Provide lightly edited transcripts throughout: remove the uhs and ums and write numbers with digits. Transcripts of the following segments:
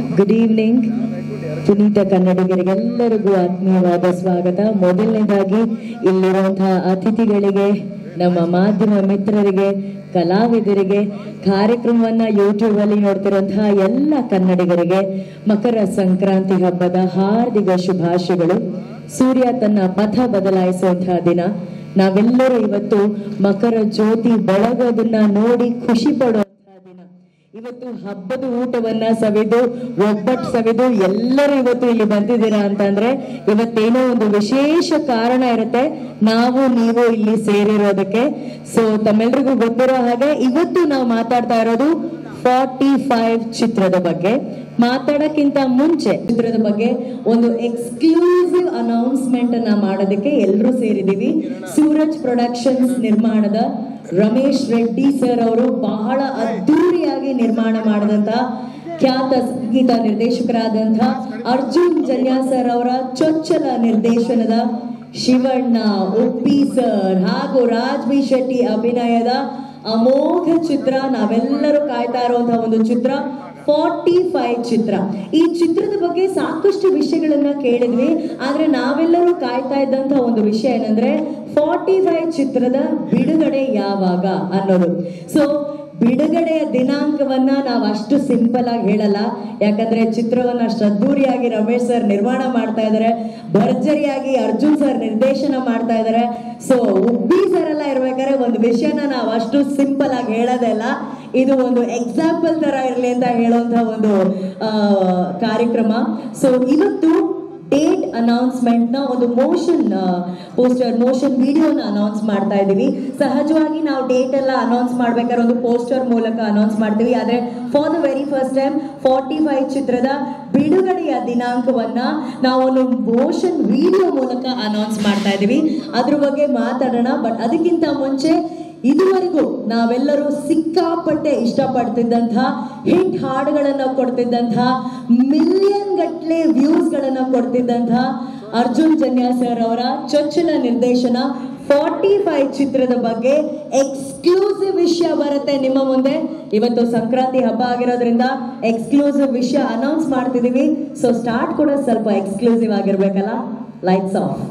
Good evening. Puneeth ಕನ್ನಡಿಗರಿಗೆಲ್ಲರಿಗೂ ಆತ್ಮೀಯವಾದ ಸ್ವಾಗತ. ಮೊದಲನೇದಾಗಿ ಇಲ್ಲಿರುವಂತಹ ಅತಿಥಿಗಳಿಗೆ, ನಮ್ಮ ಮಾಧ್ಯಮ ಮಿತ್ರರಿಗೆ, ಕಲಾವಿದರಿಗೆ, ಕಾರ್ಯಕ್ರಮವನ್ನ ಯೂಟ್ಯೂಬ್ ಅಲ್ಲಿ ನೋಡ್ತಿರುವಂತಹ ಎಲ್ಲ ಕನ್ನಡಿಗರಿಗೆ ಮಕರ ಸಂಕ್ರಾಂತಿ ಹಬ್ಬದ ಹಾರ್ದಿಕ ಶುಭಾಶಯಗಳು. ಸೂರ್ಯ ತನ್ನ ಪಥ ಬದಲಾಯಿಸುವಂತಹ ದಿನ. ನಾವೆಲ್ಲರೂ ಇವತ್ತು ಮಕರ ಜ್ಯೋತಿ ಬೆಳಗೋದನ್ನ ನೋಡಿ ಖುಷಿ ಪಡುವಂತಹ ದಿನ. ಇವತ್ತು ಹಬ್ಬದ ಊಟವನ್ನ ಸವಿದು, ಒಬ್ಬಟ್ಟು ಸವಿದು ಎಲ್ಲರೂ ಇವತ್ತು ಇಲ್ಲಿ ಬಂದಿದ್ದೀರಾ ಅಂತಂದ್ರೆ ಇವತ್ತೇನೋ ಒಂದು ವಿಶೇಷ ಕಾರಣ ಇರುತ್ತೆ, ನಾವು ನೀವು ಇಲ್ಲಿ ಸೇರಿರೋದಕ್ಕೆ. ಸೊ ತಮ್ಮೆಲ್ರಿಗೂ ಗೊತ್ತಿರೋ ಹಾಗೆ ಇವತ್ತು ನಾವು ಮಾತಾಡ್ತಾ ಇರೋದು 45 ಚಿತ್ರದ ಬಗ್ಗೆ. ಮಾತಾಡಕ್ಕಿಂತ ಮುಂಚೆ ಚಿತ್ರದ ಬಗ್ಗೆ ಒಂದು ಎಕ್ಸ್ಕ್ಲೂಸಿವ್ ಅನೌನ್ಸ್ಮೆಂಟ್ ಅನ್ನ ಮಾಡೋದಕ್ಕೆ ಎಲ್ಲರೂ ಸೇರಿದೀವಿ. ಸೂರಜ್ ಪ್ರೊಡಕ್ಷನ್ಸ್ ನಿರ್ಮಾಣದ ರಮೇಶ್ ರೆಡ್ಡಿ ಸರ್ ಅವರು ಬಹಳ ಅದ್ದೂರಿಯಾಗಿ ನಿರ್ಮಾಣ ಮಾಡಿದಂತ, ಖ್ಯಾತ ಸಂಗೀತ ನಿರ್ದೇಶಕರಾದಂಥ ಅರ್ಜುನ್ ಜನ್ಯ ಸರ್ ಅವರ ಚೊಚ್ಚಲ ನಿರ್ದೇಶನದ ಶಿವಣ್ಣ, ಉಪ್ಪಿ ಸರ್ ಹಾಗೂ ರಾಜ್ ಬಿ ಶೆಟ್ಟಿ ಅಭಿನಯದ ಅಮೋಘ ಚಿತ್ರ, ನಾವೆಲ್ಲರೂ ಕಾಯ್ತಾ ಇರುವಂತಹ ಒಂದು ಚಿತ್ರ 45 ಚಿತ್ರ. ಈ ಚಿತ್ರದ ಬಗ್ಗೆ ಸಾಕಷ್ಟು ವಿಷಯಗಳನ್ನ ಕೇಳಿದ್ವಿ, ಆದ್ರೆ ನಾವೆಲ್ಲರೂ ಕಾಯ್ತಾ ಇದ್ದಂತ ಒಂದು ವಿಷಯ ಏನಂದ್ರೆ 45 ಚಿತ್ರದ ಬಿಡುಗಡೆ ಯಾವಾಗ ಅನ್ನೋದು. ಸೊ ಬಿಡುಗಡೆಯ ದಿನಾಂಕವನ್ನ ನಾವು ಅಷ್ಟು ಸಿಂಪಲ್ ಆಗಿ ಹೇಳಲ್ಲ, ಯಾಕಂದ್ರೆ ಚಿತ್ರವನ್ನ ಅಷ್ಟು ಅದ್ದೂರಿಯಾಗಿ ರಮೇಶ್ ಸರ್ ನಿರ್ಮಾಣ ಮಾಡ್ತಾ ಇದ್ದಾರೆ, ಭರ್ಜರಿಯಾಗಿ ಅರ್ಜುನ್ ಸರ್ ನಿರ್ದೇಶನ ಮಾಡ್ತಾ ಇದ್ದಾರೆ. ಸೊ ಉಬ್ಬಿ ಸರ್ ಎಲ್ಲ ಇರ್ಬೇಕಾದ್ರೆ ಒಂದು ವಿಷಯನ ನಾವು ಅಷ್ಟು ಸಿಂಪಲ್ ಆಗಿ ಹೇಳೋದಲ್ಲ, ಇದು ಒಂದು ಎಕ್ಸಾಂಪಲ್ ತರ ಇರಲಿ ಅಂತ ಹೇಳುವಂತ ಒಂದು ಕಾರ್ಯಕ್ರಮ. ಸೊ ಇವತ್ತು ಡೇಟ್ ಅನೌನ್ಸ್ಮೆಂಟ್ ನ ಒಂದು ಮೋಷನ್ ವಿಡಿಯೋನ ಅನೌನ್ಸ್ ಮಾಡ್ತಾ ಇದೀವಿ. ಸಹಜವಾಗಿ ನಾವು ಡೇಟ್ ಎಲ್ಲ ಅನೌನ್ಸ್ ಮಾಡ್ಬೇಕಾದ್ರೆ ಒಂದು ಪೋಸ್ಟರ್ ಮೂಲಕ ಅನೌನ್ಸ್ ಮಾಡ್ತೀವಿ, ಆದ್ರೆ for the very first time 45 ಚಿತ್ರದ ಬಿಡುಗಡೆಯ ದಿನಾಂಕವನ್ನ ನಾವು ಒಂದು ಮೋಷನ್ ವಿಡಿಯೋ ಮೂಲಕ ಅನೌನ್ಸ್ ಮಾಡ್ತಾ ಇದೀವಿ. ಅದ್ರ ಬಗ್ಗೆ ಮಾತಾಡೋಣ. ಬಟ್ ಅದಕ್ಕಿಂತ ಮುಂಚೆ, ಇದುವರೆಗೂ ನಾವೆಲ್ಲರೂ ಸಿಕ್ಕಾಪಟ್ಟೆ ಇಷ್ಟಪಡ್ತಿದ್ದಂತಹ ಹಿಟ್ ಹಾಡುಗಳನ್ನ ಕೊಡ್ತಿದ್ದಂತಹ, ಮಿಲಿಯನ್ ಗಟ್ಟಲೆ ವ್ಯೂಸ್ ಗಳನ್ನ ಕೊಡ್ತಿದ್ದಂತಹ ಅರ್ಜುನ್ ಜನ್ಯ ಸರ್ ಅವರ ಚೊಚ್ಚಲ ನಿರ್ದೇಶನ 45 ಚಿತ್ರದ ಬಗ್ಗೆ ಎಕ್ಸ್ಕ್ಲೂಸಿವ್ ವಿಷಯ ಬರುತ್ತೆ ನಿಮ್ಮ ಮುಂದೆ. ಇವತ್ತು ಸಂಕ್ರಾಂತಿ ಹಬ್ಬ ಆಗಿರೋದ್ರಿಂದ ಎಕ್ಸ್ಕ್ಲೂಸಿವ್ ವಿಷಯ ಅನೌನ್ಸ್ ಮಾಡ್ತಿದೀವಿ. ಸೊ ಸ್ಟಾರ್ಟ್ ಕೂಡ ಸ್ವಲ್ಪ ಎಕ್ಸ್ಕ್ಲೂಸಿವ್ ಆಗಿರ್ಬೇಕಲ್ಲ. Lights off.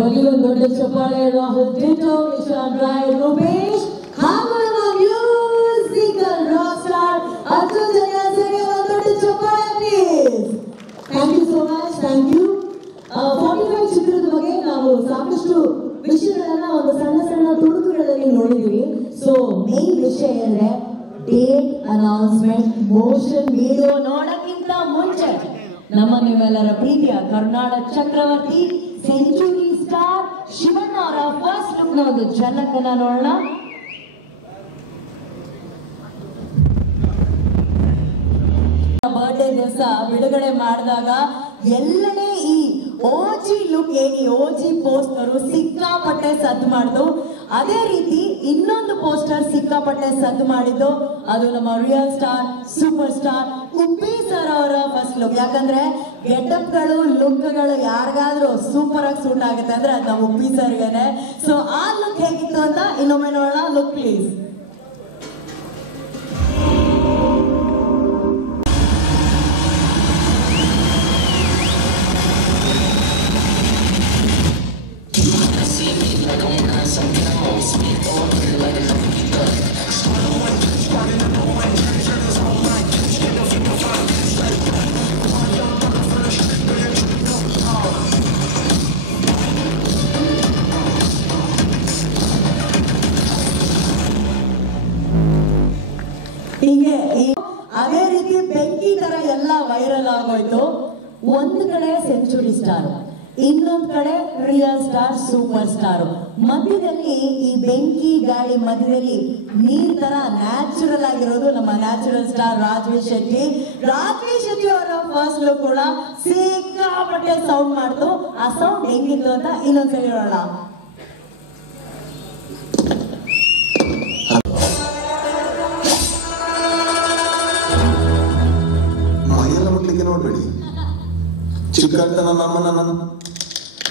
Bollywood Dodda Chapale, Rahul Ditto, Ishan Rai, Rupesh, Hamana musical rockstar, Arjun Jayasagya, Dodda Chapale, please. Thank you so much, thank you. 45 ಚಿತ್ರದ ಬಗ್ಗೆ ನಾವು ಸಾಕಷ್ಟು ವಿಷಯಗಳನ್ನ ಒಂದು ಸಣ್ಣ ಸಣ್ಣ ತುಣುಕುಗಳಲ್ಲಿ ನೋಡಿದ್ವಿ. ಸೊ ಮೇನ್ ವಿಷಯ ಅಂದ್ರೆ ಡೇಟ್ ಅನೌನ್ಸ್ಮೆಂಟ್ ಮೋಷನ್ ವಿಡಿಯೋ ನೋಡಕ್ಕಿಂತ ಮುಂಚೆ ನಮ್ಮ ನೀವೆಲ್ಲರ ಪ್ರೀತಿಯ ಕರ್ನಾಟಕ ಚಕ್ರವರ್ತಿ ಸೆಂಚುರಿ ಸ್ಟಾರ್ ಶಿವಣ್ಣ ಅವರ ಫಸ್ಟ್ ಲುಕ್ ನ ಒಂದು ಝಲಕನ್ನ ನೋಡೋಣ. ಬರ್ಡೇ ದಿವಸ ಬಿಡುಗಡೆ ಮಾಡಿದಾಗ ಎಲ್ಲೆಡೆ ಈ ಓಜಿ ಲುಕ್ ಏನಿ ಓಜಿ ಪೋಸ್ಟರ್ ಸಿಕ್ಕಾಪಟ್ಟೆ ಸದ್ದು ಮಾಡಿದ್ದು. ಅದೇ ರೀತಿ ಇನ್ನೊಂದು ಪೋಸ್ಟರ್ ಸಿಕ್ಕಾಪಟ್ಟೆ ಸದ್ದು ಮಾಡಿದ್ದು ಅದು ನಮ್ಮ real star super star Uppi sir ಅವರ ಫಸ್ಟ್ ಲುಕ್. ಯಾಕಂದ್ರೆ ಗೆಟಪ್ ಗಳು ಲುಕ್ ಗಳು ಯಾರಿಗಾದ್ರೂ ಸೂಪರ್ ಆಗಿ ಸೂಟ್ ಆಗುತ್ತೆ ಅಂದ್ರೆ ಅದು ನಮ್ಮ ಉಪ್ಪಿ ಸರ್ಗೆನೆ. ಸೊ ಆ ಲುಕ್ ಹೇಗಿತ್ತು ಅಂತ ಇನ್ನೊಮ್ಮೆ ನೋಡೋಣ. Look please. ಹೀಗೆ ಅದೇ ರೀತಿ ಬೆಂಕಿ ತರ ಎಲ್ಲ ವೈರಲ್ ಆಗೋಯ್ತು. ಒಂದು ಕಡೆ ಸೆಂಚುರಿ ಸ್ಟಾರ್, ಇನ್ನೊಂದು ಕಡೆ ರಿಯಲ್ ಸ್ಟಾರ್ ಸೂಪರ್ ಸ್ಟಾರ್. ಮಧ್ಯದಲ್ಲಿ ಈ ಬೆಂಕಿ ಗಾಳಿ ಮಧ್ಯದಲ್ಲಿ ನೀರ್ ತರ ನ್ಯಾಚುರಲ್ ಆಗಿರೋದು ನಮ್ಮ ನ್ಯಾಚುರಲ್ ಸ್ಟಾರ್ ರಾಜ್ವೀರ್ ಶೆಟ್ಟಿ. ರಾಜ್ವೀರ್ ಶೆಟ್ಟಿ ಅವರ ಫಸ್ಟ್ ಲುಕ್ ಕೂಡ ಸಿಕ್ಕಾಪಟ್ಟೆ ಸೌಂಡ್ ಮಾಡ್ತು. ಆ ಸೌಂಡ್ ಹೆಂಗಿತ್ತು ಅಂತ ಇನ್ನೊಂದ್ಸರಿ ಹೇಳೋಣ. ನೋಡ್ಬೇಡಿ, ಚಿಕ್ಕಂತ ನನ್ನ ಅಮ್ಮ ನನ್ನ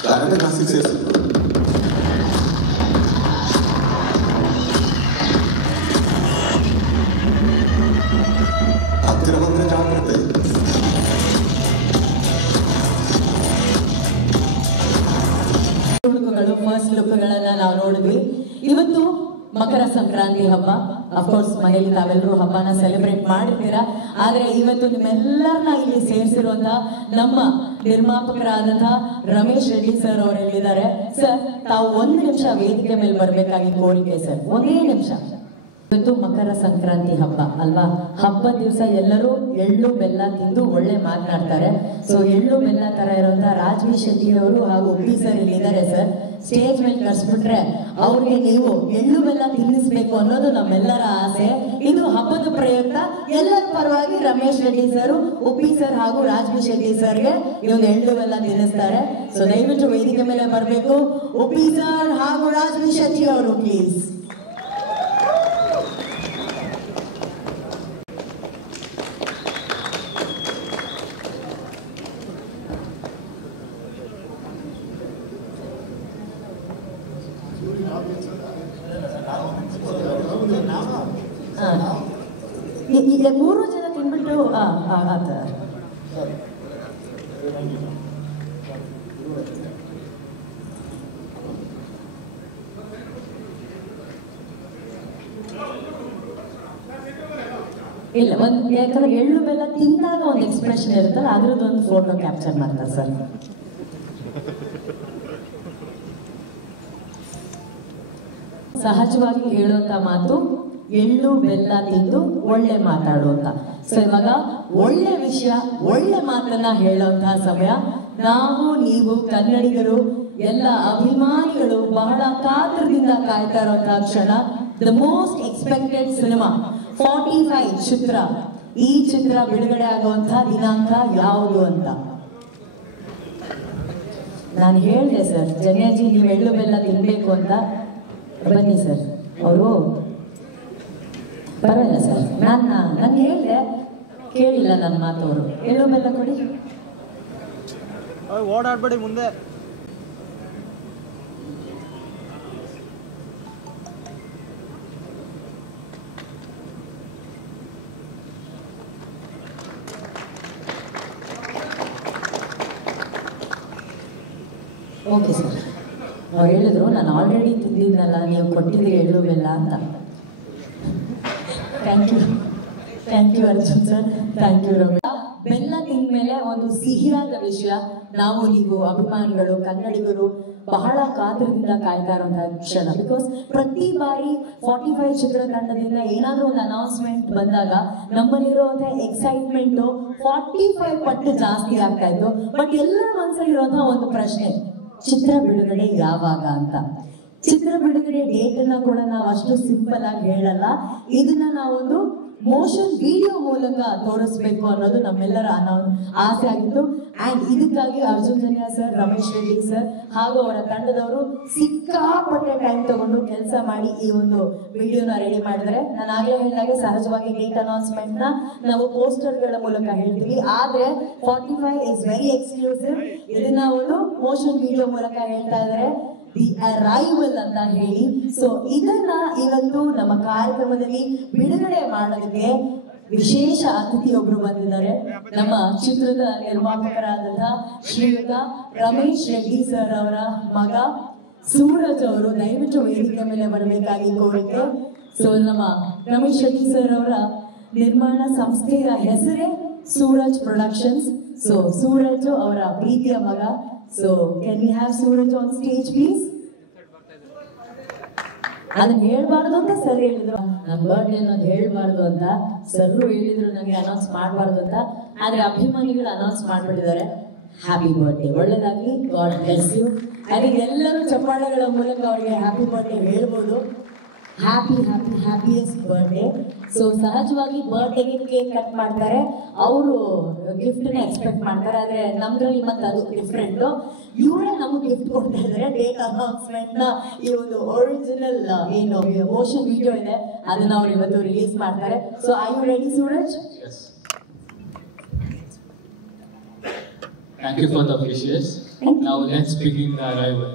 ಕರೆಕ್ಟ್ ಕ್ಲಾಸಿಗೆ ಸೇರಿಸಿದ್ರು. ಹತ್ತಿರ ಬಂದ್ರೆ ಜಾಗ್ರತೆ. ಫಸ್ಟ್ ಲುಕ್ಗಳನ್ನ ನಾವು ನೋಡಿದ್ವಿ. ಇವತ್ತು ಮಕರ ಸಂಕ್ರಾಂತಿ ಹಬ್ಬ. ಅಫ್ಕೋರ್ಸ್ ಮನೆಯಲ್ಲಿ ತಾವೆಲ್ಲರೂ ಹಬ್ಬನ ಸೆಲೆಬ್ರೇಟ್ ಮಾಡಿರ್ತೀರಾ. ಆದ್ರೆ ಇವತ್ತು ನಿಮ್ಮೆಲ್ಲರನ್ನ ಇಲ್ಲಿ ಸೇರಿಸಿರುವಂತಹ ನಮ್ಮ ನಿರ್ಮಾಪಕರಾದಂತಹ ರಮೇಶ್ ರೆಡ್ಡಿ ಸರ್ ಅವರು ಹೇಳಿದ್ದಾರೆ. ಸರ್, ತಾವು 1 ನಿಮಿಷ ವೇದಿಕೆ ಮೇಲೆ ಬರ್ಬೇಕಾಗಿ ಕೋರಿಕೆ ಸರ್, 1 ನಿಮಿಷ. ಇವತ್ತು ಮಕರ ಸಂಕ್ರಾಂತಿ ಹಬ್ಬ ಅಲ್ವಾ? ಹಬ್ಬದ ದಿವಸ ಎಲ್ಲರೂ ಎಳ್ಳು ಬೆಲ್ಲ ತಿಂದು ಒಳ್ಳೆ ಮಾತನಾಡ್ತಾರೆ. ಸೊ ಎಳ್ಳು ಬೆಲ್ಲ ತರ ಇರುವಂತಹ ರಾಜ್ವೀರ್ ಶೆಟ್ಟಿ ಅವರು ಹಾಗೂ ಉಪ್ಪಿ ಸರ್ ಇಲ್ಲಿದ್ದಾರೆ ಸರ್. ಸ್ಟೇಜ್ ಮೇಲೆ ಕರ್ಸ್ಬಿಟ್ರೆ ಅವ್ರಿಗೆ ನೀವು ಎಳ್ಳು ಬೆಲ್ಲ ತಿನ್ನಿಸ್ಬೇಕು ಅನ್ನೋದು ನಮ್ಮೆಲ್ಲರ ಆಸೆ. ಇದು ಹಬ್ಬದ ಪ್ರಯುಕ್ತ ಎಲ್ಲರ ಪರವಾಗಿ ರಮೇಶ್ ರೆಡ್ಡಿ ಸರ್, ಉಪ್ಪಿ ಸರ್ ಹಾಗೂ ರಾಜ್ವೀರ್ ಶೆಟ್ಟಿ ಸರ್ಗೆ ಇವ್ರು ಎಳ್ಳು ಬೆಲ್ಲ ತಿನ್ನಿಸ್ತಾರೆ. ಸೊ ದಯವಿಟ್ಟು ವೇದಿಕೆ ಮೇಲೆ ಬರಬೇಕು ಉಪ್ಪಿ ಸರ್ ಹಾಗೂ ರಾಜ್ವೀರ್ ಶೆಟ್ಟಿ ಅವರು, ಪ್ಲೀಸ್. ಈಗ 3 ಜನ ತಿನ್ಬಿಟ್ಟು ಆತ ಇಲ್ಲ ಒಂದು, ಯಾಕಂದ್ರೆ ಎಳ್ಳು ಬೆಲ್ಲ ತಿಂದಾಗ ಒಂದು ಎಕ್ಸ್ಪ್ರೆಷನ್ ಇರುತ್ತಲ್ಲ, ಅದ್ರದ್ದೊಂದು ಫೋಟೋ ಕ್ಯಾಪ್ಚರ್ ಮಾಡ್ತಾರೆ ಸರ್. ಸಹಜವಾಗಿ ಹೇಳುವಂತ ಮಾತು ಎಳ್ಳು ಬೆಲ್ಲ ತಿಂದು ಒಳ್ಳೆ ಮಾತಾಡುವಂತ. ಸೊ ಇವಾಗ ಒಳ್ಳೆ ವಿಷಯ, ಒಳ್ಳೆ ಮಾತನ್ನ ಹೇಳುವಂತಹ ಸಮಯ. ನಾವು ನೀವು ಕನ್ನಡಿಗರು ಎಲ್ಲ ಅಭಿಮಾನಿಗಳು ಬಹಳ ಕಾತರದಿಂದ ಕಾಯ್ತಾ ಇರುವಂತಹ ಕ್ಷಣ. ದ ಮೋಸ್ಟ್ ಎಕ್ಸ್ಪೆಕ್ಟೆಡ್ ಸಿನಿಮಾ 45 ಚಿತ್ರ. ಈ ಚಿತ್ರ ಬಿಡುಗಡೆ ಆಗುವಂತಹ ದಿನಾಂಕ ಯಾವುದು ಅಂತ ನಾನು ಹೇಳಿದೆ ಸರ್. ಜನ್ಯಾಜಿ, ನೀವು ಎಳ್ಳು ಬೆಲ್ಲ ತಿನ್ಬೇಕು ಅಂತ ಬನ್ನಿ ಸರ್. ಅವರು ಬರಲ್ಲ ಸರ್. ನಂಗೆ ಹೇಳಿದೆ, ಕೇಳಿಲ್ಲ ನನ್ನ ಮಾತು. ಅವರು ಎಳ್ಳು ಬೆಲ್ಲ ಕೊಡಿ. ಓಡಾಡ್ಬೇಡಿ ಮುಂದೆ. Okay sir. ಅವ್ರು ಹೇಳಿದ್ರು, ನಾನು ಆಲ್ರೆಡಿ ತಿಂದಿದ್ನಲ್ಲ, ನೀವು ಕೊಟ್ಟಿದ್ರೆ ಎಳ್ಳು ಬೆಲ್ಲ ಅಂತ. Thank you Arjun sir, thank you Ramesh. ಬೆಲ್ಲ ತಿಂದ್ಮೇಲೆ ಒಂದು ಸಿಹಿಯಾದ ವಿಷಯ, ನಾವು ನೀವು ಅಭಿಮಾನಿಗಳು ಕನ್ನಡಿಗರು ಬಹಳ ಕಾತರದಿಂದ ಕಾಯ್ತಾ ಇರುವಂತಹ ಕ್ಷಣ. ಬಿಕಾಸ್ ಪ್ರತಿ ಬಾರಿ 45 ಚಿತ್ರತಂಡದಿಂದ ಏನಾದ್ರೂ ಒಂದು ಅನೌನ್ಸ್ಮೆಂಟ್ ಬಂದಾಗ ನಮ್ಮಲ್ಲಿರುವಂತಹ ಎಕ್ಸೈಟ್ಮೆಂಟ್ 45 ಪಟ್ಟು ಜಾಸ್ತಿ ಆಗ್ತಾ ಇತ್ತು. ಬಟ್ ಎಲ್ಲರ ಮನಸ್ಸಲ್ಲಿರುವಂತಹ ಒಂದು ಪ್ರಶ್ನೆ, ಚಿತ್ರ ಬಿಡುಗಡೆ ಯಾವಾಗ ಅಂತ. ಚಿತ್ರ ಬಿಡುಗಡೆ ಡೇಟ್ ಅನ್ನ ಕೂಡ ನಾವು ಅಷ್ಟು ಸಿಂಪಲ್ ಆಗಿ ಹೇಳಲ್ಲ, ಇದನ್ನ ನಾವೊಂದು ಮೋಷನ್ ವಿಡಿಯೋ ಮೂಲಕ ತೋರಿಸ್ಬೇಕು ಅನ್ನೋದು ನಮ್ಮೆಲ್ಲರ ಆಸೆ ಆಗಿತ್ತು. ಅಂಡ್ ಇದಕ್ಕಾಗಿ ಅರ್ಜುನ್ ಜನ್ಯ ಸರ್, ರಮೇಶ್ ರೆಡ್ಡಿ ಸರ್ ಹಾಗೂ ಅವರ ತಂಡದವರು ಸಿಕ್ಕಾಪಟ್ಟೆ ಟೈಮ್ ತಗೊಂಡು ಕೆಲಸ ಮಾಡಿ ಈ ಒಂದು ವಿಡಿಯೋನ ರೆಡಿ ಮಾಡಿದರೆ. ನಾನು ಆಗ್ಲೇ ಹೇಳಿದಾಗೆ ಸಹಜವಾಗಿ ಡೇಟ್ ಅನೌನ್ಸ್ಮೆಂಟ್ ನ ನಾವು ಪೋಸ್ಟರ್ಗಳ ಮೂಲಕ ಹೇಳ್ತೀವಿ, ಆದ್ರೆ 45 ಇಸ್ ವೆರಿ ಎಕ್ಸ್ಕ್ಲೂಸಿವ್. ಇದನ್ನ ಒಂದು ಮೋಷನ್ ವಿಡಿಯೋ ಮೂಲಕ ಹೇಳ್ತಾ ಇದ್ದಾರೆ, ದಿ ಅರೈವಲ್ ಅಂತ ಹೇಳಿ. ಸೊ ಇದನ್ನ ಇವತ್ತು ನಮ್ಮ ಕಾರ್ಯಕ್ರಮದಲ್ಲಿ ಬಿಡುಗಡೆ ಮಾಡೋದಕ್ಕೆ ವಿಶೇಷ ಅತಿಥಿಯೊಬ್ರು ಬಂದಿದ್ದಾರೆ. ನಮ್ಮ ಚಿತ್ರದ ನಿರ್ಮಾಪಕರಾದಂತಹ ಶ್ರೀಯುತ ರಮೇಶ್ ರೆಡ್ಡಿ ಸರ್ ಅವರ ಮಗ ಸೂರಜ್ ಅವರು ದಯವಿಟ್ಟು ವೇದಿಕೆ ಮೇಲೆ ಬರಬೇಕಾಗಿ ಕೋರಿಕೆ. ಸೊ ನಮ್ಮ ರಮೇಶ್ ರೆಡ್ಡಿ ಸರ್ ಅವರ ನಿರ್ಮಾಣ ಸಂಸ್ಥೆಯ ಹೆಸರೇ ಸೂರಜ್ ಪ್ರೊಡಕ್ಷನ್ಸ್. ಸೊ ಸೂರಜ್ ಅವರ ಪ್ರೀತಿಯ ಮಗ. So can we have Suraj on stage please? ಅದನ್ನ ಹೇಳ್ಬಾರ್ದು ಅಂತ ಸರ್ ಹೇಳಿದ್ರು, ನನ್ನ ಬರ್ಡೇ ಅನ್ನೋದು ಹೇಳ್ಬಾರ್ದು ಅಂತ. ಸರ್ ಹೇಳಿದ್ರು ನನಗೆ ಅನೌನ್ಸ್ ಮಾಡಬಾರ್ದು ಅಂತ, ಆದ್ರೆ ಅಭಿಮಾನಿಗಳು ಅನೌನ್ಸ್ ಮಾಡ್ಬಿಟ್ಟಿದ್ದಾರೆ. ಹ್ಯಾಪಿ ಬರ್ಡೇ, ಒಳ್ಳೇದಾಗ್ಲಿ, ಗಾಡ್ ಬ್ಲೆಸ್ ಯು. ಹಾಗೆ ಎಲ್ಲರೂ ಚಪ್ಪಾಳೆಗಳ ಮೂಲಕ ಅವರಿಗೆ ಹ್ಯಾಪಿ ಬರ್ಡೇ ಹೇಳ್ಬೋದು. Happiest birthday. ಸೊ ಸಹಜವಾಗಿ ಬರ್ಡೇಗೆ ಕೇಕ್ ಕಟ್ ಮಾಡ್ತಾರೆ, ಅವರು ಗಿಫ್ಟ್ ನ ಎಕ್ಸ್ಪೆಕ್ಟ್ ಮಾಡ್ತಾರೆ. ಆದ್ರೆ ನಮ್ದ್ರಲ್ಲಿ ಮತ್ತೆ ಅದು ಡಿಫ್ರೆಂಟ್. ಇವರೇ ನಮಗೆ ಗಿಫ್ಟ್ ಕೊಡ್ತಾ ಇದ್ದಾರೆ. ಡೇಟ್ ಅನೌನ್ಸ್ಮೆಂಟ್ ನ ಈ ಒಂದು ಒರಿಜಿನಲ್ ಏನು ಮೋಷನ್ ವಿಡಿಯೋ ಇದೆ ಅದನ್ನ ಅವ್ರು ಇವತ್ತು ರಿಲೀಸ್ ಮಾಡ್ತಾರೆ. So are you ready Suraj? Thank you for the wishes. Now let's begin the arrival.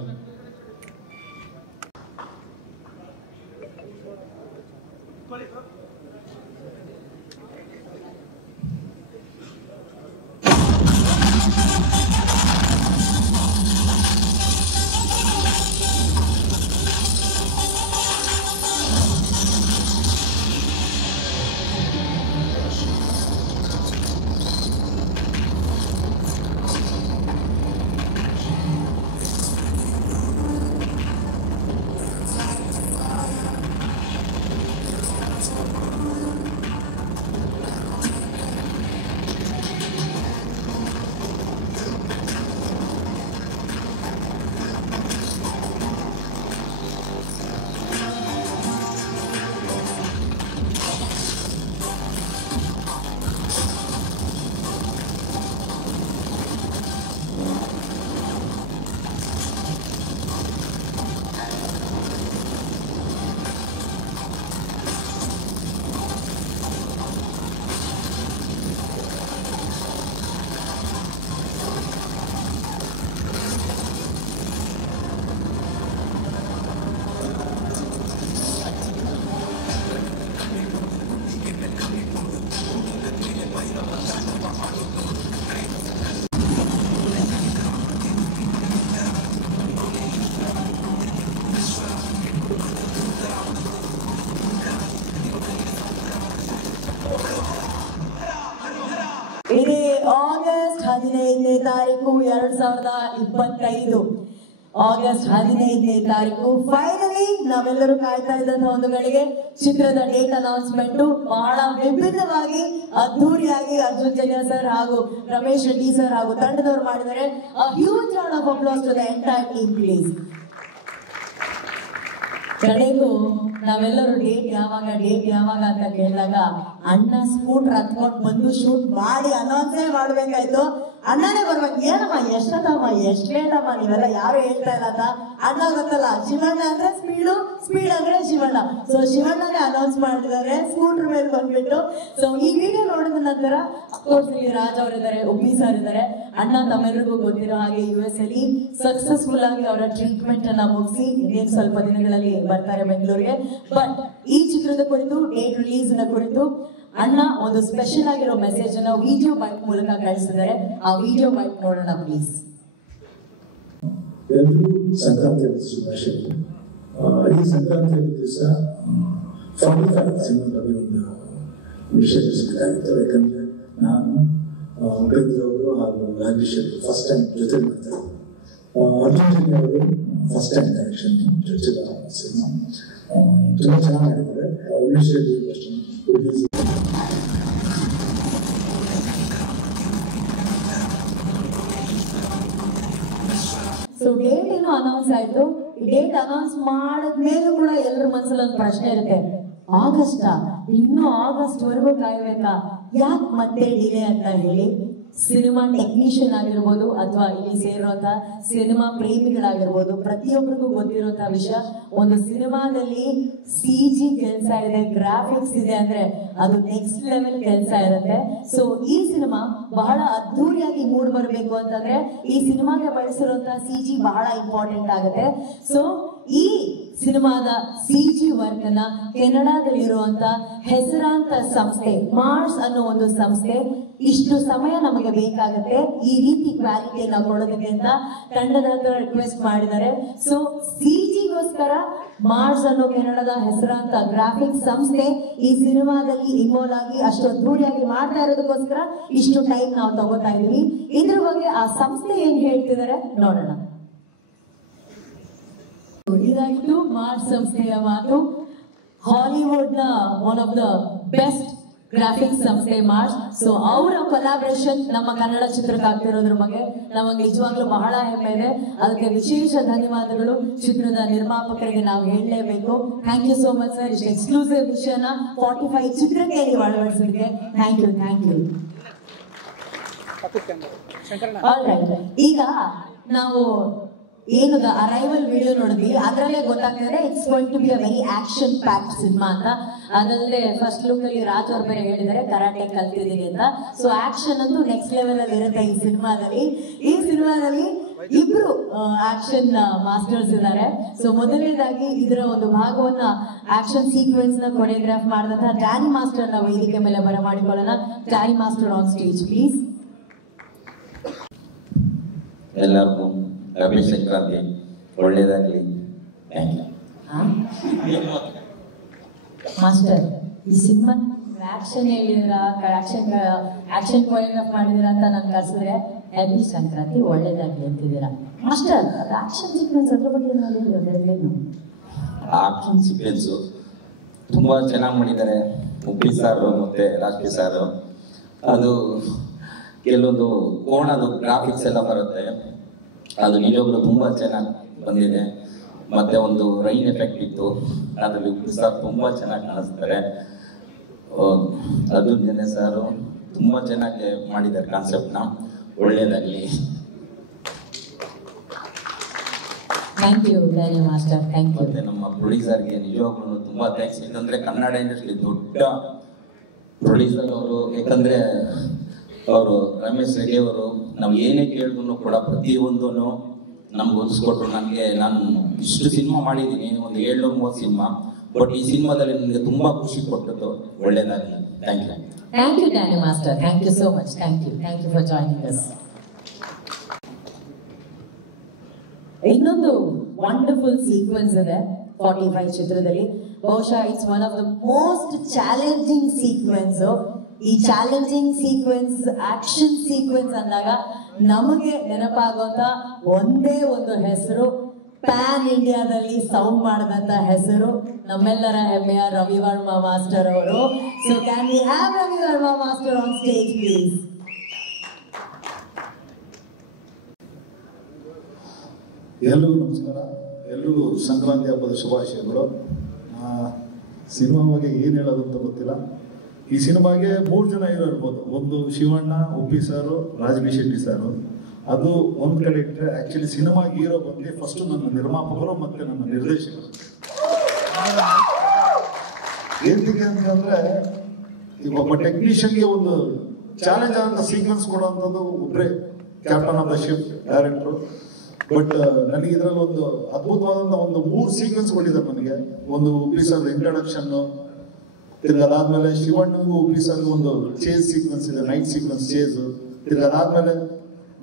ಇದೇ ಆಗಸ್ಟ್ 15ನೇ ತಾರೀಕು 2025 ಆಗಸ್ಟ್ 15ನೇ ತಾರೀಕು ಫೈನಲಿ ನಾವೆಲ್ಲರೂ ಕಾಯ್ತಾ ಇದ್ದಂತಹ ಒಂದು ಗಳಿಗೆ ಚಿತ್ರದ ಡೇಟ್ ಅನೌನ್ಸ್ಮೆಂಟ್ ಬಹಳ ವಿಭಿನ್ನವಾಗಿ ಅದ್ಧೂರಿಯಾಗಿ ಅರ್ಜುನ್ ಜನ್ಯ ಸರ್ ಹಾಗೂ ರಮೇಶ್ ರೆಡ್ಡಿ ಸರ್ ಹಾಗೂ ತಂಡದವರು ಮಾಡಿದ್ದಾರೆ. Huge round of applause to the entire team please. ಕಡೆಗೂ ನಾವೆಲ್ಲರೂ ಡೇಟ್ ಯಾವಾಗ ಅಂತ ಕೇಳಿದಾಗ ಅಣ್ಣ ಸ್ಕೂಟರ್ ಹತ್ಕೊಂಡು ಬಂದು ಶೂಟ್ ಮಾಡಿ ಅನೌನ್ಸೇ ಮಾಡ್ಬೇಕಾಯ್ತು. ಅಣ್ಣನೇ ಬರ್ಬೇಕು, ಏನಮ್ಮ ಎಷ್ಟಮ್ಮ ಎಷ್ಟು ಲೇಟಮ್ಮ ನೀವೆಲ್ಲ ಯಾರು ಹೇಳ್ತಾ ಇಲ್ಲ ಅಂತ. ಅಣ್ಣ ಗೊತ್ತಲ್ಲ, ಶಿವಣ್ಣ ಅಂದ್ರೆ ಸ್ಪೀಡ್ ಅಂದ್ರೆ ಶಿವಣ್ಣ. ಸೊ ಶಿವಣ್ಣನೇ ಅನೌನ್ಸ್ ಮಾಡಿದ್ದಾರೆ ಸ್ಕೂಟರ್ ಮೇಲೆ ಬಂದ್ಬಿಟ್ಟು. ಸೊ ಈ ವಿಡಿಯೋ ನೋಡಿದ ನಂತರ ಅಫ್ಕೋರ್ಸ್ ಇಲ್ಲಿ ರಾಜ್ ಅವರಿದ್ದಾರೆ, ಉಪ್ಪಿ ಸರ್ ಇದ್ದಾರೆ. ಅಣ್ಣ ತಮ್ಮೆಲ್ಲರಿಗೂ ಗೊತ್ತಿರೋ ಹಾಗೆ US ಅಲ್ಲಿ ಸಕ್ಸಸ್ಫುಲ್ ಆಗಿ ಅವರ ಟ್ರೀಟ್ಮೆಂಟ್ ಅನ್ನ ಮುಗಿಸಿ ಇನ್ನೇನು ಸ್ವಲ್ಪ ದಿನಗಳಲ್ಲಿ ಬರ್ತಾರೆ ಬೆಂಗಳೂರಿಗೆ. ಬಟ್ ಈ ಚಿತ್ರದ ಕುರಿತು ಡೇಟ್ ರಿಲೀಸ್ ನ ಕುರಿತು ಅಣ್ಣ ಒಂದು ಸ್ಪೆಷಲ್ ಆಗಿರೋ ಮೆಸೇಜ್ ಅನ್ನ ವಿಡಿಯೋ ಬೈಟ್ ಮೂಲಕ ಕಳಿಸಿದ್ದಾರೆ. ಆ ವಿಡಿಯೋ ಬೈಟ್ ನೋಡೋಣ ಪ್ಲೀಸ್. ಎಲ್ಲರಿಗೂ ಸಂಕ್ರಾಂತಿ ಶುಭಾಶಯಗಳು. ಈ ಸಂಕ್ರಾಂತಿ ದಿವಸ 45 ಸಿನಿಮಾ ಬಗ್ಗೆ ಒಂದು ವಿಷಯ ತಿಳಿಸಬೇಕಾಗಿತ್ತು. ಯಾಕಂದ್ರೆ ನಾನು ಅವರು ಹಾಗೂ ರಾಜೇಶ್ ಫಸ್ಟ್ ಟೈಮ್ ಜೊತೆ ಮಾಡ್ತಾರೆ. ಅರ್ಜುನ್ ಜನ್ಯ ಅವರು ಫಸ್ಟ್ ಟೈಮ್ ಡೈರೆಕ್ಷನ್ ಜೊತೆ ಸಿನಿಮಾ ತುಂಬ ಚೆನ್ನಾಗಿ ಮಾಡಿದ್ದಾರೆ. ಸೊ ಡೇಟ್ ಏನು ಅನೌನ್ಸ್ ಆಯ್ತು. ಡೇಟ್ ಅನೌನ್ಸ್ ಮಾಡಿದ್ಮೇಲೂ ಕೂಡ ಎಲ್ಲರ ಮನಸ್ಸಲ್ಲಿ ಒಂದು ಪ್ರಶ್ನೆ ಇರುತ್ತೆ, ಆಗಸ್ಟ್ ಇನ್ನು ಆಗಸ್ಟ್ ವರೆಗೂ ಕಾಯ್ಬೇಕಾ, ಯಾಕೆ ಮತ್ತೆ ಡಿಲೇ ಅಂತ ಹೇಳಿ. ಸಿನಿಮಾ ಟೆಕ್ನಿಷಿಯನ್ ಆಗಿರ್ಬೋದು ಅಥವಾ ಇಲ್ಲಿ ಸೇರಿರುವಂತ ಸಿನಿಮಾ ಪ್ರೇಮಿಗಳಾಗಿರ್ಬೋದು, ಪ್ರತಿಯೊಬ್ಬರಿಗೂ ಗೊತ್ತಿರುವಂತಹ ವಿಷಯ, ಒಂದು ಸಿನಿಮಾದಲ್ಲಿ CG ಕೆಲಸ ಇದೆ, ಗ್ರಾಫಿಕ್ಸ್ ಇದೆ ಅಂದ್ರೆ ಅದು ನೆಕ್ಸ್ಟ್ ಲೆವೆಲ್ ಕೆಲಸ ಇರುತ್ತೆ. ಸೊ ಈ ಸಿನಿಮಾ ಬಹಳ ಅದ್ಧೂರಿಯಾಗಿ ಮೂಡ್ ಬರಬೇಕು ಅಂತಂದ್ರೆ ಈ ಸಿನಿಮಾಗೆ ಬಳಸಿರುವಂತಹ CG ಬಹಳ ಇಂಪಾರ್ಟೆಂಟ್ ಆಗುತ್ತೆ. ಸೊ ಈ ಸಿನಿಮಾದ CG ವರ್ಕ್ ಅನ್ನ ಕೆನಡಾದಲ್ಲಿರುವಂತ ಹೆಸರಾಂತ ಸಂಸ್ಥೆ ಮಾರ್ಸ್ ಅನ್ನೋ ಒಂದು ಸಂಸ್ಥೆ ಇಷ್ಟು ಸಮಯ ನಮಗೆ ಬೇಕಾಗುತ್ತೆ ಈ ರೀತಿ ಕ್ವಾಲಿಟಿಯನ್ನ ಕೊಡೋದಕ್ಕೆ ಅಂತ ತಂಡದ ಹತ್ರ ರಿಕ್ವೆಸ್ಟ್ ಮಾಡಿದ್ದಾರೆ. ಸೊ CGಗೋಸ್ಕರ ಮಾರ್ಸ್ ಅನ್ನೋ ಕೆನಡಾದ ಹೆಸರಾಂತ ಗ್ರಾಫಿಕ್ಸ್ ಸಂಸ್ಥೆ ಈ ಸಿನಿಮಾದಲ್ಲಿ ಇನ್ವಾಲ್ವ್ ಆಗಿ ಅಷ್ಟು ಅದ್ಧೂರಿಯಾಗಿ ಮಾಡ್ತಾ ಇರೋದಕ್ಕೋಸ್ಕರ ಇಷ್ಟು ಟೈಮ್ ನಾವು ತಗೋತಾ ಇದೀವಿ. ಇದ್ರ ಬಗ್ಗೆ ಆ ಸಂಸ್ಥೆ ಏನ್ ಹೇಳ್ತಿದ್ದಾರೆ ನೋಡೋಣ. ಇದಾಗಿತ್ತು ಮಾರ್ಸ್ ಸಂಸ್ಥೆಯ ಮಾತು. ಹಾಲಿವುಡ್ ನ one of the best graphics ಸಂಸ್ಥೆ ಮಾರ್ಸ್. ಸೊ ಅವರ ಕೊಲಾಬ್ರೇಷನ್ ನಮ್ಮ ಕನ್ನಡ ಚಿತ್ರಕ್ಕೆ ಆಗ್ತಿರೋದ್ರ ಬಗ್ಗೆ ನಮಗೆ ನಿಜವಾಗ್ಲೂ ಬಹಳ ಹೆಮ್ಮೆ ಇದೆ. ಅದಕ್ಕೆ ವಿಶೇಷ ಧನ್ಯವಾದಗಳು ಚಿತ್ರದ ನಿರ್ಮಾಪಕರಿಗೆ ನಾವು ಹೇಳಲೇಬೇಕು. Thank you so much sir, ಇಷ್ಟು ಎಕ್ಸ್ಕ್ಲೂಸಿವ್ ವಿಷಯನ 45 ಚಿತ್ರಕ್ಕೆ ನೀವು ಅಳವಡಿಸೋದಕ್ಕೆ ಥ್ಯಾಂಕ್ ಯು. ಈಗ ನಾವು ಏನು ಅರೈವಲ್ ವಿಡಿಯೋ ನೋಡಿದ್ವಿ, ಅದರಲ್ಲೇ ಗೊತ್ತಾಗ್ತದೆ it's going to be a very action packed cinema ಅಂತ. ಅದಲ್ಲದೆ ಫಸ್ಟ್ ಲುಕ್ ಅಲ್ಲಿ ರಾಜ್ ಅವ್ರ ಬೇರೆ ಹೇಳಿದ್ದಾರೆ ಕರಾಟೆ ಕಲ್ತಿದ್ದೀನಿ ಅಂತ. ಸೊ ಆಕ್ಷನ್ ಅಂತೂ ನೆಕ್ಸ್ಟ್ ಲೆವೆಲ್ ಅಲ್ಲಿ ಇರುತ್ತೆ ಈ ಸಿನಿಮಾದಲ್ಲಿ. ಈ ಸಿನಿಮಾದಲ್ಲಿ ಇಬ್ರು ಆಕ್ಷನ್ ಮಾಸ್ಟರ್ಸ್ ಇದ್ದಾರೆ. ಸೊ ಮೊದಲನೇದಾಗಿ ಇದರ ಒಂದು ಭಾಗವನ್ನ ಆಕ್ಷನ್ ಸೀಕ್ವೆನ್ಸ್ ನ ಕೊರಿಯೋಗ್ರಾಫ್ ಮಾಡಿದಂತಹ ಡ್ಯಾನಿ ಮಾಸ್ಟರ್ ನ ವೇದಿಕೆ ಮೇಲೆ ಬರಮಾಡಿಕೊಳ್ಳೋಣ. Danny master on stage please. ಎಲ್ಲರಿಗೂ ರವಿ ಸಂಕ್ರಾಂತಿ ಒಳ್ಳೇದಾಗ್ಲಿ. ಮಾಸ್ಟರ್, ಈ ಸಿನಿಮಾ ಆಕ್ಷನ್ ಹೇಳಿದ್ರ, ಆಕ್ಷನ್ ಕೊರಿಯೋಗ್ರಾಫ್ ಮಾಡಿದಿರ ಅಂತ ನಾನು ಕಳ್ಸಿದ್ರೆ ಹ್ಯಾಪಿ ಸಂಕ್ರಾಂತಿ ಒಳ್ಳೇದಾಗ್ಲಿ ಅಂತಿದ್ದೀರಾ. ಮಾಸ್ಟರ್, ಅದು ಆಕ್ಷನ್ ಸೀಕ್ವೆನ್ಸ್ ಅದ್ರ ಬಗ್ಗೆ ಹೇಳೇನು? ಆಕ್ಷನ್ ಸೀಕ್ವೆನ್ಸ್ ತುಂಬಾ ಚೆನ್ನಾಗಿ ಮಾಡಿದ್ದಾರೆ ಉಪ್ಪಿ ಸಾರು ಮತ್ತೆ ರಾಜ್ಪಿ ಸಾರು. ಅದು ಕೆಲವೊಂದು ಕೋಣದು ಗ್ರಾಫಿಕ್ಸ್ ಎಲ್ಲ ಬರುತ್ತೆ, ಅದು ನಿಜವಾಗ್ಲೂ ತುಂಬಾ ಚೆನ್ನಾಗಿ ಬಂದಿದೆ. ಮತ್ತೆ ಒಂದು ರೈನ್ ಎಫೆಕ್ಟ್ ಇತ್ತು, ಅದರಲ್ಲಿ ಉಪ್ಪಿ ಸಾರು ತುಂಬಾ ಚೆನ್ನಾಗಿ ಕಾಣಿಸ್ತಾರೆ. ಅದು ಜನ ಸಾರು ತುಂಬಾ ಚೆನ್ನಾಗಿ ಮಾಡಿದ್ದಾರೆ ಕಾನ್ಸೆಪ್ಟ್ನ. ಒಳ್ಳೇದಾಗ್ಲಿ. Thank you master, thank you. ಮತ್ತೆ ನಮ್ಮ ಪ್ರೊಡ್ಯೂಸರ್ಗೆ ನಿಜವಾಗ್ಲೂ ತುಂಬಾ ಥ್ಯಾಂಕ್ಸ್. ಯಾಕಂದ್ರೆ ಕನ್ನಡ ಇಂಡಸ್ಟ್ರಿ ದೊಡ್ಡ ಪ್ರೊಡ್ಯೂಸರ್ ಅವರು. ಯಾಕಂದ್ರೆ ಅವರು ರಮೇಶ್ ರೆಡ್ಡಿ ಅವರು ನಾವು ಏನೇ ಕೇಳಿದ್ರು ಕೂಡ ಪ್ರತಿಯೊಂದು ನಮ್ಗೆ ಒದಿಸ್ಕೊಟ್ರು. ನಾನು ಇಷ್ಟು ಸಿನಿಮಾ ಮಾಡಿದ್ದೀನಿ, ಒಂದು 730 ಸಿನಿಮಾ, ಬಟ್ ಈ ಸಿನಿಮಾದಲ್ಲಿ ನನಗೆ ತುಂಬಾ ಖುಷಿ ಕೊಟ್ಟದ್ದು. ಒಳ್ಳೇದಾಗಲಿ. Thank you. Thank you Danny master, thank you so much. Thank you for joining us. ಇನ್ನೊಂದು ವಂಡರ್ಫುಲ್ ಸೀಕ್ವೆನ್ಸ್ ಇದೆ 45 ಚಿತ್ರದಲ್ಲಿ. ಬಹುಶಃ it's one of the most challenging sequence. ಈ ಚಾಲೆಂಜಿಂಗ್ ಸೀಕ್ವೆನ್ಸ್, ಆಕ್ಷನ್ ಸೀಕ್ವೆನ್ಸ್ ಅಂದಾಗ ನಮಗೆ ನೆನಪಾಗುವಂತ ಒಂದೇ ಒಂದು ಹೆಸರು, ಪ್ಯಾನ್ ಇಂಡಿಯಾದಲ್ಲಿ ಸೌಂಡ್ ಮಾಡಿದಂತ ಹೆಸರು, ನಮ್ಮೆಲ್ಲರ ಹೆಮ್ಮೆಯ ರವಿ ವರ್ಮಾ ಮಾಸ್ಟರ್ ಅವರು. So can we have Ravi Varma master on stage please? ಎಲ್ರಿಗೂ ನಮಸ್ಕಾರ, ಎಲ್ರಿಗೂ ಸಂಕ್ರಾಂತಿ ಹಬ್ಬದ ಶುಭಾಶಯಗಳು. ಸಿನಿಮಾ ಬಗ್ಗೆ ಏನು ಹೇಳೋದು ಅಂತ ಗೊತ್ತಿಲ್ಲ. ಈ ಸಿನಿಮಾಗೆ 3 ಜನ ಹೀರೋ ಇರ್ಬೋದು. ಒಂದು ಶಿವಣ್ಣ, ಉಪ್ಪಿ ಸಾರು, ರಾಜಬಿ ಶೆಟ್ಟಿ ಸಾರು. ಅದು ಒಂದ್ ಕಡೆ ಇಟ್ಟರೆ ಆಕ್ಚುಲಿ ಸಿನಿಮಾಗೆ ಹೀರೋ ಬಂದು ಫಸ್ಟ್ ನನ್ನ ನಿರ್ಮಾಪಕರು ಮತ್ತೆ ನನ್ನ ನಿರ್ದೇಶಕರು. ಏನಿಗೆ ಅಂತಂದ್ರೆ ಈಗ ಒಬ್ಬ ಟೆಕ್ನಿಷಿಯನ್ಗೆ ಒಂದು ಚಾಲೆಂಜ್ ಆದಂತ ಸೀಕ್ವೆನ್ಸ್ ಕೊಡುವಂಥದ್ದು ಒಬ್ಬರೇ, captain of the ship director. But ನನಗೆ ಇದರಲ್ಲಿ ಒಂದು ಅದ್ಭುತವಾದಂತ ಒಂದು 3 ಸೀಕ್ವೆನ್ಸ್ ಕೊಟ್ಟಿದ್ದಾರೆ ನನಗೆ. ಒಂದು ಉಪ್ಪಿ ಸರ್ ಇಂಟ್ರಡಕ್ಷನ್, ತಿರ್ಗಾದಾದ್ಮೇಲೆ ಶಿವಣ್ಣಗೂ ಉಪ್ಪಿ ಸರ್ಗೂ ಒಂದು ಚೇಸ್ ಸೀಕ್ವೆನ್ಸ್ ಇದೆ, ನೈಟ್ ಸೀಕ್ವೆನ್ಸ್ ಚೇಸ್. ತಿರ್ಗಾದಾದ್ಮೇಲೆ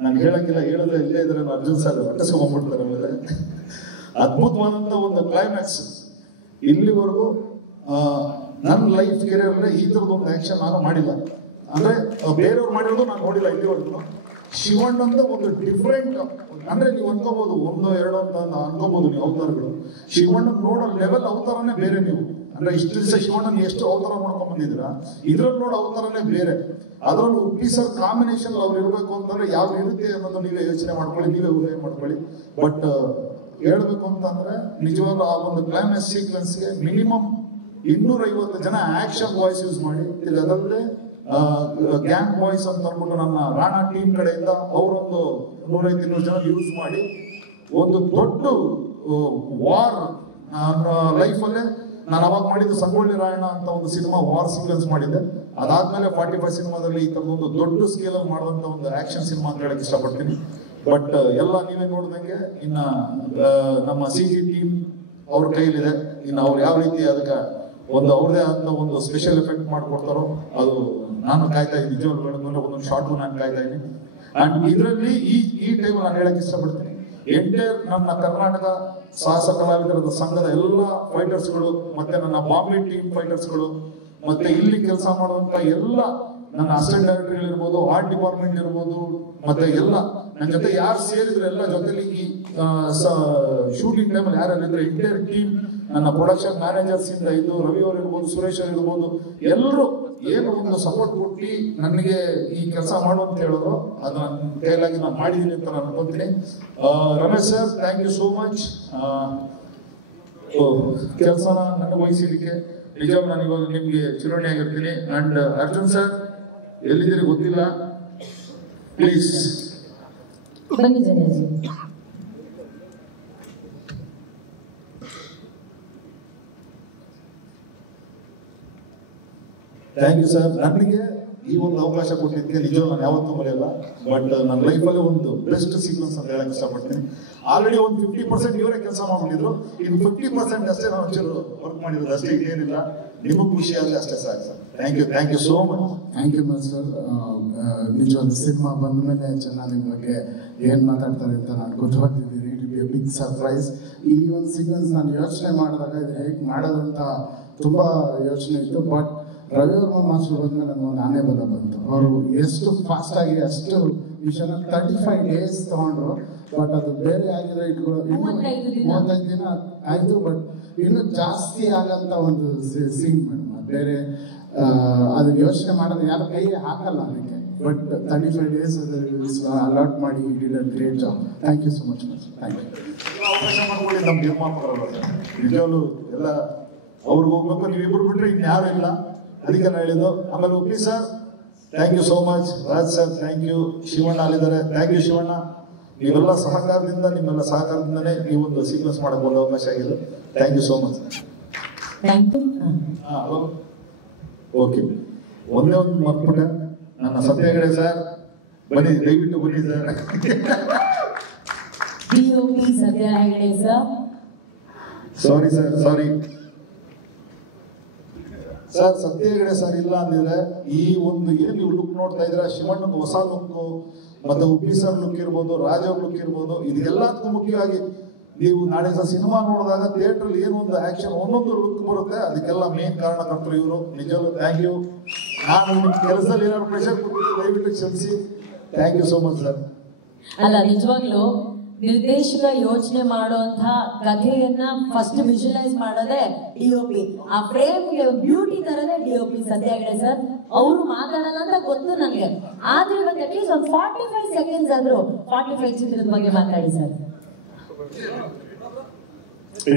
ನಾನು ಹೇಳಂಗಿಲ್ಲ, ಹೇಳಿದ್ರೆ ಇಲ್ಲೇ ಇದ್ರೆ ಅರ್ಜುನ್ ಸರ್ ಹೊಟ್ಟಿಸ್ಕೊಂಡ್ಬಿಡ್ತಾರೆ. ಆಮೇಲೆ ಅದ್ಭುತವಾದಂಥ ಒಂದು ಕ್ಲೈಮ್ಯಾಕ್ಸ್. ಇಲ್ಲಿವರೆಗೂ ನನ್ನ ಲೈಫ್ ಕೆರಿಯರ್ ಈ ಥರದ್ದು ಒಂದು ಆಕ್ಷನ್ ನಾನು ಮಾಡಿಲ್ಲ. ಅಂದ್ರೆ ಬೇರೆಯವ್ರು ಮಾಡಿರೋದು ನಾನು ನೋಡಿಲ್ಲ ಇಲ್ಲಿವರೆಗೂ. ಶಿವಣ್ಣಂದ ಒಂದು ಡಿಫ್ರೆಂಟ್, ಅಂದ್ರೆ ನೀವು ಅನ್ಕೋಬಹುದು 1, 2 ಅಂತ ಅನ್ಕೋಬಹುದು ನೀವು ಅವತಾರಗಳು. ಶಿವಣ್ಣನ್ ನೋಡೋ ಲೆವೆಲ್ ಅವತಾರನೇ ಬೇರೆ. ನೀವು ಅಂದ್ರೆ ಇಷ್ಟು ದಿವಸ ಶಿವಣ್ಣನ್ ಎಷ್ಟು ಅವತಾರ ಮಾಡ್ಕೊಂಡ್ ಬಂದಿದ್ದೀರಾ, ಇದ್ರಲ್ಲಿ ನೋಡೋ ಅವತಾರನೇ ಬೇರೆ. ಅದರಲ್ಲೂ ಉಪ್ಪಿ ಸರ್ ಕಾಂಬಿನೇಷನ್ ಅವ್ರು ಇರಬೇಕು ಅಂತಂದ್ರೆ ಯಾವ್ದು ಇರುತ್ತೆ ಅನ್ನೋದು ನೀವೇ ಯೋಚನೆ ಮಾಡ್ಕೊಳ್ಳಿ, ನೀವೇ ಊಹೆ ಮಾಡ್ಕೊಳ್ಳಿ. ಬಟ್ ಹೇಳ್ಬೇಕು ಅಂತಂದ್ರೆ ನಿಜವಾಗ್ಲೂ ಆ ಒಂದು ಕ್ಲೈಮ್ಯಾಕ್ಸ್ ಸೀಕ್ವೆನ್ಸ್ಗೆ ಮಿನಿಮಮ್ 250 ಜನ ಆಕ್ಷನ್ ವಾಯ್ಸ್ ಯೂಸ್ ಮಾಡಿ, ಅದಲ್ಲದೆ ಗ್ಯಾಂಗ್ ವಾಯ್ಸ್ ಅಂತ ಅಂದ್ಬಿಟ್ಟು ನನ್ನ ರಾಣಾ ಟೀಮ್ ಕಡೆಯಿಂದ ಅವರೊಂದು 150-200 ಜನ ಯೂಸ್ ಮಾಡಿ ಒಂದು ದೊಡ್ಡ ವಾರ್ ಲೈಫಲ್ಲೇ ನಾನು ಅವಾಗ ಮಾಡಿದ್ದು ಸಂಗೊಳ್ಳಿ ರಾಯಣ್ಣ ಅಂತ ಒಂದು ಸಿನಿಮಾ ವಾರ್ ಸೀಕ್ವೆನ್ಸ್ ಮಾಡಿದ್ದೆ. ಅದಾದ್ಮೇಲೆ 45 ಸಿನಿಮಾದಲ್ಲಿ ಈ ತರದೊಂದು ದೊಡ್ಡ ಸ್ಕೇಲ್ ಅಲ್ಲಿ ಮಾಡುವಂತ ಒಂದು ಆಕ್ಷನ್ ಸಿನಿಮಾ ಅಂತ ಹೇಳಕ್ ಇಷ್ಟಪಡ್ತೀನಿ. ಬಟ್ ಎಲ್ಲ ನೀವೇ ನೋಡಿದಂಗೆ ಇನ್ನ ನಮ್ಮ CG ಟೀಮ್ ಅವ್ರ ಕೈಲಿದೆ. ಇನ್ನು ಅವ್ರು ಯಾವ ರೀತಿ ಅದಕ್ಕೆ ಒಂದು ಅವ್ರದೇ ಆದ ಒಂದು ಸ್ಪೆಷಲ್ ಎಫೆಕ್ಟ್ ಮಾಡ್ಕೊಡ್ತಾರೋ ಅದು ನಾನು ಕಾಯ್ತಾ ಇದ್ದೀನಿ. ನಿಜವಾಗ್ಲೂ ಹೇಳಿದ್ಮೇಲೆ ಒಂದೊಂದು ಶಾರ್ಟ್ಗೂ ನಾನು ಕಾಯ್ತಾ ಇದ್ದೀನಿ. ಅಂಡ್ ಇದರಲ್ಲಿ ಈ ಟೈಮ್ ನಾನು ಹೇಳಕ್ ಇಷ್ಟಪಡ್ತೀನಿ, ಎಂಟೈರ್ ನನ್ನ ಕರ್ನಾಟಕ ಸಾಹಸ ಕಲಾವಿದರ ಸಂಘದ ಎಲ್ಲ ಫೈಟರ್ಸ್ಗಳು, ಮತ್ತೆ ನನ್ನ ಬಾಂಬೆ ಟೀಮ್ ಫೈಟರ್ಸ್ಗಳು, ಮತ್ತೆ ಇಲ್ಲಿ ಕೆಲಸ ಮಾಡುವಂತ ಎಲ್ಲ ನನ್ನ ಅಸಿಸ್ಟೆಂಟ್ ಡೈರೆಕ್ಟರ್ ಇರ್ಬೋದು, ಆರ್ಟ್ ಡಿಪಾರ್ಟ್ಮೆಂಟ್ ಇರ್ಬೋದು, ಮತ್ತೆ ಎಲ್ಲ ನನ್ನ ಜೊತೆ ಯಾರು ಸೇರಿದ್ರೆ ಎಲ್ಲ ಜೊತೆಲಿ ಈ ಶೂಟಿಂಗ್ ಟೈಮಲ್ಲಿ ಯಾರಿದ್ರೆ ಎಂಟೈರ್ ಟೀಮ್, ನನ್ನ ಪ್ರೊಡಕ್ಷನ್ ಮ್ಯಾನೇಜರ್ಸ್ ಇಂದ ಇದು ರವಿ ಅವರು ಇರ್ಬೋದು, ಸುರೇಶ್ ಅವರು ಇರ್ಬೋದು, ಎಲ್ಲರೂ ಏನು ಒಂದು ಸಪೋರ್ಟ್ ಕೊಟ್ಟು ನನಗೆ ಈ ಕೆಲಸ ಮಾಡು ಅಂತ ಹೇಳಿದ್ರು. ಅದು ನನ್ನ ಕೈಲಾಗಿ ನಾನು ಮಾಡಿದ್ದೀನಿ ಅಂತ ನಾನು ಅನ್ಕೊಂತೀನಿ. Ramesh sir, thank you so much. ಕೆಲಸನ ನನ್ನ ವಹಿಸಿದ್ದಕ್ಕೆ ನಿಜವಾಗ ನಾನು ಇವಾಗ ನಿಮ್ಗೆ ಚಿರೋಣಿ ಆಗಿರ್ತೀನಿ. ಅಂಡ್ ಅರ್ಜುನ್ ಸರ್ ಎಲ್ಲಿದ್ದೀರಿ ಗೊತ್ತಿಲ್ಲ, ಪ್ಲೀಸ್ ಬನ್ನಿ ಜನೇಜಿ. Thank you sir. ನನಗೆ ಈ ಒಂದು ಅವಕಾಶ ಕೊಟ್ಟಿದ್ದಕ್ಕೆ ನಿಜವೂ ನಾನು ಯಾವತ್ತೂ ಮರೆಯಲ್ಲ. ಬಟ್ ನನ್ನ ಲೈಫಲ್ಲಿ ಒಂದು ಬೆಸ್ಟ್ ಸೀಕ್ವೆನ್ಸ್ ಅಂತ ಹೇಳಕ್ ಇಷ್ಟಪಡ್ತೀನಿ. ಆಲ್ರೆಡಿ ಒಂದು 50% ಇವರೇ ಕೆಲಸ ಮಾಡ್ಬಿಟ್ಟಿದ್ರು, ಇನ್ನು 50% ಅಷ್ಟೇ ನಾವು ಒಂಚೂರು ವರ್ಕ್ ಮಾಡಿರೋದು ಅಷ್ಟೇ, ಏನಿಲ್ಲ. ನಿಮಗೂ ಖುಷಿ ಆದರೆ ಅಷ್ಟೇ ಸಾಕು sir. Thank you so much. Thank you sir. ನಿಜವಾದ ಸಿನಿಮಾ ಬಂದ ಮೇಲೆ ಚೆನ್ನಾಗಿ ನಿಮ್ಮ ಬಗ್ಗೆ ಏನು ಮಾತಾಡ್ತಾರೆ ಅಂತ ನಾನು ಗೊತ್ತಾಗ್ತಿದ್ದೀನಿ. It be a big surprise. ಈ ಒಂದು ಸೀಕ್ವೆನ್ಸ್ ನಾನು ಯೋಚನೆ ಮಾಡಿದಾಗ ಇದು ಹೇಗೆ ಮಾಡೋದಂತ ತುಂಬ ಯೋಚನೆ ಇತ್ತು. ಬಟ್ ರವಿವರ್ಮ ಮಾಸ್ಟರ್ ಬಂದ್ಮೇಲೆ ನನಗೊಂದು ಆನೆ ಬಲ ಬಂತು. ಅವರು ಎಷ್ಟು ಫಾಸ್ಟ್ ಆಗಿ ಅಷ್ಟು ವಿಷಯನ 35 days ತಗೊಂಡ್ರು. ಬಟ್ ಅದು ಬೇರೆ ಆಗಿದ್ರೆ ಇಟ್ಕೊಳ್ಳೋ 35 ದಿನ ಆಯ್ತು. ಬಟ್ ಇನ್ನು ಜಾಸ್ತಿ ಆಗಂತ ಒಂದು ಸೀನ್ ಮೇಡಮ್, ಬೇರೆ ಅದಕ್ಕೆ ಯೋಚನೆ ಮಾಡೋದು ಯಾರು ಕೈ ಹಾಕಲ್ಲ ಅದಕ್ಕೆ. ಬಟ್ 35 days ಅಲಾಟ್ ಮಾಡಿ did a great job. Thank you so much. Thank you. ಅವಕಾಶ ಮಾಡ್ಕೊಳ್ಳಿ ನಮ್ಮ ನಿರ್ಮಾಪಕರಲ್ಲ ನಿಜವಾಗ್ಲೂ ಎಲ್ಲ ಅವ್ರಿಗೆ ಹೋಗ್ಬೇಕು. ನೀವಿಬ್ರು ಬಿಟ್ರೆ ಇನ್ಯಾರು ಇಲ್ಲ, ಅದಕ್ಕೆ ನಾನು ಹೇಳಿದ್ದು. ಆಮೇಲೆ Uppi sir, thank you so much. Raj sir, thank you. Shivanna ಅಲ್ಲಿದ್ದಾರೆ, ಥ್ಯಾಂಕ್ ಯು ಶಿವಣ್ಣ. ನೀವೆಲ್ಲ ಸಹಕಾರದಿಂದ, ನಿಮ್ಮೆಲ್ಲ ಸಹಕಾರದಿಂದನೇ ಈ ಒಂದು ಸೀಕ್ವೆನ್ಸ್ ಮಾಡಕ್ಕೆ ಒಂದು ಅವಕಾಶ ಆಗಿದೆ. Thank you so much. Okay, ಒಂದೇ ಒಂದು ಮರ್ತ್ಬಿಟ್ಟೆ, ನನ್ನ ಸತ್ಯ ಹೆಗಡೆ ಸರ್ ಬನ್ನಿ, ದಯವಿಟ್ಟು ಬನ್ನಿ sir. DOP Satya Hegde sir. Sorry sir, sorry sir. ಸತ್ಯ ಹೆಗಡೆ ಸರ್ ಇಲ್ಲ ಅಂದಿದ್ರೆ ಈ ಒಂದು ಏನು ನೀವು ಲುಕ್ ನೋಡ್ತಾ ಇದ್ರೆ, ಶಿವಣ್ಣನ ಹೊಸ ಲುಕ್, ಮತ್ತೆ ಉಪ್ಪಿ ಸರ್ ಲುಕ್ ಇರ್ಬೋದು, ರಾಜ್ ಅವ್ರ ಲುಕ್ ಇರ್ಬೋದು, ಇದೆಲ್ಲದಕ್ಕೂ ಮುಖ್ಯವಾಗಿ ನೀವು ನಾಳೆ ಸಹ ಸಿನಿಮಾ ನೋಡಿದಾಗ ಥಿಯೇಟರ್ ಏನು ಒಂದು ಆಕ್ಷನ್ ಒಂದೊಂದು ಲುಕ್ ಬರುತ್ತೆ, ಅದಕ್ಕೆಲ್ಲ ಮೇನ್ ಕಾರಣಕರ್ತರು ಇವರು. ನಿಜವಾಗ್ಲೂ ಥ್ಯಾಂಕ್ ಯು. ನಾನು ನಿಮ್ಮ ಕೆಲಸದಲ್ಲಿ ಏನಾದ್ರು ಪ್ರೆಷರ್ ಕೊಟ್ಟಿದ್ದು ದಯವಿಟ್ಟು ಕ್ಷಮಿಸಿ. Thank you so much sir. ಅಲ್ಲ, ನಿಜವಾಗ್ಲೂ ನಿರ್ದೇಶಕ ಯೋಚನೆ ಮಾಡುವಂತ ಕಥೆಯನ್ನ ಫಸ್ಟ್ ವಿಜುವಲೈಸ್ ಮಾಡೋದೇ DOP. ಆ ಫ್ರೇಮ್ ಬ್ಯೂಟಿ ತರದೇ DOP ಸತ್ಯ ಹೆಗಡೆ ಸರ್. ಅವರು ಮಾತಾಡಲ್ಲ ಅಂತ ಗೊತ್ತು ನನಗೆ, ಆದ್ರೆ ಇವತ್ತು ಅಟ್ಲೀಸ್ಟ್ ಒಂದು 45 seconds ಆದ್ರೂ 45 ಚಿತ್ರದ ಬಗ್ಗೆ ಮಾತಾಡಿ ಸರ್.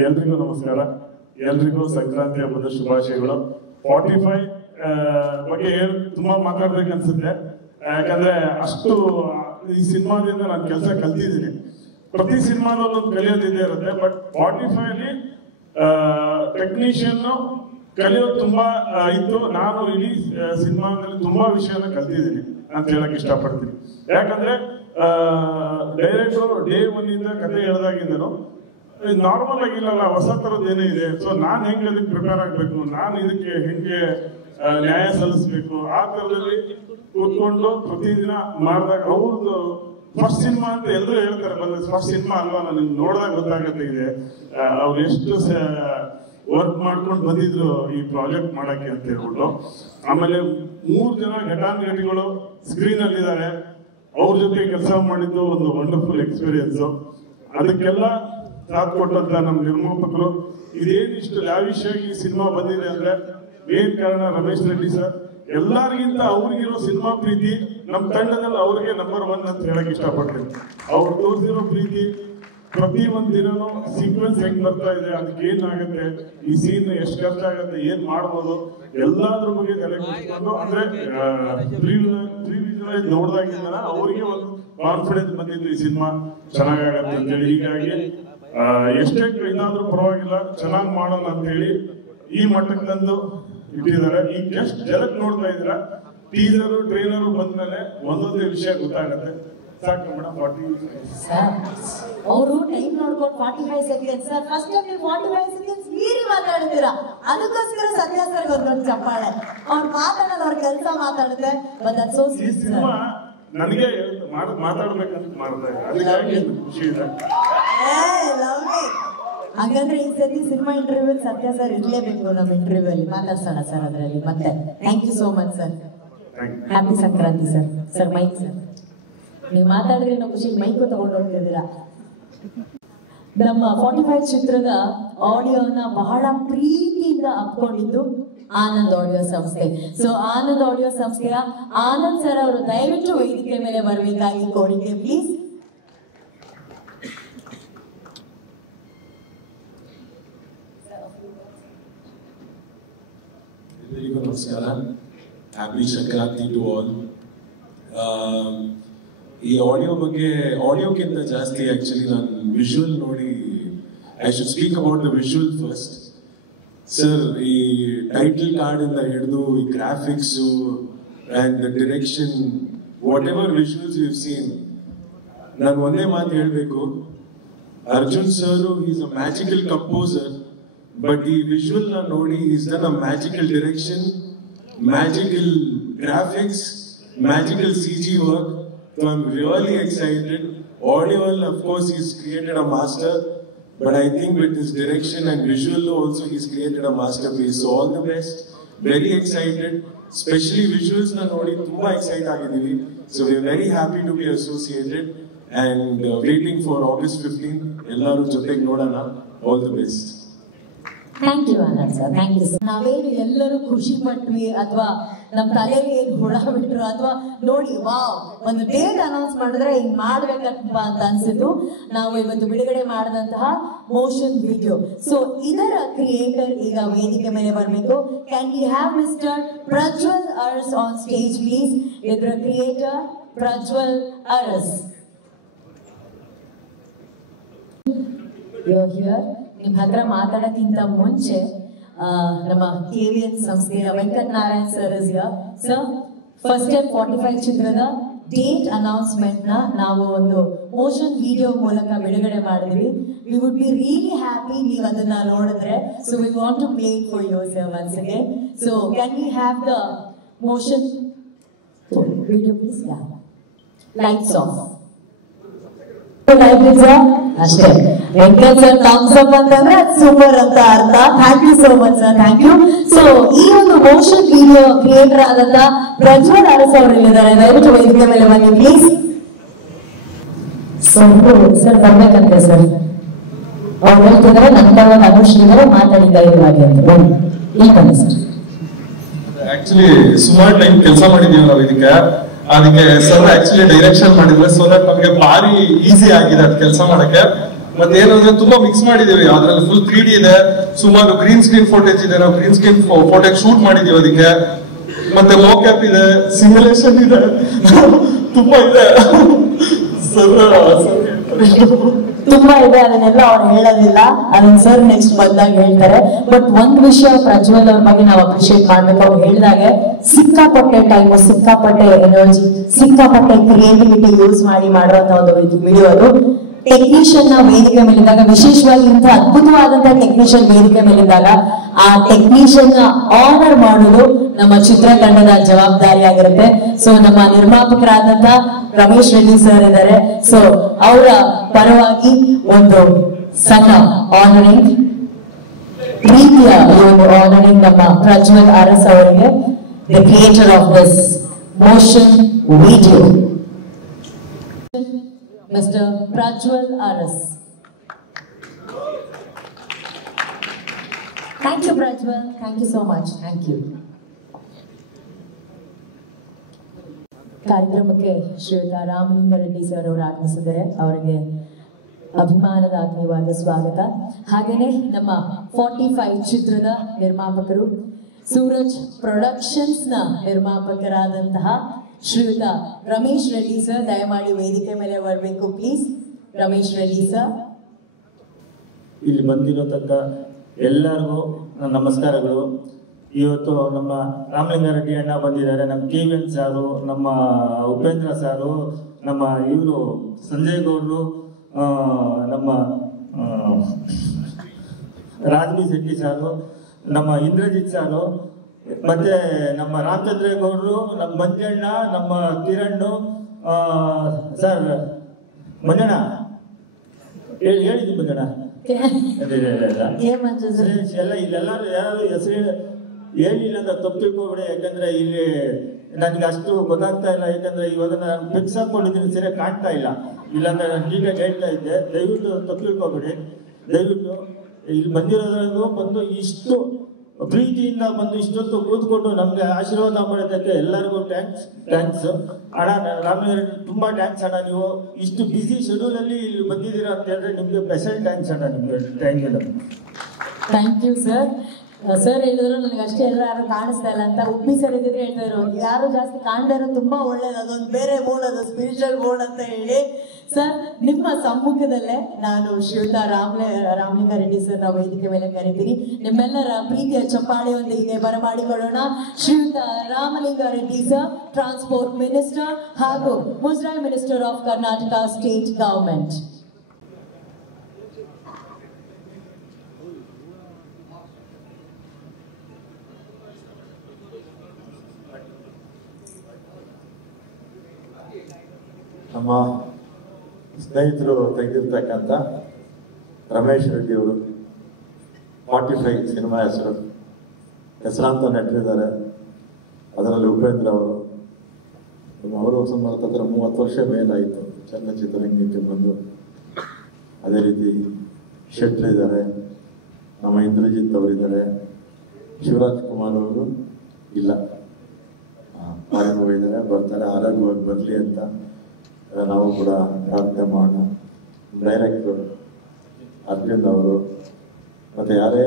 ಎಲ್ರಿಗೂ ನಮಸ್ಕಾರ. ಎಲ್ರಿಗೂ ಸಂಕ್ರಾಂತಿ ಹಬ್ಬದ ಶುಭಾಶಯಗಳು. 45 ಬಗ್ಗೆ ತುಂಬಾ ಮಾತಾಡ್ಬೇಕು ಅನ್ಸುತ್ತೆ, ಯಾಕಂದ್ರೆ ಅಷ್ಟು ಈ ಸಿನಿಮಾದಿಂದ ನಾನು ಕೆಲಸ ಕಲ್ತಿದ್ದೀನಿ. ಪ್ರತಿ ಸಿನಿಮಾದಲ್ಲೂ ಒಂದು ಕಲಿಯೋದಿದೆ ಇರುತ್ತೆ. ಬಟ್ 45 ಟೆಕ್ನಿಷಿಯನ್ ಕಲಿಯೋದು ತುಂಬಾ ಇತ್ತು. ನಾನು ಇಡೀ ಸಿನಿಮಾದಲ್ಲಿ ತುಂಬಾ ವಿಷಯನ ಕಲ್ತಿದ್ದೀನಿ ಅಂತ ಹೇಳಕ್ ಇಷ್ಟಪಡ್ತೀನಿ. ಯಾಕಂದ್ರೆ ಡೈರೆಕ್ಟರ್ ಡೇ 1 ಇಂದ ಕತೆ ಹೇಳ್ದಾಗಿಂದನು ನಾರ್ಮಲ್ ಆಗಿಲ್ಲಲ್ಲ, ಹೊಸ ತರದ್ದು ಏನೇ ಇದೆ. ಸೊ ನಾನು ಹೆಂಗೆ ಅದಕ್ಕೆ ಪ್ರಿಪೇರ್ ಆಗ್ಬೇಕು, ನಾನು ಇದಕ್ಕೆ ಹೆಂಗೆ ನ್ಯಾಯ ಸಲ್ಲಿಸ್ಬೇಕು, ಆ ತರದಲ್ಲಿ ಕೂತ್ಕೊಂಡು ಪ್ರತಿದಿನ ಮಾಡಿದಾಗ ಅವ್ರದ್ದು ಫಸ್ಟ್ ಸಿನಿಮಾ ಅಂತ ಎಲ್ಲರೂ ಹೇಳ್ತಾರೆ, ಫಸ್ಟ್ ಸಿನಿಮಾ ಅಲ್ವಾ, ನನಗೆ ನೋಡಿದಾಗ ಗೊತ್ತಾಗುತ್ತೆ ಇದೆ ಅವ್ರು ಎಷ್ಟು ವರ್ಕ್ ಮಾಡ್ಕೊಂಡು ಬಂದಿದ್ರು ಈ ಪ್ರಾಜೆಕ್ಟ್ ಮಾಡಕ್ಕೆ ಅಂತ ಹೇಳ್ಬಿಟ್ಟು. ಆಮೇಲೆ 3 ಜನ ಘಟಾನುಘಟಿಗಳು ಸ್ಕ್ರೀನ್ ಅಲ್ಲಿ ಇದ್ದಾರೆ, ಅವ್ರ ಜೊತೆ ಕೆಲಸ ಮಾಡಿದ್ದು ಒಂದು ವಂಡರ್ಫುಲ್ ಎಕ್ಸ್ಪೀರಿಯನ್ಸ್. ಅದಕ್ಕೆಲ್ಲ ಸಾಥ್ ಕೊಟ್ಟಂತ ನಮ್ಮ ನಿರ್ಮಾಪಕರು. ಇದೇನಿಷ್ಟು ಲ್ಯಾವಿಶ್ ಆಗಿ ಈ ಸಿನಿಮಾ ಬಂದಿದೆ ಅಂದ್ರೆ ಮೇನ್ ಕಾರಣ ರಮೇಶ್ ರೆಡ್ಡಿ ಸರ್. ಎಲ್ಲರಿಗಿಂತ ಅವ್ರಿಗಿರೋ ಸಿನಿಮಾ ಪ್ರೀತಿ ನಮ್ಮ ತಂಡದಲ್ಲಿ ಅವ್ರಿಗೆ ನಂಬರ್ 1 ಅಂತ ಹೇಳಕ್ ಇಷ್ಟಪಡ್ತೀನಿ. ಅವ್ರು ತೋರಿಸಿರೋ ಪ್ರೀತಿ, ಪ್ರತಿ ಒಂದ್ ದಿನನೂ ಸೀಕ್ವೆನ್ಸ್ ಹೆಂಗ್ ಬರ್ತಾ ಇದೆ, ಅದಕ್ಕೆ ಏನಾಗುತ್ತೆ, ಈ ಸೀನ್ ಎಷ್ಟು ಖರ್ಚಾಗತ್ತೆ, ಏನ್ ಮಾಡ್ಬೋದು, ಎಲ್ಲಾದ್ರ ಬಗ್ಗೆ ತಲೆ ಕೆಡಿಸ್ಕೊಂಡು, ಅಂದ್ರೆ ಪ್ರೀವಿಜುವಲೈಸ್ ನೋಡ್ದಾಗಿಂದ ಅವ್ರಿಗೆ ಒಂದು ಕಾನ್ಫಿಡೆನ್ಸ್ ಬಂದಿದ್ದು ಈ ಸಿನಿಮಾ ಚೆನ್ನಾಗಾಗತ್ತೆ ಅಂತೇಳಿ. ಹೀಗಾಗಿ ಎಷ್ಟೇ ಇದಾದ್ರೂ ಪರವಾಗಿಲ್ಲ, ಚೆನ್ನಾಗಿ ಮಾಡೋಣ ಅಂತ ಹೇಳಿ ಈ ಮಟ್ಟಕ್ಕೆ ತಂದು ಇಟ್ಟಿದ್ದಾರೆ. ಈಗ ಜಸ್ಟ್ ಜಗತ್ ನೋಡ್ತಾ ಇದ್ದೀರಾ, ಟೀಸರು ಟ್ರೈಲರು ಬಂದ್ಮೇಲೆ ಒಂದೊಂದೇ ವಿಷಯ ಗೊತ್ತಾಗತ್ತೆ. ಸಾಕು ಮೇಡಮ್. ಅವರು ಟೈಮ್ ನೋಡ್ಕೊಂಡು 45 ಸೆಕೆಂಡ್ಸ್ ಸರ್, ಫಸ್ಟ್ ಟೈಮ್ ನೀವು 45 ಸೆಕೆಂಡ್ಸ್ ಮೀರಿ ಮಾತಾಡ್ತೀರಾ, ಅದಕ್ಕೋಸ್ಕರ ಸತ್ಯ ಸರ್ ಒಂದು ಚಪ್ಪಾಳೆ. ಅವ್ರು ಮಾತಾಡೋದು ಅವ್ರ ಕೆಲಸ ಮಾತಾಡುತ್ತೆ. ಈ ಸಿನಿಮಾ ನನಗೆ ಮಾತಾಡ್ಬೇಕಂತ ಮಾಡ್ತಾ ಇದ್ದಾರೆ, ಖುಷಿ ಇದೆ. ಹಾಗಾದ್ರೆ ಈ ಸರಿ ಸಿನಿಮಾ ಇಂಟರ್ವ್ಯೂ ಸತ್ಯ ಸರ್ ಇರ್ಲೇಬೇಕು ನಮ್ಮ ಇಂಟರ್ವ್ಯೂ ಅಲ್ಲಿ, ಮಾತಾಡ್ಸೋಣ ಸರ್ ಅದರಲ್ಲಿ ಮತ್ತೆ. Thank you so much sir. Happy Sankranti sir. Sir mike sir, ನೀವು ಮಾತಾಡಿದ್ರೆ ನಾವು ಖುಷಿ ಮೈಕು ತಗೊಂಡು ಹೋಗ್ತಿದ್ದೀರಾ. ನಮ್ಮ 45 ಚಿತ್ರದ ಆಡಿಯೋನ ಬಹಳ ಪ್ರೀತಿಯಿಂದ ಅಪ್ಕೊಂಡಿದ್ದು ಆನಂದ್ ಆಡಿಯೋ ಸಂಸ್ಥೆ. ಸೊ ಆನಂದ್ ಆಡಿಯೋ ಸಂಸ್ಥೆಯ ಆನಂದ್ ಸರ್ ಅವರು ದಯವಿಟ್ಟು ವೇದಿಕೆ ಮೇಲೆ ಬರಬೇಕಾಗಿ ಕೋರಿಕೆ ಪ್ಲೀಸ್. ಎಲ್ಲರಿಗೂ ನಮಸ್ಕಾರ. Happy Sankranti to all. ಈ ಆಡಿಯೋಕ್ಕಿಂತ ಜಾಸ್ತಿ ಆಕ್ಚುಲಿ ನಾನು ವಿಜುವಲ್ ನೋಡಿ, I should speak about the visual first. Sir, ಈ ಟೈಟಲ್ ಕಾರ್ಡ್ ಇಂದ ಹಿಡಿದು ಈ graphics and the direction, whatever visuals you seen, ನಾನು ಒಂದೇ ಮಾತು ಹೇಳಬೇಕು, Arjun sir is a magical composer. But ಈ ವಿಜುವಲ್ ನ ನೋಡಿ, is done a magical direction, magical graphics, magical CG work. So I'm really excited. Audio, of course, he's created a master, but I think with his direction and visual also, he's created a masterpiece. So all the best. Very excited. Especially visuals na nodi tumba excited ಆಗಿದ್ದೀವಿ. So we're very happy to be associated and waiting for August 15. ಎಲ್ಲರೂ ಜೊತೆಗೆ ನೋಡೋಣ. All the best. Thank you Anand sir, thank you sir. ನಾವೇನು ಎಲ್ಲರೂ ಖುಷಿ ಪಟ್ವಿ ಅಥವಾ ನಮ್ಮ ತಲೆಗೆ ಏನು ಹುಳ ಬಿಟ್ರು ಅಥವಾ ನೋಡಿ ವಾವ್ ಒಂದು ಡೇಟ್ ಅನೌನ್ಸ್ ಮಾಡಿದ್ರೆ ಹಿಂಗ್ ಮಾಡ್ಬೇಕಪ್ಪ ಅಂತ ಅನ್ಸಿದ್ದು, ನಾವು ಇವತ್ತು ಬಿಡುಗಡೆ ಮಾಡಿದಂತಹ ಮೋಷನ್ ವಿಡಿಯೋ. ಸೊ ಇದರ ಕ್ರಿಯೇಟರ್ ಈಗ ವೇದಿಕೆ ಮೇಲೆ ಬರಬೇಕು. Can we have mister Prajwal Aras on stage please? ಇದರ ಕ್ರಿಯೇಟರ್ ಪ್ರಜ್ವಲ್ ಅರಸ್. ನಿಮ್ ಹತ್ರ ಮಾತಾಡಕ್ಕಿಂತ ಮುಂಚೆ ನಮ್ಮ KVN ಸಂಸ್ಥೆಯ Venkat Narayan sir is here. Sir, first time 45 ಚಿತ್ರದ ಡೇಟ್ ಅನೌನ್ಸ್ಮೆಂಟ್ ನ ನಾವು ಒಂದು ಮೋಷನ್ ವಿಡಿಯೋ ಮೂಲಕ ಬಿಡುಗಡೆ ಮಾಡಿದ್ವಿ. We would be really happy ನೀವು ಅದನ್ನ ನೋಡಿದ್ರೆ. So we want to play it for you sir once again. So can we have the motion video please? Lights off. ಅಷ್ಟೇ. ವೆಂಕಟ್ ಸರ್ ಥಮ್ಸ್ ಅಪ್ ಅಂತಂದ್ರೆ super ಅಂತ ಅರ್ಥ. Thank you so much sir, thank you. So ಈ ಒಂದು motion video creator ಆದಂತ ಪ್ರಜ್ವಲ್ ಅರಸ್ ಅವರು ಇಲ್ಲಿದ್ದಾರೆ, ದಯವಿಟ್ಟು ವೇದಿಕೆ ಮೇಲೆ ಬನ್ನಿ ಪ್ಲೀಸ್. ಸರ್ ಬರ್ಬೇಕಂತೆ ಸರ್, ಅವ್ರು ಹೇಳ್ತಿದ್ದಾರೆ ನಂತರ ಅನುಶ್ರೀಗಳು ಮಾತಾಡಿದ ಇರುವಾಗೆ ಅಂತ. ಇಲ್ಲಿ ಬನ್ನಿ ಸರ್. ಆಕ್ಚುಲಿ ಸುಮಾರು ಟೈಮ್ ಕೆಲಸ ಮಾಡಿದೀವಿ ನಾವು ಇದಕ್ಕೆ. ಅದಕ್ಕೆ ಸರ್ ಆಕ್ಚುಲಿ ಡೈರೆಕ್ಷನ್ ಮಾಡಿದ್ರೆ ಸೊ ದಟ್ ನಮ್ಗೆ ಭಾರಿ ಈಸಿ ಆಗಿದೆ ಅದು ಕೆಲಸ ಮಾಡಕ್ಕೆ. ಮತ್ತೆ ಏನಂದ್ರೆ ತುಂಬಾ ಮಿಕ್ಸ್ ಮಾಡಿದೀವಿ, ಅದ್ರಲ್ಲಿ ಫುಲ್ 3D ಇದೆ, ಸುಮಾರು ಗ್ರೀನ್ ಸ್ಕ್ರೀನ್ ಫೋಟೇಜ್ ಇದೆ, ನಾವು ಗ್ರೀನ್ ಸ್ಕ್ರೀನ್ ಫೋಟೇಜ್ ಶೂಟ್ ಮಾಡಿದೀವಿ ಅದಕ್ಕೆ. ಮತ್ತೆ ಮೋಕ್ಯಾಪ್ ಇದೆ, ಸಿಮ್ಯುಲೇಷನ್ ಇದೆ, ತುಂಬಾ ಇದೆ ತುಂಬಾ ಇದೆ. ಅದನ್ನೆಲ್ಲ ಅವ್ರು ಹೇಳೋದಿಲ್ಲ, ಅದನ್ನ ಸರ್ ನೆಕ್ಸ್ಟ್ ಬಂದಾಗ ಹೇಳ್ತಾರೆ. ಬಟ್ ಒಂದ್ ವಿಷಯ ಪ್ರಜ್ವಲ್ ಅವ್ರ ಬಗ್ಗೆ ನಾವು ಅಪ್ರಿಶಿಯೇಟ್ ಮಾಡ್ಬೇಕು. ಅವ್ರು ಹೇಳಿದಾಗೆ ಸಿಕ್ಕಾಪಟ್ಟೆ ಟೈಮ್, ಸಿಕ್ಕಾಪಟ್ಟೆ ಎನರ್ಜಿ, ಸಿಕ್ಕಾಪಟ್ಟೆ ಕ್ರಿಯೇಟಿವಿಟಿ ಯೂಸ್ ಮಾಡಿ ಮಾಡುವಂತ ಒಂದು ವಿಡಿಯೋ ಅದು. ಟೆಕ್ನಿಷಿಯನ್ ನ ವೇದಿಕೆ ಮೇಲಿದ್ದಾಗ, ವಿಶೇಷವಾಗಿ ಇಂಥ ಅದ್ಭುತವಾದಂತಹ ಟೆಕ್ನಿಷಿಯನ್ ವೇದಿಕೆ ಮೇಲಿದ್ದಾಗ, ಆ ಟೆಕ್ನಿಷಿಯನ್ ನ ಆನರ್ ಮಾಡೋದು ನಮ್ಮ ಚಿತ್ರತಂಡದ ಜವಾಬ್ದಾರಿ ಆಗಿರುತ್ತೆ. ಸೊ ನಮ್ಮ ನಿರ್ಮಾಪಕರಾದಂತ ರಮೇಶ್ ರೆಡ್ಡಿ ಸರ್ ಇದ್ದಾರೆ. ಸೊ ಅವರ ಪರವಾಗಿ ಒಂದು ಸಣ್ಣ ಆನರಿಂಗ್, ಪ್ರೀತಿಯ ಒಂದು ಆನರಿಂಗ್ ನಮ್ಮ ಪ್ರಜ್ವಲ್ ಅರಸ್ ಅವರಿಗೆ, the creator of this motion video, mister Prajwal Aras. Thank you, Prajwal. Thank you so much. Thank you. ಕಾರ್ಯಕ್ರಮಕ್ಕೆ ಶ್ರೀಯುತ ರಾಮಲಿಂಗ ರೆಡ್ಡಿ ಸರ್ ಅವರು ಆಗಮಿಸಿದ್ದಾರೆ. ಅವರಿಗೆ ಅಭಿಮಾನದ ಆತ್ಮೀಯವಾದ ಸ್ವಾಗತ. ಹಾಗೇನೆ ನಮ್ಮ 45 ಚಿತ್ರದ ನಿರ್ಮಾಪಕರು, ಸೂರಜ್ ಪ್ರೊಡಕ್ಷನ್ಸ್ ನ ನಿರ್ಮಾಪಕರಾದಂತಹ ಶ್ರೀಯುತ ರಮೇಶ್ ರೆಡ್ಡಿ ಸರ್ ದಯಮಾಡಿ ವೇದಿಕೆ ಮೇಲೆ ಬರಬೇಕು ಪ್ಲೀಸ್. ರಮೇಶ್ ರೆಡ್ಡಿ ಸರ್. ಇಲ್ಲಿ ಬಂದಿರತಕ್ಕ ಎಲ್ಲರಿಗೂ ನಮಸ್ಕಾರಗಳು. ಇವತ್ತು ನಮ್ಮ ರಾಮಲಿಂಗಾರೆಡ್ಡಿ ಅಣ್ಣ ಬಂದಿದ್ದಾರೆ, ನಮ್ಮ KVN ಸಾರು, ನಮ್ಮ ಉಪೇಂದ್ರ ಸಾರು, ನಮ್ಮ ಇವರು ಸಂಜಯ್ ಗೌಡ್ರು, ನಮ್ಮ ರಾಜ್ಬಿ ಶೆಟ್ಟಿ ಸಾರು, ನಮ್ಮ ಇಂದ್ರಜಿತ್ ಸಾರು, ಮತ್ತೆ ನಮ್ಮ ರಾಮಚಂದ್ರೇಗೌಡರು, ನಮ್ಮ ಮಂಜಣ್ಣ, ನಮ್ಮ ಕಿರಣ್ ಸರ್. ಮಂಜಣ್ಣ ಹೇಳಿದ್ವಿ ಮಂಜಣ್ಣ ಎಲ್ಲ ಇಲ್ಲೆಲ್ಲರೂ ಯಾರು ಹೆಸರು ಹೇಳಿಲ್ಲ ಅಂತ ತಪ್ಪಿಕೋಬೇಡಿ. ಯಾಕಂದ್ರೆ ಇಲ್ಲಿ ನನಗೆ ಅಷ್ಟು ಗೊತ್ತಾಗ್ತಾ ಇಲ್ಲ. ಯಾಕಂದ್ರೆ ಇವಾಗ ನಾನು ಫಿಕ್ಸ್ ಹಾಕೊಂಡಿದ್ದೀನಿ, ಸರಿಯಾಗಿ ಕಾಣ್ತಾ ಇಲ್ಲ. ಇಲ್ಲಾಂದ್ರೆ ನಾನು ನೀಟಾಗಿ ಹೇಳ್ತಾ ಇದ್ದೆ. ದಯವಿಟ್ಟು ತಪ್ಪಿಕೋಬೇಡಿ. ದಯವಿಟ್ಟು ಇಲ್ಲಿ ಬಂದಿರೋದ್ರಾಗೂ ಬಂದು ಇಷ್ಟು ಪ್ರೀತಿಯಿಂದ ಬಂದು ಇಷ್ಟೊತ್ತು ಕೂತ್ಕೊಂಡು ನಮ್ಗೆ ಆಶೀರ್ವಾದ ಮಾಡೋದಕ್ಕೆ ಎಲ್ಲರಿಗೂ ಥ್ಯಾಂಕ್ಸ್ ಅಣ್ಣ. ರಾಮಲಿಂಗ ತುಂಬಾ ಥ್ಯಾಂಕ್ಸ್ ಅಣ್ಣ. ನೀವು ಇಷ್ಟು ಬಿಸಿ ಶೆಡ್ಯೂಲ್ ಅಲ್ಲಿ ಇಲ್ಲಿ ಬಂದಿದ್ದೀರಾ ಅಂತ ಹೇಳಿದ್ರೆ ನಿಮ್ಗೆ ಸ್ಪೆಷಲ್ ಥ್ಯಾಂಕ್ಸ್ ಅಣ್ಣ. ನಿಮ್ಗೆ ಥ್ಯಾಂಕ್ ಯು ಸರ್. ಸರ್ ಹೇಳಿದ್ರು ನನಗೆ ಅಷ್ಟೇ ಯಾರು ಕಾಣಿಸ್ತಾ ಇಲ್ಲ ಅಂತ. ಉಪ್ಪಿ ಸರ್ ಇದ್ದಿದ್ರೆ ಹೇಳ್ತಾ ಇದ್ರು ಯಾರು ಜಾಸ್ತಿ ಕಾಣ್ತಾ ಇರೋ ತುಂಬಾ ಒಳ್ಳೇದು, ಅದೊಂದು ಬೇರೆ ಬೋರ್ಡ್, ಅದು ಸ್ಪಿರಿಚುವಲ್ ಬೋರ್ಡ್ ಅಂತ ಹೇಳಿ. ಸರ್ ನಿಮ್ಮ ಸಮ್ಮುಖದಲ್ಲೇ ನಾನು ಶ್ರೀಯುತ ರಾಮಲಿಂಗ ರೆಡ್ಡಿ ಸರ್ ನಾವು ವೇದಿಕೆ ಮೇಲೆ ಕರಿತೀನಿ. ನಿಮ್ಮೆಲ್ಲರ ಪ್ರೀತಿಯ ಚಪ್ಪಾಳೆಯೊಂದಿಗೆ ಬರಮಾಡಿಕೊಳ್ಳೋಣ ಶ್ರೀಯುತ Ramalinga Reddy sir, transport minister ಹಾಗೂ ಮುಜರಾಯಿ minister of Karnataka state government. ನಮ್ಮ ಸ್ನೇಹಿತರು ತೆಗೆದಿರ್ತಕ್ಕಂಥ ರಮೇಶ್ ರೆಡ್ಡಿ ಅವರು 45 ಸಿನಿಮಾ ಹೆಸರಾಂತ ನಟರಿದ್ದಾರೆ. ಅದರಲ್ಲಿ ಉಪೇಂದ್ರ ಅವರು ಸುಮಾರು 30 ವರ್ಷ ಮೇಲಾಯಿತು ಚಲನಚಿತ್ರರಂಗಕ್ಕೆ ಬಂದು. ಅದೇ ರೀತಿ ಶೆಟ್ರ್ ಇದ್ದಾರೆ, ನಮ್ಮ ಇಂದ್ರಜಿತ್ ಅವರಿದ್ದಾರೆ, ಶಿವರಾಜ್ ಕುಮಾರ್ ಅವರು ಇಲ್ಲ, ಮಾರಿಗೆ ಹೋಗಿದ್ದಾರೆ, ಬರ್ತಾರೆ, ಆರೋಗ್ಯವಾಗಿ ಬರಲಿ ಅಂತ ನಾವು ಕೂಡ ಪ್ರಾರ್ಥನೆ ಮಾಡೋಣ. ಡೈರೆಕ್ಟರ್ ಅರ್ಜುನ್ ಅವರು, ಮತ್ತು ಯಾರೇ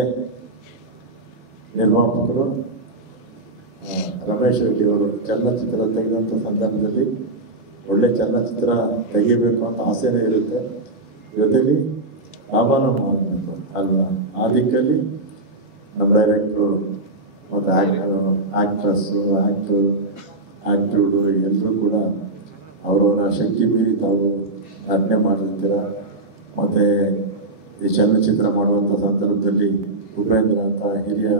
ನಿರ್ಮಾಪಕರು, ರಮೇಶ್ ರೆಡ್ಡಿ ಅವರು ಚಲನಚಿತ್ರ ತೆಗೆದಂಥ ಸಂದರ್ಭದಲ್ಲಿ ಒಳ್ಳೆ ಚಲನಚಿತ್ರ ತೆಗಿಬೇಕು ಅಂತ ಆಸೆನೇ ಇರುತ್ತೆ. ಜೊತೆಲಿ ಲಾಭನೂ ಮಾಡಬೇಕು ಅಲ್ವಾ. ಆ ದಿಕ್ಕಲ್ಲಿ ನಮ್ಮ ಡೈರೆಕ್ಟ್ರು ಮತ್ತು ಆ್ಯಕ್ಟ್ರಸ್ಸು, ಆ್ಯಕ್ಟ್ರು ಎಲ್ಲರೂ ಕೂಡ ಅವರವರ ಶಕ್ತಿ ಮೀರಿ ತಾವು ನಟನೆ ಮಾಡಿರ್ತೀರ. ಮತ್ತು ಈ ಚಲನಚಿತ್ರ ಮಾಡುವಂಥ ಸಂದರ್ಭದಲ್ಲಿ ಉಪೇಂದ್ರ ಅಂತ ಹಿರಿಯ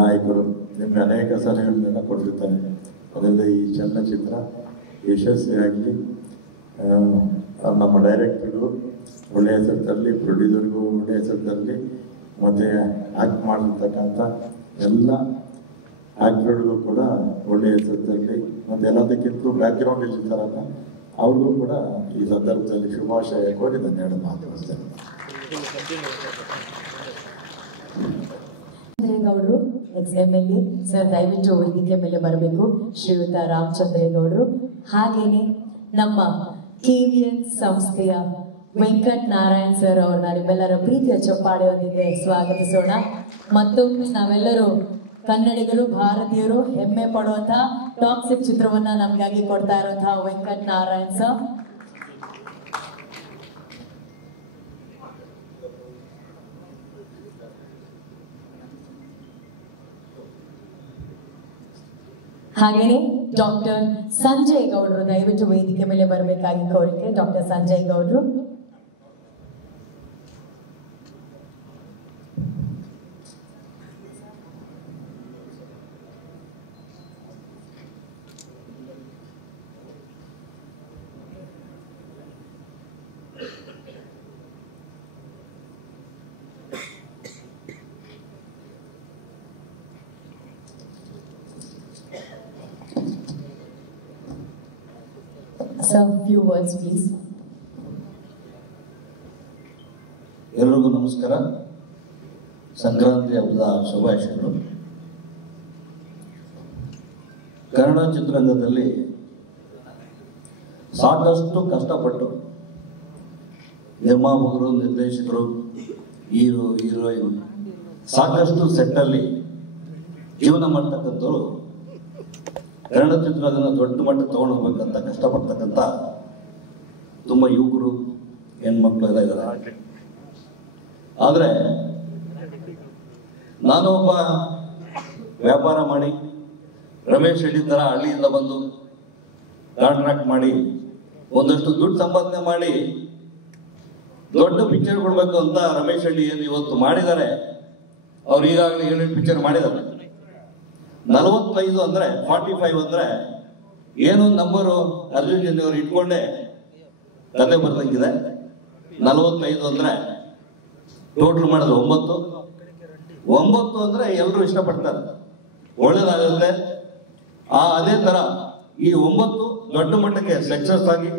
ನಾಯಕರು ನಿಮಗೆ ಅನೇಕ ಸಲಹೆಗಳನ್ನೆಲ್ಲ ಕೊಟ್ಟಿರ್ತಾರೆ. ಅದರಿಂದ ಈ ಚಲನಚಿತ್ರ ಯಶಸ್ವಿಯಾಗಲಿ. ನಮ್ಮ ಡೈರೆಕ್ಟರ್ಗಳು ಒಳ್ಳೆಯ ಹೆಸರು ತರಲಿ, ಪ್ರೊಡ್ಯೂಸರ್ಗೂ ಒಳ್ಳೆಯ ಹೆಸರು ತರಲಿ, ಮತ್ತು ಆ್ಯಕ್ಟ್ ಮಾಡಿರ್ತಕ್ಕಂಥ ಎಲ್ಲ ಆ್ಯಕ್ಟರ್ಗಳಿಗೂ ಕೂಡ ಒಳ್ಳೆಯ ಹೆಸರು ತರಲಿ. ಮತ್ತು ಎಲ್ಲದಕ್ಕಿಂತ ಬ್ಯಾಕ್ಗ್ರೌಂಡ್ ಇರ್ತಾರಲ್ಲ ಅವ್ರಿಗೂ ಕೂಡ ಈ ಸಂದರ್ಭದಲ್ಲಿ ಶುಭಾಶಯ ಕೋರಿ ನಾನು ಹೇಳೋದು ಮಾತನಾಡ್ತೇನೆ. ಚಂದ್ರೇಗೌಡರು XMLA ಸರ್ ದಯವಿಟ್ಟು ವೇದಿಕೆ ಮೇಲೆ ಬರಬೇಕು. ಶ್ರೀಯುತ ರಾಮಚಂದ್ರೇಗೌಡರು, ಹಾಗೇನೆ ನಮ್ಮ KVN ಸಂಸ್ಥೆಯ ವೆಂಕಟ್ ನಾರಾಯಣ್ ಸರ್ ಅವ್ರನ್ನ ನಿಮ್ಮೆಲ್ಲರ ಪ್ರೀತಿಯ ಚಪ್ಪಾಳೆಯೊಂದಿಗೆ ಸ್ವಾಗತಿಸೋಣ. ಮತ್ತೊಮ್ಮೆ ನಾವೆಲ್ಲರೂ ಕನ್ನಡಿಗರು, ಭಾರತೀಯರು ಹೆಮ್ಮೆ ಪಡುವಂತಹ ಟಾಕ್ಸಿಕ್ ಚಿತ್ರವನ್ನ ನಮಗಾಗಿ ಕೊಡ್ತಾ ಇರುವಂತಹ ವೆಂಕಟ್ ನಾರಾಯಣ್ ಸರ್. ಹಾಗೇನೆ ಡಾಕ್ಟರ್ ಸಂಜಯ್ ಗೌಡ್ರು ದಯವಿಟ್ಟು ವೇದಿಕೆ ಮೇಲೆ ಬರಬೇಕಾಗಿ ಕೋರಿಕೆ. ಡಾಕ್ಟರ್ ಸಂಜಯ್ ಗೌಡ್ರು. Sir, few words, please. ಎಲ್ಲರಿಗೂ ನಮಸ್ಕಾರ. ಸಂಕ್ರಾಂತಿ ಹಬ್ಬದ ಶುಭಾಶಯಗಳು. ಕನ್ನಡ ಚಿತ್ರರಂಗದಲ್ಲಿ ಸಾಕಷ್ಟು ಕಷ್ಟಪಟ್ಟು ನಿರ್ಮಾಪಕರು, ನಿರ್ದೇಶಕರು, ಹೀರೋಯಿನ್ ಸಾಕಷ್ಟು ಸೆಟ್ಟಲ್ಲಿ ಜೀವನ ಮಾಡ್ತಕ್ಕಂಥವ್ರು ಕನ್ನಡ ಚಿತ್ರರಂಗನ ದೊಡ್ಡ ಮಟ್ಟಕ್ಕೆ ತಗೊಂಡು ಹೋಗ್ಬೇಕಂತ ಕಷ್ಟಪಡ್ತಕ್ಕಂಥ ತುಂಬ ಯುವಕರು, ಹೆಣ್ಮಕ್ಳು ಎಲ್ಲ ಇದ್ದಾರೆ. ಆದರೆ ನಾನು ಒಬ್ಬ ವ್ಯಾಪಾರ ಮಾಡಿ ರಮೇಶ್ ರೆಡ್ಡಿ ಥರ ಹಳ್ಳಿಯಿಂದ ಬಂದು ಕಾಂಟ್ರಾಕ್ಟ್ ಮಾಡಿ ಒಂದಷ್ಟು ದುಡ್ಡು ಸಂಪಾದನೆ ಮಾಡಿ ದೊಡ್ಡ ಪಿಕ್ಚರ್ ಕೊಡ್ಬೇಕು ಅಂತ ರಮೇಶ್ ರೆಡ್ಡಿ ಏನು ಇವತ್ತು ಮಾಡಿದ್ದಾರೆ. ಅವ್ರು ಈಗಾಗಲೇ 7 ಪಿಕ್ಚರ್ ಮಾಡಿದ್ದಾರೆ. 45 ಅಂದರೆ 45 ಅಂದರೆ ಏನು ನಂಬರು ಅರ್ಜುನ್ ಜನ್ಯ ಅವರು ಇಟ್ಕೊಂಡೆ ಕತೆ ಬರ್ದಂಗಿದೆ. 45 ಅಂದರೆ ಟೋಟಲ್ ಮಾಡಿದ್ರೆ 9 ಅಂದರೆ ಎಲ್ಲರೂ ಇಷ್ಟಪಡ್ತಾರೆ, ಒಳ್ಳೇದಾಗುತ್ತೆ. ಅದೇ ತರ ಈ 9 ದೊಡ್ಡ ಮಟ್ಟಕ್ಕೆ ಸಕ್ಸಸ್ ಆಗಿ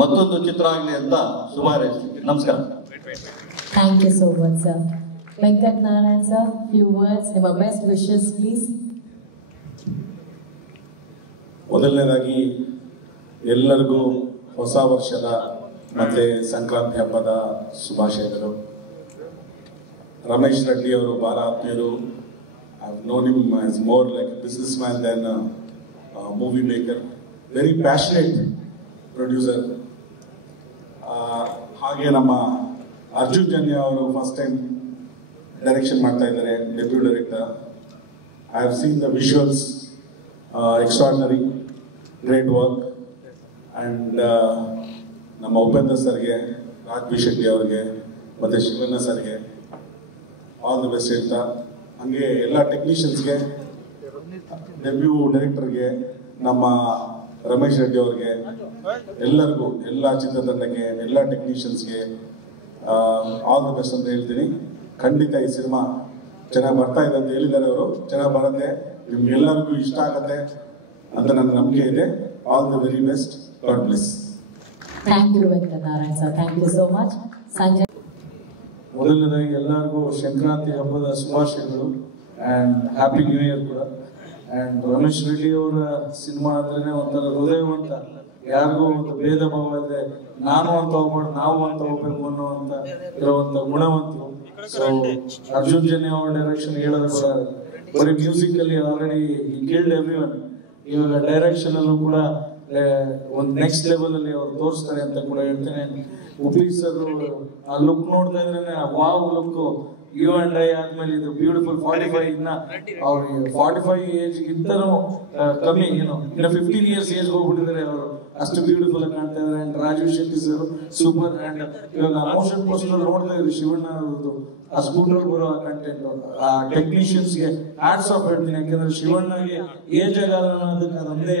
ಮತ್ತೊಂದು ಚಿತ್ರ ಆಗಲಿ ಅಂತ ಶುಭ ಹಾರೈಸ್ತೀನಿ. ನಮಸ್ಕಾರ. Thank you so much, sir. Venkat Narayan sir, few words, your best wishes, please. ಮೊದಲನೇದಾಗಿ ಎಲ್ಲರಿಗೂ ಹೊಸ ವರ್ಷದ ಮತ್ತೆ ಸಂಕ್ರಾಂತಿ ಹಬ್ಬದ ಶುಭಾಶಯಗಳು. ರಮೇಶ್ ರೆಡ್ಡಿ ಅವರು ಬಹಳ ಆತ್ಮೀಯರು. I've known him as more like a businessman than a movie maker. Very passionate producer. ಹಾಗೆ ನಮ್ಮ ಅರ್ಜುನ್ ಜನ್ಯ ಅವರು ಫಸ್ಟ್ ಟೈಮ್ ಡೈರೆಕ್ಷನ್ ಮಾಡ್ತಾ ಇದ್ದಾರೆ, debut director. I have seen the visuals, extraordinary, great work. And ನಮ್ಮ ಉಪೇಂದ್ರ ಸರ್ಗೆ, ರಾಜ್ ಬಿ ಶೆಟ್ಟಿ ಅವ್ರಿಗೆ ಮತ್ತು ಶಿವಣ್ಣ ಸರ್ಗೆ ಆಲ್ ದಿ ಬೆಸ್ಟ್ ಹೇಳ್ತಾ, ಹಾಗೆ ಎಲ್ಲ ಟೆಕ್ನಿಷಿಯನ್ಸ್ಗೆ, ಡೆಬ್ಯೂ ಡೈರೆಕ್ಟರ್ಗೆ, ನಮ್ಮ ರಮೇಶ್ ರೆಡ್ಡಿ ಅವ್ರಿಗೆ, ಎಲ್ಲರಿಗೂ, ಎಲ್ಲ ಚಿತ್ರತಂಡಕ್ಕೆ, ಎಲ್ಲ ಟೆಕ್ನಿಷಿಯನ್ಸ್ಗೆ ಆಲ್ ದಿ ಬೆಸ್ಟ್ ಅಂತ ಹೇಳ್ತೀನಿ. ಖಂಡಿತ ಈ ಸಿನಿಮಾ ಚೆನ್ನಾಗಿ ಬರ್ತಾ ಇದೆ ಅಂತ ಹೇಳಿದ್ದಾರೆ ಅವರು. ಚೆನ್ನಾಗಿ ಬರುತ್ತೆ, ನಿಮ್ಗೆಲ್ಲರಿಗೂ ಇಷ್ಟ ಆಗುತ್ತೆ ಅಂತ ನನ್ನ ನಂಬಿಕೆ ಇದೆ. All the very best. God bless. Thank you, Venkat Narayan sir. Thank you so much. Sanjay. ಮೊದಲನೇದಾಗಿ ಎಲ್ಲರಿಗೂ ಸಂಕ್ರಾಂತಿ ಹಬ್ಬದ ಶುಭಾಶಯಗಳು ಆ್ಯಂಡ್ ಹ್ಯಾಪಿ ನ್ಯೂ ಇಯರ್ ಕೂಡ. ಆ್ಯಂಡ್ ರಮೇಶ್ ರೆಡ್ಡಿ ಅವರ ಸಿನಿಮಾ ಅಂದ್ರೆ ಒಂಥರ ಹೃದಯವಂತ, ಯಾರಿಗೂ ಒಂದು ಭೇದ ಭಾವ ಇದೆ, ನಾನು ಅಂತ ಹೋಗ್ಬಾರ್ದು, ನಾವು ಅಂತ ಹೋಗ್ಬೇಕು ಅನ್ನುವಂತ ಇರುವಂತ ಗುಣವಂತರು. ಸೊ ಅರ್ಜುನ್ ಜನ್ಯ ಅವರ ಡೈರೆಕ್ಷನ್ ಹೇಳೋದು ಕೂಡ ಬರೀ ಮ್ಯೂಸಿಕ್ ಅಲ್ಲಿ ಆಲ್ರೆಡಿ ಗಿಲ್ಡ್ ಎವ್ರಿವನ್. ಇವಾಗ ಡೈರೆಕ್ಷನ್ ಅಲ್ಲೂ ಕೂಡ ಒಂದು ನೆಕ್ಸ್ಟ್ ಲೆವೆಲ್ ಅಲ್ಲಿ ಅವ್ರು ತೋರಿಸ್ತಾರೆ ಅಂತ ಕೂಡ ಹೇಳ್ತೇನೆ. ಉಪಿ ಸರ್ ಆ ಲುಕ್ ನೋಡ್ತಾ ಇದ್ರೆ wow look. You and I ಆದ್ಮೇಲೆ ಇದು ಬ್ಯೂಟಿಫುಲ್ 45 ಇನ್ನ ಅವ್ರಿಗೆ 45 ಏಜ್ ಗಿಂತನೂ ಕಮ್ಮಿ, ಇನ್ನು 15 ಇಯರ್ಸ್ ಏಜ್ ಹೋಗ್ಬಿಟ್ಟಿದ್ದಾರೆ ಅವರು. ಅಷ್ಟು ಬ್ಯೂಟಿಫುಲ್ ಆಗಿ ಕಾಣ್ತಾ ಇದ್ದಾರೆ. And Rajeev Shetty sir super. And ಇವಾಗ ಮೋಷನ್ ಪೋಸ್ಟರ್ ನೋಡ್ತಾ ಇದ್ರಿ ಶಿವಣ್ಣ ಅವ್ರದ್ದು ಆ ಸ್ಕೂಟರ್ ಬರೋ ಕಂಟೆಂಟ್, ಆ ಟೆಕ್ನಿಷಿಯನ್ಸ್ಗೆ ಹ್ಯಾಟ್ಸ್ ಆಫ್ ಹೇಳ್ತೀನಿ. ಯಾಕಂದ್ರೆ ಶಿವಣ್ಣಗೆ ಏಜ್ ಆಗಲ್ಲ ಅನ್ನೋದಕ್ಕೆ ಅದೊಂದೇ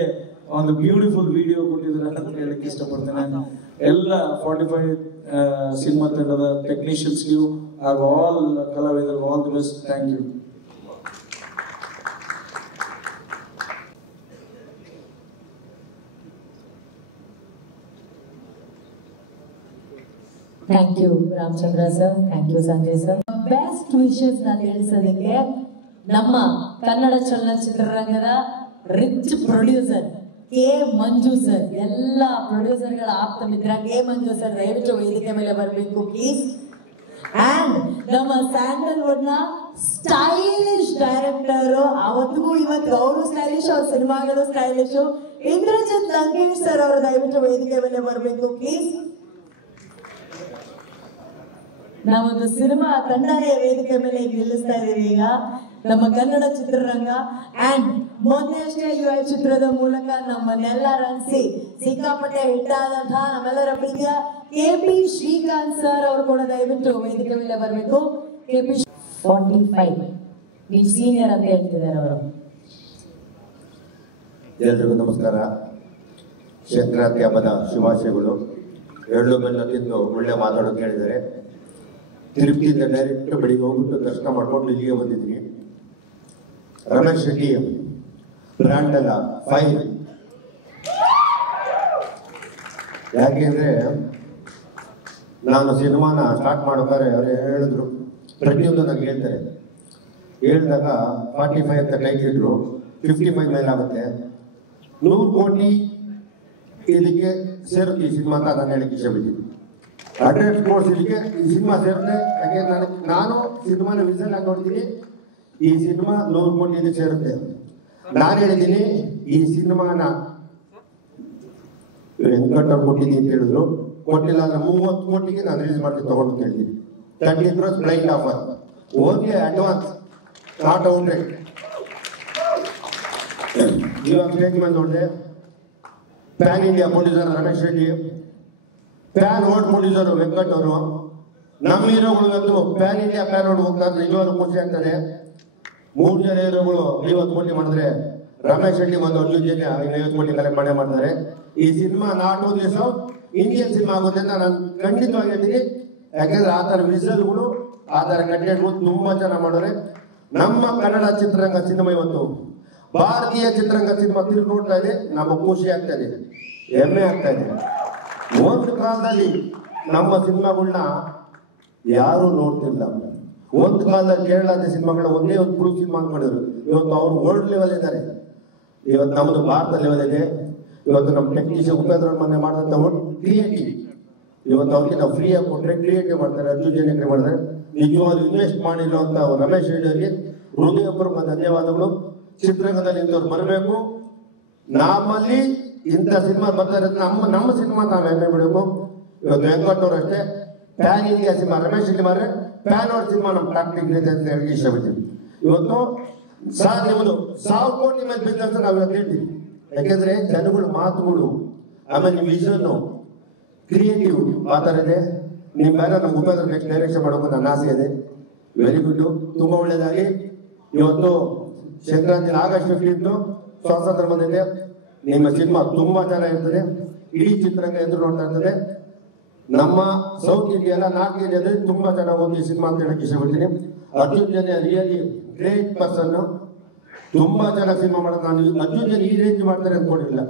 ಒಂದು ಬ್ಯೂಟಿಫುಲ್ ವಿಡಿಯೋ ಕೊಟ್ಟಿದ್ದಾರೆ ಅಂತ ಹೇಳಕ್ಕೆ ಇಷ್ಟಪಡ್ತೇನೆ. ಎಲ್ಲ 45 ಸಿನಿಮಾ ತಂಡದ ಟೆಕ್ನಿಷಿಯನ್ಸ್ಗೂ ಹಾಗೂ ಆಲ್ ಕಲಾವಿದರು all the best. Thank you. Thank you, Ramchandra sir. Thank you, Sanjay sir. Best wishes ನಾನು ತಿಳಿಸೋದಕ್ಕೆ ನಮ್ಮ ಕನ್ನಡ ಚಲನಚಿತ್ರರಂಗದ ರಿಚ್ ಪ್ರೊಡ್ಯೂಸರ್ ಕೆ ಮಂಜು ಸರ್, ಎಲ್ಲ ಪ್ರೊಡ್ಯೂಸರ್ಗಳ ಆಪ್ತ ಮಿತ್ರ ಕೆ ಮಂಜು ಸರ್ ದಯವಿಟ್ಟು ವೇದಿಕೆ ಮೇಲೆ ಬರಬೇಕು ಪ್ಲೀಸ್. ಅಂಡ್ ನಮ್ಮ ಸ್ಯಾಂಡಲ್ವುಡ್ ನ ಸ್ಟೈಲಿಶ್ ಡೈರೆಕ್ಟರ್, ಅವತ್ತಿಗೂ ಇವತ್ತು ಅವರು ಸ್ಟೈಲಿಶ್, ಅವ್ರ ಸಿನಿಮಾಗಳು ಸ್ಟೈಲಿಶ್, ಇಂದ್ರಜಿತ್ ಲಂಕೇಶ್ ಸರ್ ಅವರು ದಯವಿಟ್ಟು ವೇದಿಕೆ ಮೇಲೆ ಬರಬೇಕು ಪ್ಲೀಸ್. ನಾವೊಂದು ಸಿನಿಮಾ ತಂಡನೇ ವೇದಿಕೆ ಮೇಲೆ ನಿಲ್ಲಿಸ್ತಾ ಇದೀವಿ ಈಗ ನಮ್ಮ ಕನ್ನಡ ಚಿತ್ರರಂಗ. ಅಂಡ್ ಮೊನ್ನೆ ಅಷ್ಟೇ ಯುವ ಚಿತ್ರದ ಮೂಲಕ ನಮ್ಮನ್ನೆಲ್ಲರ ಅನ್ಸಿ ಸಿಕ್ಕಾಪಟ್ಟೆ ಹಿಟ್ಟಾದಂತಹ ನಮ್ಮೆಲ್ಲರ ಪ್ರೀತಿಯ KP ಶ್ರೀಕಾಂತ್ ಸರ್ ಅವರು ಕೂಡ ದಯವಿಟ್ಟು ವೇದಿಕೆ ಮೇಲೆ ಬರಬೇಕು. KP 45 ನೀವು ಸೀನಿಯರ್ ಅಂತ ಹೇಳ್ತಿದ್ದಾರೆ ಅವರು. ಎಲ್ರಿಗೂ ನಮಸ್ಕಾರ. ಸಂಕ್ರಾಂತಿ ಹಬ್ಬದ ಶುಭಾಶಯಗಳು. ಎಳ್ಳು ಬೆಲ್ಲ ತಿಂದು ಒಳ್ಳೆ ಮಾತಾಡೋದು ಕೇಳಿದರೆ ತಿರುಪತಿಯಿಂದ ಡೈರೆಕ್ಟ್ ಬೆಳಿಗ್ಗೆ ಹೋಗ್ಬಿಟ್ಟು ದರ್ಶನ ಮಾಡ್ಕೊಂಡು ಇಲ್ಲಿಗೆ ಬಂದಿದ್ದೀನಿ. ರಮೇಶ್ ರೆಡ್ಡಿ ಬ್ರ್ಯಾಂಡ್ ಅಲ್ಲ, ಫೈಲ್ ಯಾಕೆಂದ್ರೆ ನಾನು ಸಿನಿಮಾನ ಸ್ಟಾರ್ಟ್ ಮಾಡ್ಬೇಕಾದ್ರೆ ಅವ್ರು ಹೇಳಿದ್ರು, ಪ್ರತಿಯೊಂದು ನಂಗೆ ಹೇಳ್ತಾರೆ. ಹೇಳಿದಾಗ 45 ಅಂತ ಕೈ ಇಟ್ರು, 55 ಮೇಲೆ ಆಗುತ್ತೆ, 100 ಕೋಟಿ ಇದಕ್ಕೆ ಸೇರುತ್ತೆ ಈ ಸಿನಿಮಾ ಅಂತ ನಾನು ಹೇಳಿಕ್ಕೆ ಇಷ್ಟಪಡ್ತೀನಿ. 100 ಕ್ರೋರ್ಸ್ ಇದಕ್ಕೆ ಈ ಸಿನಿಮಾ ಸೇರುತ್ತೆ. ಯಾಕೆ ನಾನು ಸಿನಿಮಾನ ವಿಸಲ್ ಆಗಿ ನೋಡ್ತೀನಿ, ಈ ಸಿನಿಮಾ 100 ಕೋಟಿ ಇದಕ್ಕೆ ಸೇರುತ್ತೆ. ನಾನು ಹೇಳಿದ್ದೀನಿ ಈ ಸಿನಿಮಾನ ವೆಂಕಟ್ ಅವ್ರು ಕೊಟ್ಟಿದ್ದೀನಿ ಅಂತ ಹೇಳಿದ್ರು, ಕೊಟ್ಟಿಲ್ಲ ಅಂದ್ರೆ 30 ಕೋಟಿಗೆ ನಾನು ರಿಲೀಸ್ ಮಾಡ್ತೀನಿ ತಗೊಂಡು ಕೇಳಿದ್ದೀನಿ. 30 crores blind offer, only advance, not outright. ಇವಾಗ ಸ್ಟೇಟ್ಮೆಂಟ್ ನೋಡಿದೆ, pan India producer Ramesh Reddy, pan world producer Venkat ಅವರು. ನಮ್ಮ ಹೀರೋಗಳಿಗಂತೂ ಪ್ಯಾನ್ ಇಂಡಿಯಾ ಪ್ಯಾನ್ ವರ್ಲ್ಡ್ ಹೋಗ್ತಾರೆ, ನಿಜವಾಗ್ಲೂ ಖುಷಿ ಆಗ್ತದೆ. 3 ಜನ ಹೀರೋಗಳು 50 ಕೋಟಿ ಮಾಡಿದ್ರೆ, ರಮೇಶ್ ರೆಡ್ಡಿ ಒಂದು ಅರ್ಜುನ್ ಜನ 50 ಕೋಟಿ ಕಲೆಕ್ಟ್ ಮಾಡೇ ಮಾಡ್ತಾರೆ. ಈ cinema not only south Indian cinema ಆಗುತ್ತೆ ಅಂತ ನಾನು ಖಂಡಿತವಾಗಿ ಹೇಳ್ತೀನಿ. ಯಾಕೆಂದ್ರೆ ಆ ಥರ ವಿಷಲ್ಗಳು, ಆ ಥರ ಕಂಟೆಂಟ್ಗಳು ತುಂಬಾ ಚೆನ್ನಾಗಿ ಮಾಡೋರೆ. ನಮ್ಮ ಕನ್ನಡ ಚಿತ್ರರಂಗ ಸಿನಿಮಾ ಇವತ್ತು ಭಾರತೀಯ ಚಿತ್ರರಂಗ ಸಿನಿಮಾ ತಿರುಗಿ ನೋಡ್ತಾ ಇದೆ, ನಮಗೆ ಖುಷಿ ಆಗ್ತಾ ಇದೆ, ಹೆಮ್ಮೆ ಆಗ್ತಾ ಇದೆ. ಒಂದು ಕಾಲದಲ್ಲಿ ನಮ್ಮ ಸಿನಿಮಾಗಳನ್ನ ಯಾರು ನೋಡ್ತಿಲ್ಲ. ಒಂದು ಕಾಲದಲ್ಲಿ ಕೇರಳದ ಸಿನಿಮಾಗಳ ಒಂದೇ ಒಂದು ಗ್ರೂಪ್ ಸಿನಿಮಾ ಮಾಡಿದ್ರು. ಇವತ್ತು ಅವರು ವರ್ಲ್ಡ್ ಲೆವೆಲ್ ಇದ್ದಾರೆ. ಇವತ್ತು ನಮ್ಮದು ಭಾರತ ಲೆವೆಲ್ ಇದೆ. ಇವತ್ತು ನಮ್ಮ ಟೆಕ್ನಿಷಿಯನ್ ಉಪೇಂದ್ರ ಮೊನ್ನೆ ಮಾಡಿದಂಥ ಕ್ರಿಯೇಟಿವ್, ಇವತ್ತು ಅವ್ರಿಗೆ ನಾವು ಫ್ರೀಯಾಗಿ ಕೊಟ್ಟರೆ ಕ್ರಿಯೇಟಿವ್ ಮಾಡ್ತಾರೆ, ಅರ್ಜುನ್ ಜನ ಮಾಡ್ತಾರೆ. ನಿಜವಾಗ್ಲೂ ಇನ್ವೆಸ್ಟ್ ಮಾಡಿರುವಂಥ ರಮೇಶ್ ರೆಡ್ಡಿ ಅವರಿಗೆ ಹೃದಯಪೂರ್ವಕ ಧನ್ಯವಾದಗಳು. ಚಿತ್ರರಂಗದಲ್ಲಿ ಇಂಥವ್ರು ಬರಬೇಕು. ನಮ್ಮಲ್ಲಿ ಇಂಥ ಸಿನಿಮಾ ಬರ್ತಾರೆ, ನಮ್ಮ ಸಿನಿಮಾ ನಾವು ಹೆಮ್ಮೆ ಬಿಡಬೇಕು. ಇವತ್ತು ವೆಂಕಟ್ ಅವರು ಅಷ್ಟೇ, PAN India cinema Ramesh Reddy ಮಾರ್ರೆ, ಪ್ಯಾನ್ ಅವ್ರ ಸಿನಿಮಾ ನಮ್ಮ ಟಾಕ್ಟಿಕ್ ಇದೆ ಅಂತ ಹೇಳಿ ಇಷ್ಟಪಡ್ತೀವಿ. ಇವತ್ತು ನಿಮ್ಮದು 1000 ಕೋಟಿ ಮೇಲೆ ಬಿಸ್ನೆಸ್ ನಾವು ಇವತ್ತು ಹೇಳ್ತೀವಿ. ಯಾಕೆಂದ್ರೆ ಜನಗಳ ಮಾತುಗಳು, ಆಮೇಲೆ ನಿಮ್ಮ ವಿಷನ್ನು ಕ್ರಿಯೇಟಿವ್ ಆ ಥರ ಇದೆ. ನಿಮ್ಮ ಮೇಲೆ ನಮ್ಮ ಉಪೇಂದ್ರ ನೆಕ್ಸ್ಟ್ ಡೈರೆಕ್ಷನ್ ಮಾಡೋಕೆ ನನ್ನ ಆಸೆ ಇದೆ. ವೆರಿ ಗುಡ್, ತುಂಬಾ ಒಳ್ಳೇದಾಗಿ. ಇವತ್ತು ಸಂಕ್ರಾಂತಿ ಆಗಸ್ಟ್ 15 ಸ್ವಾತಂತ್ರ್ಯ ಬಂದಿದೆ. ನಿಮ್ಮ ಸಿನಿಮಾ ತುಂಬಾ ಚೆನ್ನಾಗಿರ್ತದೆ, ಇಡೀ ಚಿತ್ರರಂಗ ಎದುರು ನೋಡ್ತಾ ಇರ್ತದೆ. ನಮ್ಮ ಸೌತ್ ಇಂಡಿಯಾ ಎಲ್ಲ ನಾರ್ತ್ ಇಂಡಿಯಾದಲ್ಲಿ ತುಂಬಾ ಚೆನ್ನಾಗಿ ಹೋಗಿ ಸಿನಿಮಾ ಅಂತ ಹೇಳಕ್ಕೆ ಇಷ್ಟಪಡ್ತೀನಿ. ಅರ್ಜುನ್ ಜನ ರಿಯಲಿ ಗ್ರೇಟ್ ಪರ್ಸನ್, ತುಂಬಾ ಚೆನ್ನಾಗಿ ಸಿನಿಮಾ ಮಾಡೋದು. ನಾನು ಅರ್ಜುನ್ ಜನ ಈ ರೇಂಜ್ ಮಾಡ್ತಾರೆ ಅಂದ್ಕೊಂಡಿಲ್ಲ.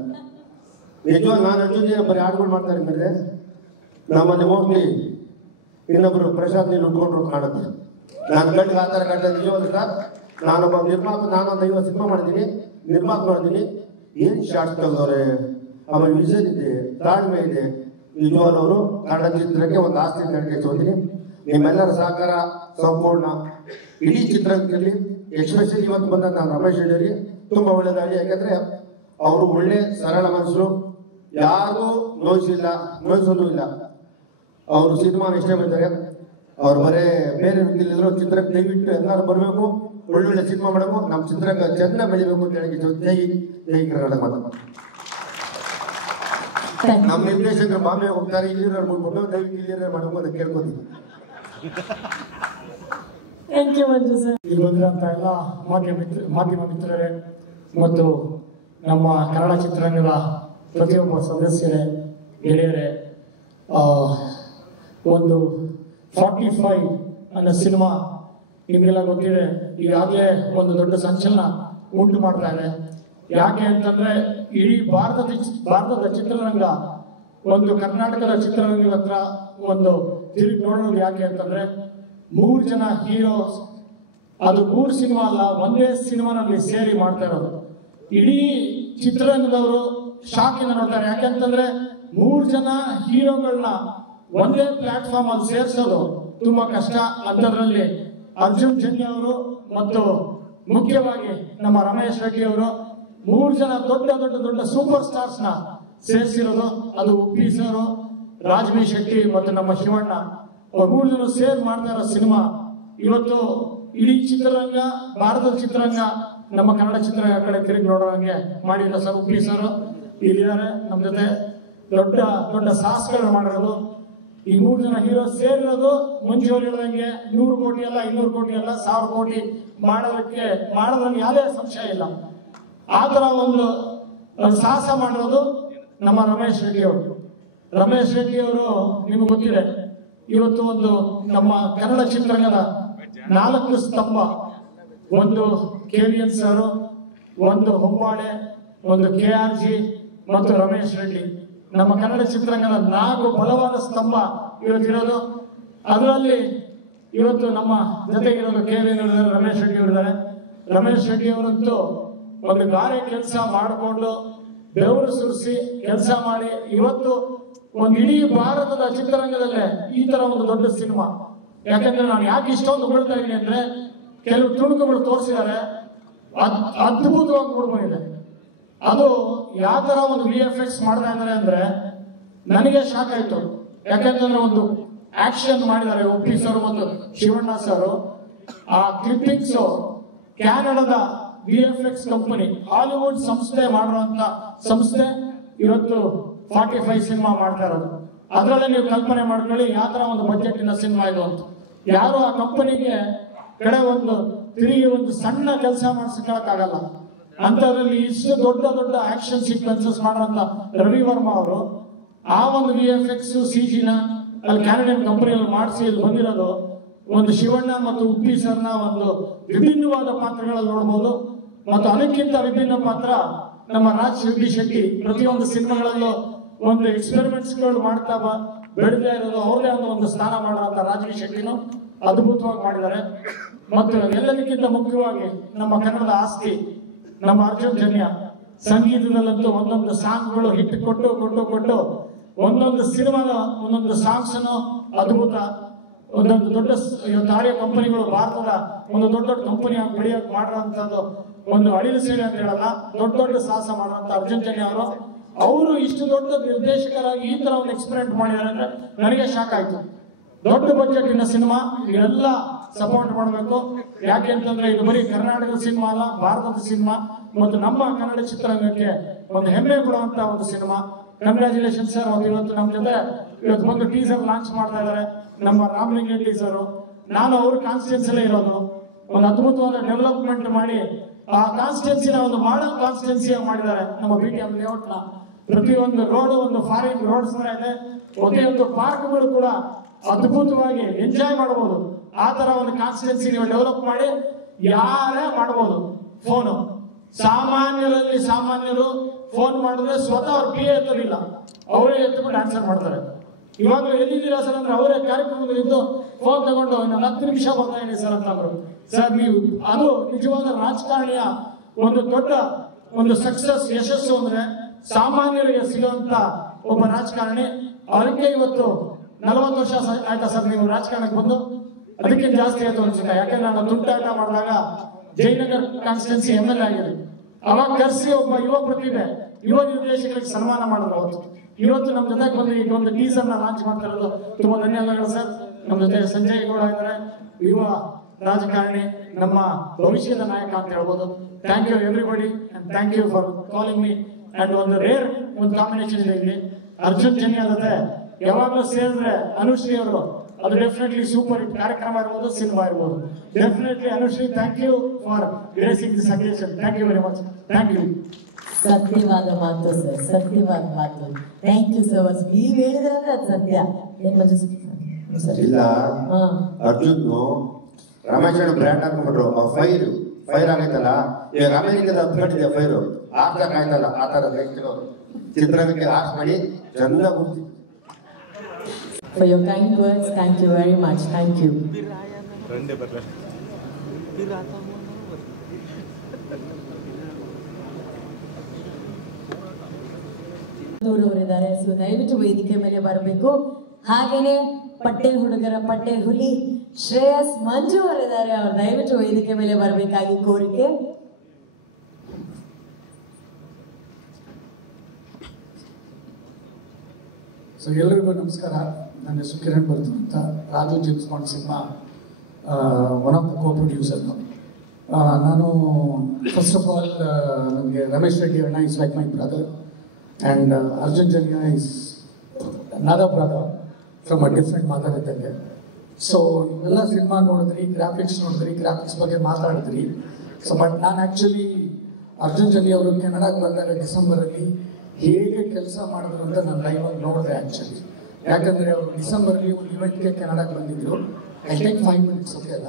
ನಿಜವಾಗ ನಾನು ಅರ್ಜುನ್ ಜನ ಬರೀ ಹಾಡುಗಳು ಮಾಡ್ತಾರೆ ಅಂದ್ರೆ ನಮ್ಮಲ್ಲಿ ಮೋಸ್ಟ್ಲಿ ಇನ್ನೊಬ್ರು ಪ್ರಶಾಂತ್ ನೀರು ಉಟ್ಕೊಂಡ್ರು ಕಾಣುತ್ತೆ. ನಾನು ಗಂಟೆ ಆ ಥರ ಗಂಟೆ ನಿಜವಾದ ಸರ್, ನಾನೊಬ್ಬ ನಿರ್ಮಾಪಕ, ನಾನೊಂದು 50 ಸಿನಿಮಾ ಮಾಡಿದ್ದೀನಿ, ನಿರ್ಮಾಪ ಮಾಡಿದ್ದೀನಿ. ಏನು ಶಾರ್ಟ್ ತೆಗೆದವ್ರೆ, ಆಮೇಲೆ ವಿಷನ್ ಇದೆ, ತಾಳ್ಮೆ ಇದೆ. ನಿಜವಾದವರು ಕನ್ನಡ ಚಿತ್ರಕ್ಕೆ ಒಂದು ಆಸ್ತಿ ನನಗೆ ಹೋಗ್ತೀನಿ. ನಿಮ್ಮೆಲ್ಲರ ಸಹಕಾರ ಸಂಪೂರ್ಣ ಇಡೀ ಚಿತ್ರರಂಗದಲ್ಲಿ, ಎಸ್ಪೆಷಲಿ ಇವತ್ತು ಬಂದ ನಾನು ರಮೇಶ್ ರೆಡ್ಡಿ ತುಂಬಾ ಒಳ್ಳೆಯದಾಗಿ. ಯಾಕಂದ್ರೆ ಅವರು ಒಳ್ಳೆ ಸರಳ ಮನಸ್ಸರು, ಯಾರೂ ನೋಯಿಸೋದು ಇಲ್ಲ. ಅವರು ಸಿನಿಮಾನ ಇಷ್ಟಪಡ್ತಾರೆ. ಅವ್ರು ಬರೇ ಬೇರೆ ರೀತಿಯಲ್ಲಿದ್ರು ಚಿತ್ರಕ್ಕೆ ದಯವಿಟ್ಟು ಎಲ್ಲರೂ ಬರಬೇಕು, ಒಳ್ಳೊಳ್ಳೆ ಸಿನಿಮಾ ಮಾಡಬೇಕು, ನಮ್ಮ ಚಿತ್ರರಂಗ ಚೆನ್ನಾಗಿ ಬೆಳಿಬೇಕು ಅಂತ ಹೇಳಿ ಜೈ ಕರ್ನಾಟಕ ಮಾತು. ನಮ್ಮ ನಿರ್ದೇಶಕರು ಬಾಂಬೆ ಹೋಗ್ತಾರೆ, ಇಲ್ಲಿರೋ ಮುಗ್ಬಿಟ್ಟು ದಯವಿಟ್ಟು ಇಲ್ಲಿರೋ ಮಾಡಬೇಕು ಅಂತ ಕೇಳ್ಕೊತೀವಿ. ಇಲ್ಲಿ ಬಂದಿರೋಂಥ ಎಲ್ಲ ಮಾಧ್ಯಮ ಮಿತ್ರರೇ ಮತ್ತು ನಮ್ಮ ಕನ್ನಡ ಚಿತ್ರರಂಗದ ಪ್ರತಿಯೊಬ್ಬ ಸದಸ್ಯರೇ, ಗೆಳೆಯರೇ, ಒಂದು 45 ಅನ್ನೋ ಸಿನಿಮಾ ನಿಮಗೆಲ್ಲ ಗೊತ್ತಿದೆ, ಈಗಾಗಲೇ ಒಂದು ದೊಡ್ಡ ಸಂಚಲನ ಉಂಟು ಮಾಡ್ತಾ ಇದೆ. ಯಾಕೆ ಅಂತಂದ್ರೆ ಇಡೀ ಭಾರತದ ಚಿತ್ರರಂಗ ಒಂದು ಕರ್ನಾಟಕದ ಚಿತ್ರರಂಗದ ಹತ್ರ ಒಂದು ತಿರುಗಿ ನೋಡೋದು. ಯಾಕೆ ಅಂತಂದ್ರೆ 3 ಜನ ಹೀರೋಸ್, ಅದು 3 ಸಿನಿಮಾ ಅಲ್ಲ, ಒಂದೇ ಸಿನಿಮಾನಲ್ಲಿ ಸೇರಿ ಮಾಡ್ತಾ ಇರೋದು. ಇಡೀ ಚಿತ್ರರಂಗದವರು ಶಾಕಿಂದ ನೋಡ್ತಾರೆ. ಯಾಕೆಂತಂದ್ರೆ 3 ಜನ ಹೀರೋಗಳನ್ನ ಒಂದೇ ಪ್ಲಾಟ್ಫಾರ್ಮ್ ಅಲ್ಲಿ ಸೇರಿಸೋದು ತುಂಬಾ ಕಷ್ಟ. ಅಂಥದ್ರಲ್ಲಿ ಅರ್ಜುನ್ ಜನ್ಯ ಅವರು ಮತ್ತು ಮುಖ್ಯವಾಗಿ ನಮ್ಮ ರಮೇಶ್ ರೆಡ್ಡಿ ಅವರು 3 ಜನ ದೊಡ್ಡ ಸೂಪರ್ ಸ್ಟಾರ್ಸ್ ನ ಸೇರಿಸಿರೋದು. ಅದು ಉಪ್ಪಿ ಸರ್, ರಾಜ್ಮಿ ಶೆಟ್ಟಿ ಮತ್ತು ನಮ್ಮ ಶಿವಣ್ಣ, ಅವ್ರು 3 ಜನ ಸೇರ್ ಮಾಡ್ತಾ ಇರೋ ಸಿನಿಮಾ. ಇವತ್ತು ಇಡೀ ಚಿತ್ರರಂಗ, ಭಾರತದ ಚಿತ್ರರಂಗ, ನಮ್ಮ ಕನ್ನಡ ಚಿತ್ರರಂಗ ಕಡೆ ತಿರುಗಿ ನೋಡೋ ಹಂಗೆ ಮಾಡಿರೋ ಸರ್ ಉಪ್ಪಿ ಸರ್ ಇಲ್ಲಿದ್ದಾರೆ ನಮ್ಮ ಜೊತೆ. ದೊಡ್ಡ ಸಾಹಸಗಳನ್ನ ಮಾಡಿರೋದು ಈ 3 ಜನ ಹೀರೋ ಸೇರಿರೋದು. ಮುಂಚೆ ಹೇಳಿದಂಗೆ 100 ಕೋಟಿ ಅಲ್ಲ, 200 ಕೋಟಿ ಅಲ್ಲ, 1000 ಕೋಟಿ ಮಾಡೋದ್ರಲ್ಲಿ ಯಾವುದೇ ಸಂಶಯ ಇಲ್ಲ. ಆ ತರ ಒಂದು ಸಾಹಸ ಮಾಡಿರೋದು ನಮ್ಮ ರಮೇಶ್ ರೆಡ್ಡಿ ಅವರು. ರಮೇಶ್ ರೆಡ್ಡಿ ಅವರು ನಿಮ್ಗೆ ಗೊತ್ತಿದೆ, ಇವತ್ತು ಒಂದು ನಮ್ಮ ಕನ್ನಡ ಚಿತ್ರರಂಗದ 4 ಸ್ತಂಭ. ಒಂದು KVN ಸರ್, ಒಂದು ಹೊಂಬಾಳೆ, ಒಂದು KRG ಮತ್ತು ರಮೇಶ್ ರೆಡ್ಡಿ. ನಮ್ಮ ಕನ್ನಡ ಚಿತ್ರರಂಗದ 4 ಬಲವಾದ ಸ್ತಂಭ ಇವತ್ತಿರೋದು. ಅದರಲ್ಲಿ ಇವತ್ತು ನಮ್ಮ ಜೊತೆಗಿರೋದು KV ರಮೇಶ್ ರೆಡ್ಡಿ ಅವರಿದ್ದಾರೆ. ರಮೇಶ್ ರೆಡ್ಡಿ ಅವರಂತೂ ಒಂದು ಗಾರೆ ಕೆಲಸ ಮಾಡಿಕೊಂಡು ಬೆವರು ಸುರಿಸಿ ಕೆಲಸ ಮಾಡಿ ಇವತ್ತು ಒಂದು ಇಡೀ ಭಾರತದ ಚಿತ್ರರಂಗದಲ್ಲೇ ಈ ತರ ಒಂದು ದೊಡ್ಡ ಸಿನಿಮಾ. ಯಾಕಂದ್ರೆ ನಾನು ಯಾಕೆ ಇಷ್ಟೊಂದು ಹೊಗಳ್ತಾ ಇದ್ದೀನಿ ಅಂದ್ರೆ ಕೆಲವು ತುಣುಕುಗಳು ತೋರಿಸಿದ್ದಾರೆ, ಅದ್ಭುತವಾಗಿ ಮೂಡ್ಬಂದಿದೆ. ಅದು ಯಾವ ತರ ಒಂದು VFX ಮಾಡ್ತಾ ಇದ್ದಾರೆ ಅಂದ್ರೆ ನನಗೆ ಶಾಕ್ ಆಯ್ತು. ಯಾಕಂದ್ರೆ ಒಂದು ಆಕ್ಷನ್ ಮಾಡಿದ್ದಾರೆ ಉಪ್ಪಿ ಸರ್ ಮತ್ತು ಶಿವಣ್ಣ ಸರ್. ಆ ಕ್ಲಿಪ್ಪಿಂಗ್ಸ್ ಕ್ಯಾನಡಾದ VFX ಕಂಪನಿ ಹಾಲಿವುಡ್ ಸಂಸ್ಥೆ ಮಾಡಿರುವಂತ ಸಂಸ್ಥೆ ಇವತ್ತು 45 ಸಿನಿಮಾ ಮಾಡ್ತಾ ಇರೋದು. ಅದರಲ್ಲೇ ನೀವು ಕಲ್ಪನೆ ಮಾಡ್ಕೊಳ್ಳಿ ಯಾವ ತರ ಒಂದು ಬಜೆಟ್ ಇನ ಸಿನಿಮಾ ಇದು ಅಂತ. ಯಾರು ಆ ಕಂಪನಿಗೆ ಕಡೆ ತಿರುಗಿ ಒಂದು ಸಣ್ಣ ಕೆಲಸ ಮಾಡಿಸಕ್ಕಾಗಲ್ಲ ಅಂತದ್ರಲ್ಲಿ ಇಷ್ಟು ದೊಡ್ಡ ದೊಡ್ಡ ಆಕ್ಷನ್ ಸೀಕ್ವೆನ್ಸಸ್ ಮಾಡುವಂತ ರವಿ ವರ್ಮಾ ಅವರು ಆ ಒಂದು VFX CGನ ಅಲ್ಲಿ ಕ್ಯಾನಡಿಯನ್ ಕಂಪನಿಯಲ್ಲಿ ಮಾಡಿಸಿ ಇಲ್ಲಿ ಬಂದಿರೋದು. ಒಂದು ಶಿವಣ್ಣ ಮತ್ತು ಉಪ್ಪಿ ಸರ್ನ ಒಂದು ವಿಭಿನ್ನವಾದ ಪಾತ್ರಗಳಲ್ಲಿ ನೋಡ್ಬೋದು. ಮತ್ತು ಅದಕ್ಕಿಂತ ವಿಭಿನ್ನ ಪಾತ್ರ ನಮ್ಮ ರಾಜ್ ಶೆಟ್ಟಿ. ಪ್ರತಿಯೊಂದು ಸಿನಿಮಾಗಳಲ್ಲೂ ಒಂದು ಎಕ್ಸ್ಪೆರಿಮೆಂಟ್ಸ್ ಗಳು ಮಾಡ್ತಾ ಬೆಳೆದೇ ಇರೋದು, ಅವ್ರದೇ ಒಂದು ಸ್ಥಾನ ಮಾಡುವಂತ ರಾಜ್ ಶೆಟ್ಟಿನೂ ಅದ್ಭುತವಾಗಿ ಮಾಡಿದ್ದಾರೆ. ಮತ್ತು ಎಲ್ಲದಕ್ಕಿಂತ ಮುಖ್ಯವಾಗಿ ನಮ್ಮ ಕನ್ನಡದ ಆಸ್ತಿ ನಮ್ಮ ಅರ್ಜುನ್ ಜನ್ಯ ಸಂಗೀತದಲ್ಲಂತೂ ಒಂದೊಂದು ಸಾಂಗ್ಗಳು ಹಿಟ್ ಕೊಟ್ಟು ಒಂದೊಂದು ಸಿನಿಮಾದ ಒಂದೊಂದು ಸಾಂಗ್ಸ್ ಅದ್ಭುತ. ಒಂದೊಂದು ದೊಡ್ಡ ಆಡಿಯೋ ಕಂಪನಿಗಳು ಭಾರತದ ಒಂದು ದೊಡ್ಡ ಕಂಪನಿ ಬೆಳೆಯೋಕೆ ಮಾಡಿರುವಂತದ್ದು ಒಂದು ಅಳಿಲು ಸೇವೆ ಅಂತ ಹೇಳಲ್ಲ, ದೊಡ್ಡ ಸಾಹಸ ಮಾಡುವಂತ ಅರ್ಜುನ್ ಜನ್ಯ ಅವರು ಇಷ್ಟು ದೊಡ್ಡ ನಿರ್ದೇಶಕರಾಗಿ ಈ ತರ ಒಂದು ಎಕ್ಸ್ಪೆರಿಮೆಂಟ್ ಮಾಡಿದ್ದಾರೆ ಅಂದ್ರೆ ನನಗೆ ಶಾಕ್ ಆಯ್ತು. ದೊಡ್ಡ ಬಜೆಟ್ ಇನ ಸಿನಿಮಾ ಇದೆಲ್ಲ ಸಪೋರ್ಟ್ ಮಾಡಬೇಕು. ಯಾಕೆ ಅಂತಂದ್ರೆ ಇದು ಬರೀ ಕರ್ನಾಟಕದ ಸಿನಿಮಾ ಅಲ್ಲ, ಭಾರತದ ಸಿನಿಮಾ ಮತ್ತು ನಮ್ಮ ಕನ್ನಡ ಚಿತ್ರರಂಗಕ್ಕೆ ಒಂದು ಹೆಮ್ಮೆ ಕೊಡುವಂತ ಒಂದು ಸಿನಿಮಾ. Congratulation sir. ಇವತ್ತು ನಮ್ಮ ಜೊತೆ ಇವತ್ತು ಒಂದು ಟೀಸರ್ ಲಾಂಚ್ ಮಾಡ್ತಾ ಇದ್ದಾರೆ ನಮ್ಮ ರಾಮಲಿಂಗ ಟೀಸರ್. ನಾನು ಅವ್ರ ಕಾನ್ಸ್ಟಿಟ್ಯೂನ್ಸಿಲೇ ಇರೋದು. ಒಂದು ಅದ್ಭುತವಾದ ಡೆವಲಪ್ಮೆಂಟ್ ಮಾಡಿ ಆ ಕಾನ್ಸ್ಟಿಟ್ಯೂನ್ಸಿನ ಒಂದು ಮಾಡಲ್ ಕಾನ್ಸ್ಟಿಟ್ಯೂನ್ಸಿ ಮಾಡಿದ್ದಾರೆ. ನಮ್ಮ BTM ಲೇಔಟ್ನ ಪ್ರತಿಯೊಂದು ರೋಡ್ ಒಂದು ಫಾರಿನ್ ರೋಡ್ಸ್ ತರ ಇದೆ. ಪ್ರತಿಯೊಂದು ಪಾರ್ಕ್ಗಳು ಕೂಡ ಅದ್ಭುತವಾಗಿ ಎಂಜಾಯ್ ಮಾಡಬಹುದು. ಆ ತರ ಒಂದು ಕಾನ್ಸ್ಟಿಟ್ಯೂನ್ಸಿ ನೀವು ಡೆವಲಪ್ ಮಾಡಿ ಯಾರೇ ಮಾಡಬಹುದು. ಫೋನು ಸಾಮಾನ್ಯರು ಫೋನ್ ಮಾಡಿದ್ರೆ ಸ್ವತಃ ಅವ್ರ PA ಎತ್ತೋದಿಲ್ಲ, ಅವರೇ ಎತ್ಬಿಟ್ಟು ಆನ್ಸರ್ ಮಾಡ್ತಾರೆ. ಇವಾಗ ಎಲ್ಲಿದ್ದೀರಾ ಸರ್ ಅಂದ್ರೆ ಅವರೇ ಕಾರ್ಯಕ್ರಮದಲ್ಲಿದ್ದು ಫೋನ್ ತಗೊಂಡು ಇನ್ನೊಂದು 10 ನಿಮಿಷ ಬರ್ತಾ ಇದೀನಿ ಸರ್ ಅಂತಂದ್ರು. ಸರ್ ನೀವು ಅದು ನಿಜವಾದ ರಾಜಕಾರಣಿಯ ಒಂದು ದೊಡ್ಡ ಒಂದು ಯಶಸ್ಸು ಅಂದ್ರೆ ಸಾಮಾನ್ಯರಿಗೆ ಸಿಗುವಂತ ಒಬ್ಬ ರಾಜಕಾರಣಿ. ಅದಕ್ಕೆ ಇವತ್ತು 40 ವರ್ಷ ಆಯ್ತಾ ಸರ್ ನೀವು ರಾಜಕಾರಣಕ್ಕೆ ಬಂದು? ಅದಕ್ಕಿಂತ ಜಾಸ್ತಿ ಆಯ್ತು ಅನ್ಸುತ್ತೆ. ಯಾಕಂದ್ರೆ ನಾನು ತುಂಟಾಟ ಮಾಡಿದಾಗ ಜಯನಗರ್ ಕಾನ್ಸ್ಟಿಟ್ಯೂನ್ಸಿ MLA ಆಗಿದೆ. ಅವಾಗ ಕರೆಸಿ ಒಬ್ಬ ಯುವ ಪ್ರತಿಭೆ ಯುವ ನಿರ್ದೇಶಕರಿಗೆ ಸನ್ಮಾನ ಮಾಡಿದ್ರು ಅವತ್ತು. ಇವತ್ತು ನಮ್ಮ ಜೊತೆಗೆ ಬಂದು ಈಗ ಒಂದು ಟೀಸರ್ ನ ಲಾಂಚ್ ಮಾಡ್ತಾ ಇರೋದು ತುಂಬಾ ಧನ್ಯವಾದಗಳು ಸರ್. ನಮ್ಮ ಜೊತೆ ಸಂಜಯ್ ಗೌಡ ಇದ್ದಾರೆ, ಯುವ ರಾಜಕಾರಣಿ, ನಮ್ಮ ಭವಿಷ್ಯದ ನಾಯಕ ಅಂತ ಹೇಳ್ಬೋದು. Thank you everybody and thank you for calling me. And ಒಂದು ರೇರ್ ಒಂದು ಕಾಂಬಿನೇಷನ್ ಇದೆ ಇಲ್ಲಿ. ಅರ್ಜುನ್ ಜನ್ಯ ಜೊತೆ ಯಾವಾಗಲೂ ಸೇರಿದ್ರೆ ಅನುಶ್ರೀ ಅವರು ಅದು ಡೆಫಿನೆಟ್ಲಿ ಸೂಪರ್ ಹಿಟ್ ಕಾರ್ಯಕ್ರಮ ಇರ್ಬೋದು, ಸಿನಿಮಾ ಇರ್ಬೋದು. Definitely Anushree, thank you for gracing this occasion. Thank you very much. Thank you. ಸತ್ಯವಾದ ಮಾತು ಸರ್, ಸತ್ಯವಾದ ಮಾತು. Thank you so much. ನೀವ್ ಹೇಳಿದ್ರೆ ಅದು ಸತ್ಯ. ಇಲ್ಲ, ಅರ್ಜುನ್ ರಮೇಶ್ ಬ್ರ್ಯಾಂಡ್ ಹಾಕೊಂಡ್ಬಿಟ್ರು. ಫೈರ್ ಆಗೈತಲ್ಲ, ಈಗ ಅಮೆರಿಕದ ಹತ್ಕೊಂಡಿದೆ ಫೈರು ಆಗ್ತಾಕಾಯ್ತಲ್ಲ, ಆ ತರ ಚಿತ್ರಕ್ಕೆ ಆರ್ಟ್ ಮಾಡಿ ಚಂದ ಗುರ್ತಿ. For your kind words, thank you very much. Thank you. ದೂರವರಿದ್ದಾರೆ, ಸೊ ದಯವಿಟ್ಟು ವೇದಿಕೆ ಮೇಲೆ ಬರಬೇಕು. ಹಾಗೇನೆ ಪಟ್ಟೆ ಹುಡುಗರ ಪಟ್ಟೆ ಹುಲಿ ಶ್ರೇಯಸ್ ಮಂಜು ಅವರಿದ್ದಾರೆ, ಅವ್ರು ದಯವಿಟ್ಟು ವೇದಿಕೆ ಮೇಲೆ ಬರಬೇಕಾಗಿ ಕೋರಿಕೆ. ಸೊ ಎಲ್ಲರಿಗೂ ನಮಸ್ಕಾರ. ನನ್ನ ಹೆಸರು ಕಿರಣ್ ಬರ್ತು ಅಂತ. Raju James Bond cinema one of the co producer. ನಾನು ಫಸ್ಟ್ ಆಫ್ ಆಲ್ ನನಗೆ ರಮೇಶ್ ರೆಡ್ಡಿ ಅಣ್ಣ is like my brother and Arjun Janya is another brother from a different mother ಇದ್ದಂಗೆ. ಸೊ ಇವೆಲ್ಲ ಸಿನಿಮಾ ನೋಡಿದ್ರಿ, ಗ್ರಾಫಿಕ್ಸ್ ಬಗ್ಗೆ ಮಾತಾಡಿದ್ರಿ. ಸೊ ಬಟ್ ನಾನು ಆ್ಯಕ್ಚುಲಿ ಅರ್ಜುನ್ ಜನ್ಯ ಅವರು ಕೆನಡಾಗೆ ಬಂದಾಗ ಡಿಸೆಂಬರಲ್ಲಿ ಹೇಗೆ ಕೆಲಸ ಮಾಡಿದ್ರು ಅಂತ ನಾನು ಲೈವಾಗಿ ನೋಡಿದೆ ಆ್ಯಕ್ಚುಲಿ. ಯಾಕಂದರೆ ಅವರು ಡಿಸೆಂಬರ್ಲಿ ಒಂದು ಇವೆಂಟ್ಗೆ ಕೆನಡಾಗೆ ಬಂದಿದ್ರು. ಐ ಟೇಕ್ 5 minutes, ಓಕೆ ಅಲ್ಲ?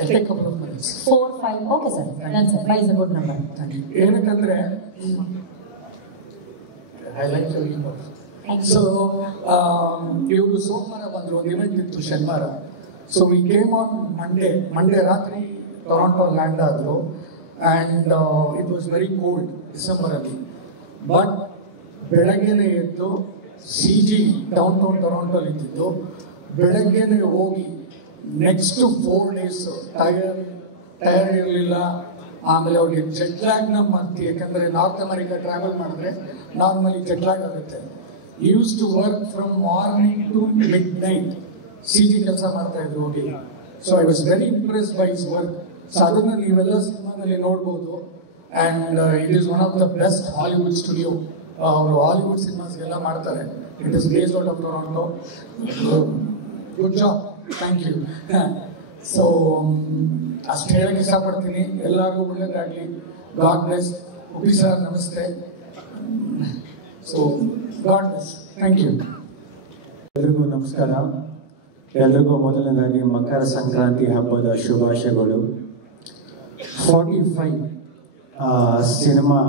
I take couple of minutes. 4, 5, okay sir. Five is a good number. Thank you. ಏನಕ್ಕಂದರೆ ಐ ಲೈಕ್ ಯು ಸೊ ಇವರು ಸೋಮವಾರ ಬಂದರು, ಒಂದು ಇವೆಂಟ್ ಇತ್ತು ಶನಿವಾರ. So we came on Monday ರಾತ್ರಿ ಟೊರಾಂಟೋ ಲ್ಯಾಂಡ್ ಆದರು. And it was very cold ಡಿಸೆಂಬರಲ್ಲಿ. ಬಟ್ ಬೆಳಗ್ಗೆನೇ ಎದ್ದು CG ಡೌನ್ ಟೊರಾಂಟೋಲ್ಲಿ ಇದ್ದಿದ್ದು, ಬೆಳಗ್ಗೆನೇ ಹೋಗಿ ನೆಕ್ಸ್ಟ್ 4 days ಟಯರ್ಡ್ ಇರಲಿಲ್ಲ. ಆಮೇಲೆ ಅವ್ರಿಗೆ ಜೆಟ್ಲ್ಯಾಗ್ನ ಮಾಡ್ತೀವಿ, ಯಾಕಂದರೆ ನಾರ್ತ್ ಅಮೆರಿಕಾ ಟ್ರಾವೆಲ್ ಮಾಡಿದ್ರೆ ನಾರ್ಮಲಿ ಜೆಟ್ಲ್ಯಾಗ್ ಆಗುತ್ತೆ. Used to work from morning to midnight CG ಕೆಲಸ ಮಾಡ್ತಾ ಇದ್ರು ಹೋಗಿ. So I was very impressed by his work. So ಅದನ್ನು ನೀವೆಲ್ಲ ಸಿನಿಮಾದಲ್ಲಿ ನೋಡ್ಬೋದು. And it is one of the best Hollywood studio. ಅವರು ಹಾಲಿವುಡ್ ಸಿನಿಮಾಸ್ಗೆಲ್ಲ ಮಾಡ್ತಾರೆ. It is based out of Toronto. Good job, thank you. So ಅಷ್ಟು ಹೇಳಕ್ಕೆ ಇಷ್ಟಪಡ್ತೀನಿ. ಎಲ್ಲರಿಗೂ ಒಳ್ಳೆಯದಾಗಲಿ. God bless. ಉಪಿ ಸರ್ ನಮಸ್ತೆ. So God bless, thank you. ಎಲ್ರಿಗೂ ನಮಸ್ಕಾರ. ಎಲ್ರಿಗೂ ಮೊದಲನೇದಾಗಿ ಮಕರ ಸಂಕ್ರಾಂತಿ ಹಬ್ಬದ ಶುಭಾಶಯಗಳು. 45 ಸಿನಿಮಾ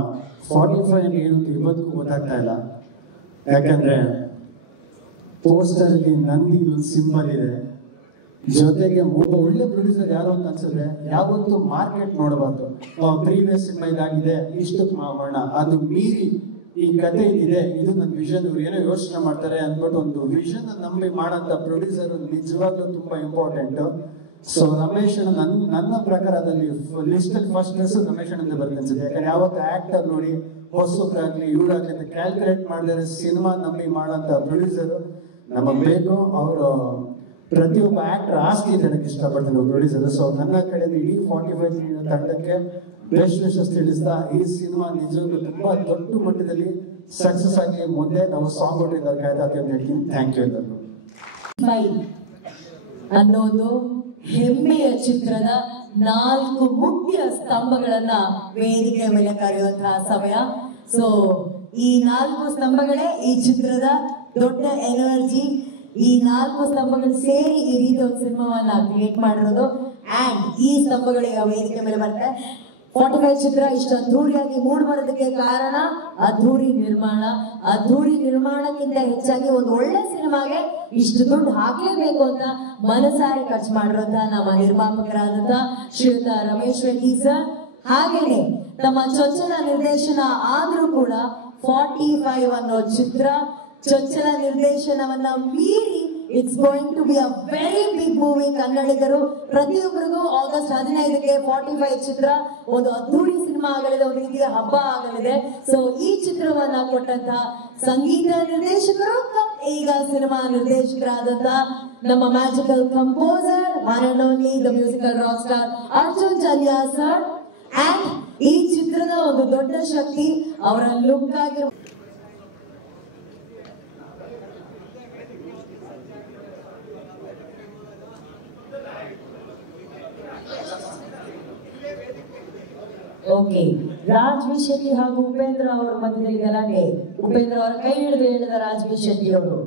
45 ಅಂತ ಏನು ಇವತ್ತಿಗೂ ಗೊತ್ತಾಗ್ತಾ ಇಲ್ಲ. ಯಾಕಂದ್ರೆ ಪೋಸ್ಟರಲ್ಲಿ ನಂದಿ ಒಂದು ಸಿಂಬಲ್ ಇದೆ, ಜೊತೆಗೆ ಒಬ್ಬ ಒಳ್ಳೆ ಪ್ರೊಡ್ಯೂಸರ್ ಯಾರು ಅಂತ ಅನ್ಸಿದ್ರೆ ಯಾವತ್ತು ಮಾರ್ಕೆಟ್ ನೋಡಬಾರ್ದು. ಪ್ರೀವಿಯಸ್ ಸಿನಿಮಾ ಇದಾಗಿದೆ, ಇಷ್ಟಕ್ಕೆ ಮಾಡೋಣ, ಅದು ಮೀರಿ ಈ ಕತೆ ಇದೆ, ಇದು ನನ್ನ ವಿಷನ್, ಇವ್ರು ಏನೋ ಯೋಚನೆ ಮಾಡ್ತಾರೆ ಅಂದ್ಬಿಟ್ಟು ಒಂದು ವಿಷನ್ ನಂಬಿ ಮಾಡೋಂಥ ಪ್ರೊಡ್ಯೂಸರ್ ನಿಜವಾಗ್ಲೂ ತುಂಬಾ ಇಂಪಾರ್ಟೆಂಟ್. ಸೊ ರಮೇಶ್ ನನ್ನ ಪ್ರಕಾರದಲ್ಲಿ ಲಿಸ್ಟಲ್ಲಿ ಫಸ್ಟ್ ಪ್ಲೇಸ್ ರಮೇಶ್ ಅಂತ ಬರ್ತಿನ್ಸಿದೆ. ಯಾಕಂದ್ರೆ ಯಾವತ್ತು ಆಕ್ಟರ್ ನೋಡಿ ಹೊಸಬ್ರಾಗ್ಲಿ ಇವ್ರಾಗ್ಲಿ ಅಂತ ಕ್ಯಾಲ್ಕುಲೇಟ್ ಮಾಡಿದರೆ ಸಿನಿಮಾ ನಂಬಿ ಮಾಡೋಂಥ ಪ್ರೊಡ್ಯೂಸರ್ ನಮಗೆ ಬೇಕು. ಅವರು ಪ್ರತಿಯೊಬ್ಬ ಆಕ್ಟರ್ ಆಸ್ತಿ ಇದೆ ನನಗೆ ಇಷ್ಟಪಡ್ತೀನಿ ಪ್ರೊಡ್ಯೂಸರ್. ಸೊ ನನ್ನ ಕಡೆಯಿಂದ ಇಡೀ 45 ತಂಡಕ್ಕೆ ಬೆಸ್ಟ್ ವಿಶಸ್ ತಿಳಿಸ್ತಾ ಈ ಸಿನಿಮಾ ನಿಜವಾಗ್ಲೂ ತುಂಬಾ ದೊಡ್ಡ ಮಟ್ಟದಲ್ಲಿ ಸಕ್ಸಸ್ ಆಗಿ ಮುಂದೆ ನಾವು ಸಾಂಗ್ ಕೊಟ್ಟಿದ್ದಾರೆ ಕಾಯ್ತಾ ಅಂತ ಹೇಳ್ತೀನಿ. ಥ್ಯಾಂಕ್ ಯು ಎಲ್ಲರಿಗೂ. ಅನ್ನೋದು ಹೆಮ್ಮೆಯ ಚಿತ್ರದ 4 ಮುಖ್ಯ ಸ್ತಂಭಗಳನ್ನ ವೇದಿಕೆ ಮೇಲೆ ಕರೆಯುವಂತಹ ಸಮಯ. ಸೊ ಈ 4 ಸ್ತಂಭಗಳೇ ಈ ಚಿತ್ರದ ದೊಡ್ಡ ಎನರ್ಜಿ. ಈ 4 ಸ್ತಂಭಗಳು ಸೇರಿ ಈ ರೀತಿ ಒಂದು ಸಿನಿಮಾವನ್ನ ಕ್ರಿಯೇಟ್ ಮಾಡಿರೋದು. ಅಂಡ್ ಈ ಸ್ತಂಭಗಳಿಗೆ ವೇದಿಕೆ ಮೇಲೆ ಬರುತ್ತೆ. 45 ಚಿತ್ರ ಇಷ್ಟು ಅದ್ಧೂರಿಯಾಗಿ ಮೂಡ್ ಬರೋದಕ್ಕೆ ಕಾರಣ ಅದ್ಧೂರಿ ನಿರ್ಮಾಣ. ಅದ್ಧೂರಿ ನಿರ್ಮಾಣಕ್ಕಿಂತ ಹೆಚ್ಚಾಗಿ ಒಂದು ಒಳ್ಳೆ ಸಿನಿಮಾಗೆ ಇಷ್ಟು ದುಡ್ಡು ಹಾಕ್ಲೇಬೇಕು ಅಂತ ಮನಸಾರೆ ಖರ್ಚು ಮಾಡಿರುವಂತಹ ನಮ್ಮ ನಿರ್ಮಾಪಕರಾದಂತ ಶ್ರೀಯುತ ರಮೇಶ್ ರೆಡ್ಡಿ ಸರ್, ಹಾಗೇನೆ ತಮ್ಮ ಚೊಚ್ಚಲ ನಿರ್ದೇಶನ ಆದ್ರೂ ಕೂಡ 45 ಅನ್ನೋ ಚಿತ್ರ ಚೊಚ್ಚಲ ನಿರ್ದೇಶನವನ್ನ ಮೀರಿ it's going to be a very big movie. ಕನ್ನಡಿಗರು ಪ್ರತಿಯೊಬ್ಬರಿಗೂ ಆಗಸ್ಟ್ 15ಕ್ಕೆ 45 ಚಿತ್ರ ಒಂದು ಅದ್ಧೂರಿ ಸಿನಿಮಾ ಆಗಲಿದೆ, ಒಂದು ರೀತಿಯ ಹಬ್ಬ ಆಗಲಿದೆ. ಸೊ ಈ ಚಿತ್ರವನ್ನ ಕೊಟ್ಟಂತಹ ಸಂಗೀತ ನಿರ್ದೇಶಕರು ಈಗ ಸಿನಿಮಾ ನಿರ್ದೇಶಕರಾದಂತ ನಮ್ಮ magical composer one and only the musical rock star Arjun ಚಂದ್ಯ ಸರ್. ಅಂಡ್ ಈ ಚಿತ್ರದ ಒಂದು ದೊಡ್ಡ ಶಕ್ತಿ ಅವರ ಲುಕ್ ಆಗಿರೋ ಓಕೆ. ರಾಜ್ವಿ ಶೆಟ್ಟಿ ಹಾಗೂ ಉಪೇಂದ್ರ ಅವರ ಮಧ್ಯದಲ್ಲಿ ಗಲಾಟೆ. ಉಪೇಂದ್ರ ಅವರ ಕೈ ಹಿಡಿದು ಹೇಳಿದ ರಾಜ್ವಿ ಶೆಟ್ಟಿ ಅವರು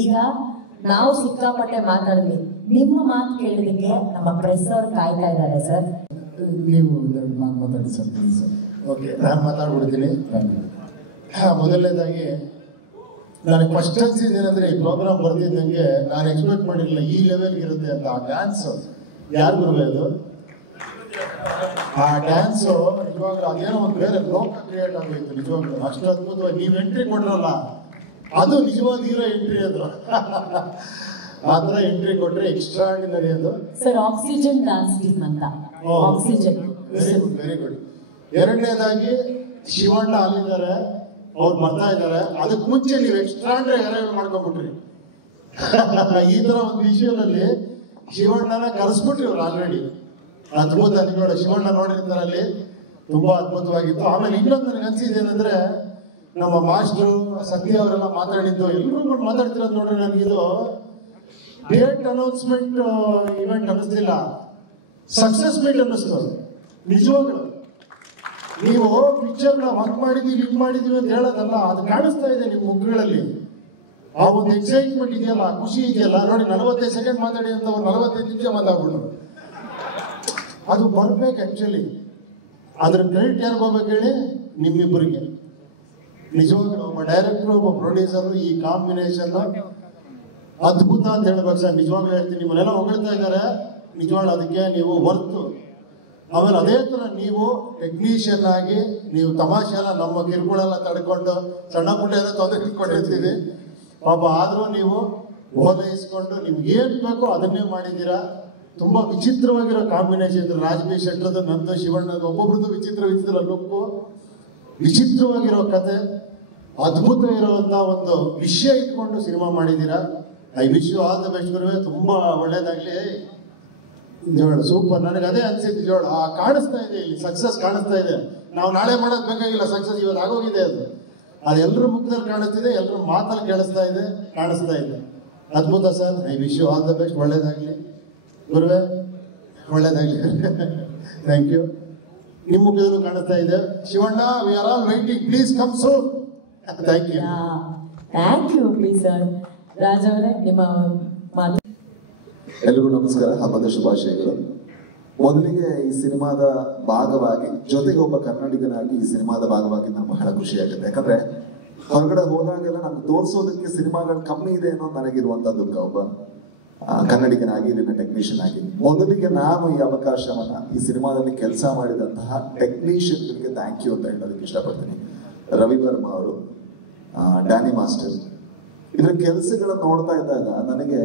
ಈಗ ನಾವು ಸಿಕ್ಕಾಪಟ್ಟೆ ಮಾತಾಡಿದ್ವಿ. ನಿಮ್ಮ ಮಾತು ಕೇಳಲಿಕ್ಕೆ ನಮ್ಮ ಪ್ರೆಸ್ ಅವರು ಕಾಯ್ತಾ ಇದ್ದಾರೆ ಸರ್. ನೀವು ಮಾತಾಡಿ ಸರ್. ಓಕೆ, ನಾನು ಮಾತಾಡ್ಬಿಡ್ತೀನಿ. ಮೊದಲನೇದಾಗಿ ನನಗೆ ಫಸ್ಟ್ ಅನ್ಸಿದ್ದು ಏನಂದ್ರೆ ಈ ಪ್ರೋಗ್ರಾಮ್ ಬರ್ತಿದ್ದಂಗೆ ನಾನು ಎಕ್ಸ್ಪೆಕ್ಟ್ ಮಾಡಿರಲಿಲ್ಲ ಈ ಲೆವೆಲ್ಗೆ ಇರುತ್ತೆ ಅಂತ. ಆ ಡ್ಯಾನ್ಸ್ ಯಾರು ಬರಬೇಕು, ಆ ಡ್ಯಾನ್ಸು ನಿಜವಾಗ್ಲೂ ಅದೇನೋ ಒಂದು ಬೇರೆ ಲೋಕ ಕ್ರಿಯೇಟ್ ಆಗೋಯ್ತು. ನಿಜವಾಗ್ಲೂ ಅಷ್ಟು ಅದ್ಭುತವಾಗಿ ನೀವು ಎಂಟ್ರಿ ಕೊಟ್ರಲ್ಲ, ಅದು ನಿಜವಾಗಿರೋ ಎಂಟ್ರಿ ಅದು. ಆ ಥರ ಎಂಟ್ರಿ ಕೊಟ್ರೆ ಎಕ್ಸ್ಟ್ರಾರ್ಡಿನರಿ ಅದು. ಸರ್ ಆಕ್ಸಿಜನ್ ಡಾನ್ಸ್ ಟೀಮ್ ಅಂತ. Oxygen very good, very good. ಎರಡನೇದಾಗಿ ಶಿವಣ್ಣ ಅಲ್ಲಿದ್ದಾರೆ, ಅವ್ರು ಬರ್ತಾ ಇದ್ದಾರೆ. ಅದಕ್ಕೆ ಮುಂಚೆ ನೀವು ಎಕ್ಸ್ಟ್ರಾಂಡ್ರಿ ಅರೈವಲ್ ಮಾಡ್ಕೊಂಡ್ಬಿಟ್ರಿ. ಈ ತರ ಒಂದು ವಿಷಯದಲ್ಲಿ ಶಿವಣ್ಣನ ಕರೆಸ್ಬಿಟ್ರಿ ಅವ್ರು ಆಲ್ರೆಡಿ. ಅದ್ಭುತ. ನಿಮ್ಮೋಡ ಶಿವಣ್ಣ ನೋಡಿರ್ತಾರೆ ಅಲ್ಲಿ, ತುಂಬಾ ಅದ್ಭುತವಾಗಿತ್ತು. ಆಮೇಲೆ ಇನ್ನೊಂದು ನನಗೆ ಅನ್ಸಿದ್ದು ಏನಂದ್ರೆ ನಮ್ಮ ಮಾಸ್ಟ್ರು ಸತ್ಯ ಅವರೆಲ್ಲ ಮಾತಾಡಿದ್ದು, ಎಲ್ಲರೂ ಮಾತಾಡ್ತಿರೋದು ನೋಡ್ರಿ, ನನಗಿದು ಡೇಟ್ ಅನೌನ್ಸ್ಮೆಂಟ್ ಇವೆಂಟ್ ಅನ್ನಿಸ್ತಿಲ್ಲ, ಸಕ್ಸಸ್ ಮೀಟ್ ಅನ್ನಿಸ್ತು. ನಿಜವಾಗ್ಲು ನೀವು ಪಿಕ್ಚರ್ನ ವರ್ಕ್ ಮಾಡಿದೀವಿ ಇದು ಮಾಡಿದೀವಿ ಅಂತ ಹೇಳೋದಲ್ಲ, ಅದು ಕಾಣಿಸ್ತಾ ಇದೆ ನಿಮ್ಮ ಮುಖಗಳಲ್ಲಿ. ಆ ಒಂದು ಎಕ್ಸೈಟ್ಮೆಂಟ್ ಇದೆಯಲ್ಲ, ಖುಷಿ ಇದೆಯಲ್ಲ ನೋಡಿ. 45 ಸೆಕೆಂಡ್ ಮಾತಾಡಿ ಅಂತ ಅವ್ರು 45 ನಿಮಿಷ ಮಾತಾಡ್ಬಿಡು. ಅದು ಬರ್ಬೇಕು ಆಕ್ಚುಲಿ. ಅದ್ರ ಕ್ರೆಡಿಟ್ ಯಾರಿಗೆ ಹೋಗ್ಬೇಕು ಹೇಳಿ? ನಿಮ್ಮಿಬ್ಬರಿಗೆ. ನಿಜವಾಗ್ಲೂ ಒಬ್ಬ ಡೈರೆಕ್ಟರ್, ಒಬ್ಬ ಪ್ರೊಡ್ಯೂಸರ್, ಈ ಕಾಂಬಿನೇಷನ್ ಅದ್ಭುತ ಅಂತ ಹೇಳ್ಬೇಕು ಸರ್. ನಿಜವಾಗ್ಲೂ ಹೇಳ್ತೀನಿ, ನಿಮ್ಮನ್ನೆಲ್ಲ ಹೊಗಳ್ತಾ ಇದ್ದಾರೆ, ನಿಜವಾಗ್ಲೂ ಅದಕ್ಕೆ ನೀವು ವರ್ತು. ಆಮೇಲೆ ಅದೇ ಥರ ನೀವು ಟೆಕ್ನಿಷಿಯನ್ ಆಗಿ ನೀವು ತಮಾಷೆಲ್ಲ ನಮ್ಮ ಕಿರುಕುಳೆಲ್ಲ ತಡ್ಕೊಂಡು ಸಣ್ಣ ಪುಟ್ಟ ಏನೋ ತೊಂದರೆ ಇಟ್ಕೊಂಡಿರ್ತೀವಿ ಪಾಪ. ಆದರೂ ನೀವು ಓಲೈಸ್ಕೊಂಡು ನಿಮ್ಗೆ ಏನು ಬೇಕೋ ಅದನ್ನೇ ಮಾಡಿದ್ದೀರಾ. ತುಂಬ ವಿಚಿತ್ರವಾಗಿರೋ ಕಾಂಬಿನೇಷನ್. ರಾಜ್ ಬಿ ಶೆಟ್ಟರ್ದು, ನಂದು, ಶಿವಣ್ಣದು, ಒಬ್ಬೊಬ್ರದ್ದು ವಿಚಿತ್ರ ಲುಕ್ಕು, ವಿಚಿತ್ರವಾಗಿರೋ ಕತೆ, ಅದ್ಭುತ ಇರುವಂಥ ಒಂದು ವಿಷಯ ಇಟ್ಕೊಂಡು ಸಿನಿಮಾ ಮಾಡಿದ್ದೀರಾ. I wish you all the best ಗುರುವೆ. ತುಂಬ ಒಳ್ಳೇದಾಗಲಿ. ಜೋಳು ಸೂಪರ್. ನನಗೆ ಅದೇ ಅನ್ಸಿದ್ದು ಜೋಳು. ಕಾಣಿಸ್ತಾ ಇದೆ ಇಲ್ಲಿ, ಸಕ್ಸಸ್ ಕಾಣಿಸ್ತಾ ಇದೆ. ನಾವು ನಾಳೆ ಮಾಡೋದು ಬೇಕಾಗಿಲ್ಲ, ಸಕ್ಸಸ್ ಇವತ್ತು ಆಗೋಗಿದೆ. ಅದು ಎಲ್ಲರ ಮುಖದಲ್ಲಿ ಕಾಣಿಸ್ತಿದೆ, ಎಲ್ಲರ ಮಾತಲ್ಲಿ ಕಾಣಿಸ್ತಾ ಇದೆ. ಅದ್ಭುತ sir. I wish you all the best. ಒಳ್ಳೇದಾಗಲಿ ಗುರುವೆ, ಒಳ್ಳೇದಾಗಲಿ. Thank you. ನಿಮ್ಮ ಮುಖದಲ್ಲೂ ಕಾಣಿಸ್ತಾ ಇದೆ. Shivanna, we are all waiting, please come soon. Thank you. Thank you sir. Raj ಅವರೇ, ನಿಮ್ಮ ಮಾತು. ಎಲ್ರಿಗೂ ನಮಸ್ಕಾರ, ಹಬ್ಬದ ಶುಭಾಶಯಗಳು. ಮೊದಲಿಗೆ ಈ ಸಿನಿಮಾದ ಭಾಗವಾಗಿ, ಜೊತೆಗೆ ಒಬ್ಬ ಕನ್ನಡಿಗನಾಗಿ ಈ ಸಿನಿಮಾದ ಭಾಗವಾಗಿ ನಮ್ಗೆ ಬಹಳ ಖುಷಿ ಆಗುತ್ತೆ. ಯಾಕಂದ್ರೆ ಹೊರಗಡೆ ಹೋದಾಗೆಲ್ಲ ನಮ್ಗೆ ತೋರಿಸೋದಕ್ಕೆ ಸಿನಿಮಾಗಳು ಕಮ್ಮಿ ಇದೆ ಅನ್ನೋದು ನನಗಿರುವಂತ ದುಃಖ. ಒಬ್ಬ ಕನ್ನಡಿಗನಾಗಿ, ಇಲ್ಲಿನ ಟೆಕ್ನಿಷಿಯನ್ ಆಗಿ ಮೊದಲಿಗೆ ನಾನು ಈ ಅವಕಾಶವನ್ನ, ಈ ಸಿನಿಮಾದಲ್ಲಿ ಕೆಲಸ ಮಾಡಿದಂತಹ ಟೆಕ್ನಿಷಿಯನ್ಗಳಿಗೆ ಥ್ಯಾಂಕ್ ಯು ಅಂತ ಹೇಳೋದಕ್ಕೆ ಇಷ್ಟಪಡ್ತೀನಿ. ರವಿ ವರ್ಮ ಅವರು, ಡ್ಯಾನಿ ಮಾಸ್ಟರ್, ಇದ್ರ ಕೆಲಸಗಳನ್ನ ನೋಡ್ತಾ ಇದ್ದಾಗ ನನಗೆ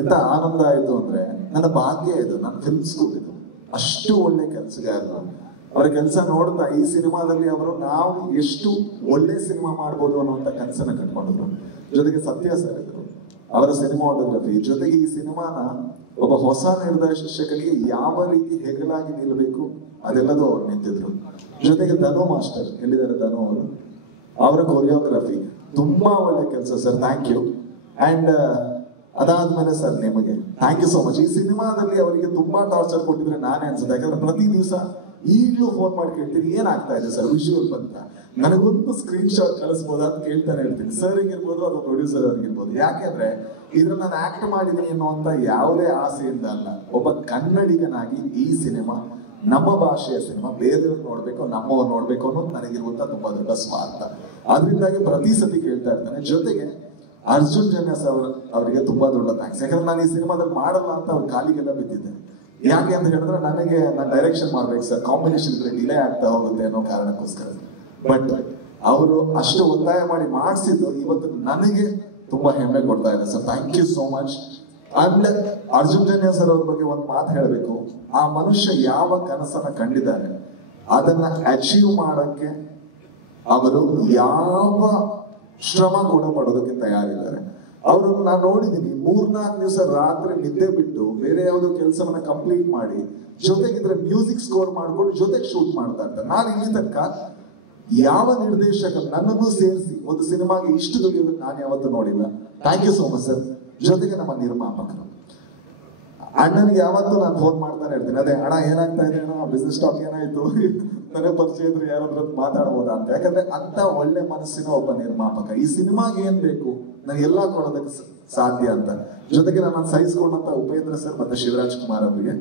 ಎಂತ ಆನಂದ ಆಯಿತು ಅಂದ್ರೆ, ನನ್ನ ಭಾಗ್ಯ ಇದು, ನನ್ನ ಫಿಲ್ಮ್ ಸ್ಕೂಲ್ ಇದು. ಅಷ್ಟು ಒಳ್ಳೆ ಕೆಲಸಗಾರರು. ಅವರ ಕೆಲಸ ನೋಡ್ತಾ ಈ ಸಿನಿಮಾದಲ್ಲಿ ಅವರು ನಾವು ಎಷ್ಟು ಒಳ್ಳೆ ಸಿನಿಮಾ ಮಾಡ್ಬೋದು ಅನ್ನುವಂಥ ಕನಸನ್ನ ಕಟ್ಕೊಂಡಿದ್ರು. ಜೊತೆಗೆ ಸತ್ಯ ಸರ್ ಇದ್ರು, ಅವರ ಸಿನಿಮಾಟೋಗ್ರಫಿ, ಜೊತೆಗೆ ಈ ಸಿನಿಮಾನ ಒಬ್ಬ ಹೊಸ ನಿರ್ದೇಶಕರಿಗೆ ಯಾವ ರೀತಿ ಹೆಗಲಾಗಿ ನಿಲ್ಲಬೇಕು ಅದೆಲ್ಲದೂ ಅವ್ರು ನಿಂತಿದ್ರು. ಜೊತೆಗೆ ಧನು ಮಾಸ್ಟರ್, ಎಲ್ಲಿದ್ದಾರೆ ಧನು ಅವರು, ಅವರ ಕೊರಿಯೋಗ್ರಫಿ ತುಂಬಾ ಒಳ್ಳೆ ಕೆಲಸ ಸರ್. Thank you. ಅಂಡ್ ಅದಾದ್ಮೇಲೆ ಸರ್ ನಿಮಗೆ ಥ್ಯಾಂಕ್ ಯು ಸೋ ಮಚ್. ಈ ಸಿನಿಮಾದಲ್ಲಿ ಅವರಿಗೆ ತುಂಬಾ ಟಾರ್ಚರ್ ಕೊಟ್ಟಿದ್ರೆ ನಾನೇ ಅನ್ಸುತ್ತೆ. ಯಾಕಂದ್ರೆ ಪ್ರತಿ ದಿವಸ ಈಗಲೂ ಫೋನ್ ಮಾಡಿ ಕೇಳ್ತೀನಿ, ಏನಾಗ್ತಾ ಇದೆ ಸರ್ ವಿಜುವಲ್ ಅಂತ. ನನಗೊಂದು ಸ್ಕ್ರೀನ್ ಶಾಟ್ ಕಳಿಸ್ಬೋದಾ ಅಂತ ಕೇಳ್ತಾನೆ ಇರ್ತೀನಿ. ಸರ್ ಇರ್ಬೋದು ಅಥವಾ ಪ್ರೊಡ್ಯೂಸರ್ ಅವ್ರಿಗಿರ್ಬೋದು. ಯಾಕೆಂದ್ರೆ ಇದ್ರ ನಾನು ಆಕ್ಟ್ ಮಾಡಿದ್ದೀನಿ ಅನ್ನುವಂತ ಯಾವುದೇ ಆಸೆಯಿಂದ ಅಲ್ಲ. ಒಬ್ಬ ಕನ್ನಡಿಗನಾಗಿ ಈ ಸಿನಿಮಾ ನಮ್ಮ ಭಾಷೆಯ ಸಿನಿಮಾ, ಬೇರೆಯವ್ರು ನೋಡ್ಬೇಕು, ನಮ್ಮವ್ರು ನೋಡ್ಬೇಕು ಅನ್ನೋದು ನನಗಿರುವಂತ ತುಂಬಾ ದೊಡ್ಡ ಸ್ವಾರ್ಥ. ಅದರಿಂದಾಗಿ ಪ್ರತಿ ಸತಿ ಕೇಳ್ತಾ ಇರ್ತಾನೆ. ಜೊತೆಗೆ ಅರ್ಜುನ್ ಜನ್ಯಸ್ ಅವರಿಗೆ ತುಂಬಾ ದೊಡ್ಡ ಥ್ಯಾಂಕ್ಸ್. ಯಾಕಂದ್ರೆ ನಾನು ಈ ಸಿನಿಮಾದಲ್ಲಿ ಮಾಡಲ್ಲ ಅಂತ ಅವ್ರ ಕಾಲಿಗೆಲ್ಲ ಬಿದ್ದಿದ್ದೆ. ಯಾಕೆ ಅಂತ ಹೇಳಿದ್ರೆ ನನಗೆ ನಾನು ಡೈರೆಕ್ಷನ್ ಮಾಡ್ಬೇಕು ಸರ್, ಕಾಂಬಿನೇಷನ್ ಇದ್ರೆ ಡಿಲೇ ಆಗ್ತಾ ಹೋಗುತ್ತೆ ಅನ್ನೋ ಕಾರಣಕ್ಕೋಸ್ಕರ. ಬಟ್ ಅವರು ಅಷ್ಟು ಒತ್ತಾಯ ಮಾಡಿ ಮಾಡಿಸಿದ್ದು ಇವತ್ತು ನನಗೆ ತುಂಬಾ ಹೆಮ್ಮೆ ಕೊಡ್ತಾ ಇದೆ sir. Thank you so much. And Arjun Janya sir ಅವ್ರ ಬಗ್ಗೆ ಒಂದು ಮಾತು ಹೇಳಬೇಕು. ಆ ಮನುಷ್ಯ ಯಾವ ಕನಸನ್ನ ಕಂಡಿದ್ದಾರೆ ಅದನ್ನ ಅಚೀವ್ ಮಾಡಕ್ಕೆ ಅವರು ಯಾವ ಶ್ರಮ ಕೂಡ ಪಡೋದಕ್ಕೆ ತಯಾರಿದ್ದಾರೆ. ಅವರನ್ನು ನಾನು ನೋಡಿದ್ದೀನಿ 3-4 ದಿವಸ ರಾತ್ರಿ ನಿದ್ದೆ ಬಿಟ್ಟು ಬೇರೆ ಯಾವುದೋ ಕೆಲಸವನ್ನ ಕಂಪ್ಲೀಟ್ ಮಾಡಿ ಜೊತೆಗಿದ್ರೆ ಮ್ಯೂಸಿಕ್ ಸ್ಕೋರ್ ಮಾಡ್ಕೊಂಡು ಜೊತೆಗೆ ಶೂಟ್ ಮಾಡ್ತಾ ಇರ್ತಾರೆ. ನಾನು ಇಲ್ಲಿ ತನಕ ಯಾವ ನಿರ್ದೇಶಕ ನನ್ನನ್ನು ಸೇರಿಸಿ ಒಂದು ಸಿನಿಮಾಗೆ ಇಷ್ಟು ದುಡಿಯೋದಕ್ಕೆ ನಾನು ಯಾವತ್ತೂ ನೋಡಿಲ್ಲ. Thank you so much sir. ಜೊತೆಗೆ ನಮ್ಮ ನಿರ್ಮಾಪಕರು ಅಣ್ಣನಿಗೆ ಯಾವತ್ತೂ ನಾನು ಫೋನ್ ಮಾಡ್ತಾನೆ ಇರ್ತೀನಿ. ಅದೇ ಅಣ್ಣ ಏನಾಗ್ತಾ ಇದೆ, ಅಣ್ಣ ಬಿಸ್ನೆಸ್ ಸ್ಟಾಕ್ ಏನಾಯ್ತು, ನನಗೆ ಪರಿಚಯ ಇದ್ರೆ ಯಾರಾದ್ರೂ ಮಾತಾಡ್ಬೋದಾ ಅಂತ. ಯಾಕಂದ್ರೆ ಅಂತ ಒಳ್ಳೆ ಮನಸ್ಸಿನ ಒಬ್ಬ ನಿರ್ಮಾಪಕ. ಈ ಸಿನಿಮಾಗೆ ಏನ್ ಬೇಕು ನನಗೆ ಎಲ್ಲಾ ಕೊಡೋದಕ್ಕೆ ಸಾಧ್ಯ ಅಂತ. ಜೊತೆಗೆ ನನ್ನ ಸಹಿಸ್ಕೊಂಡಂತ ಉಪೇಂದ್ರ ಸರ್ ಮತ್ತೆ ಶಿವರಾಜ್ ಕುಮಾರ್ ಅವರಿಗೆ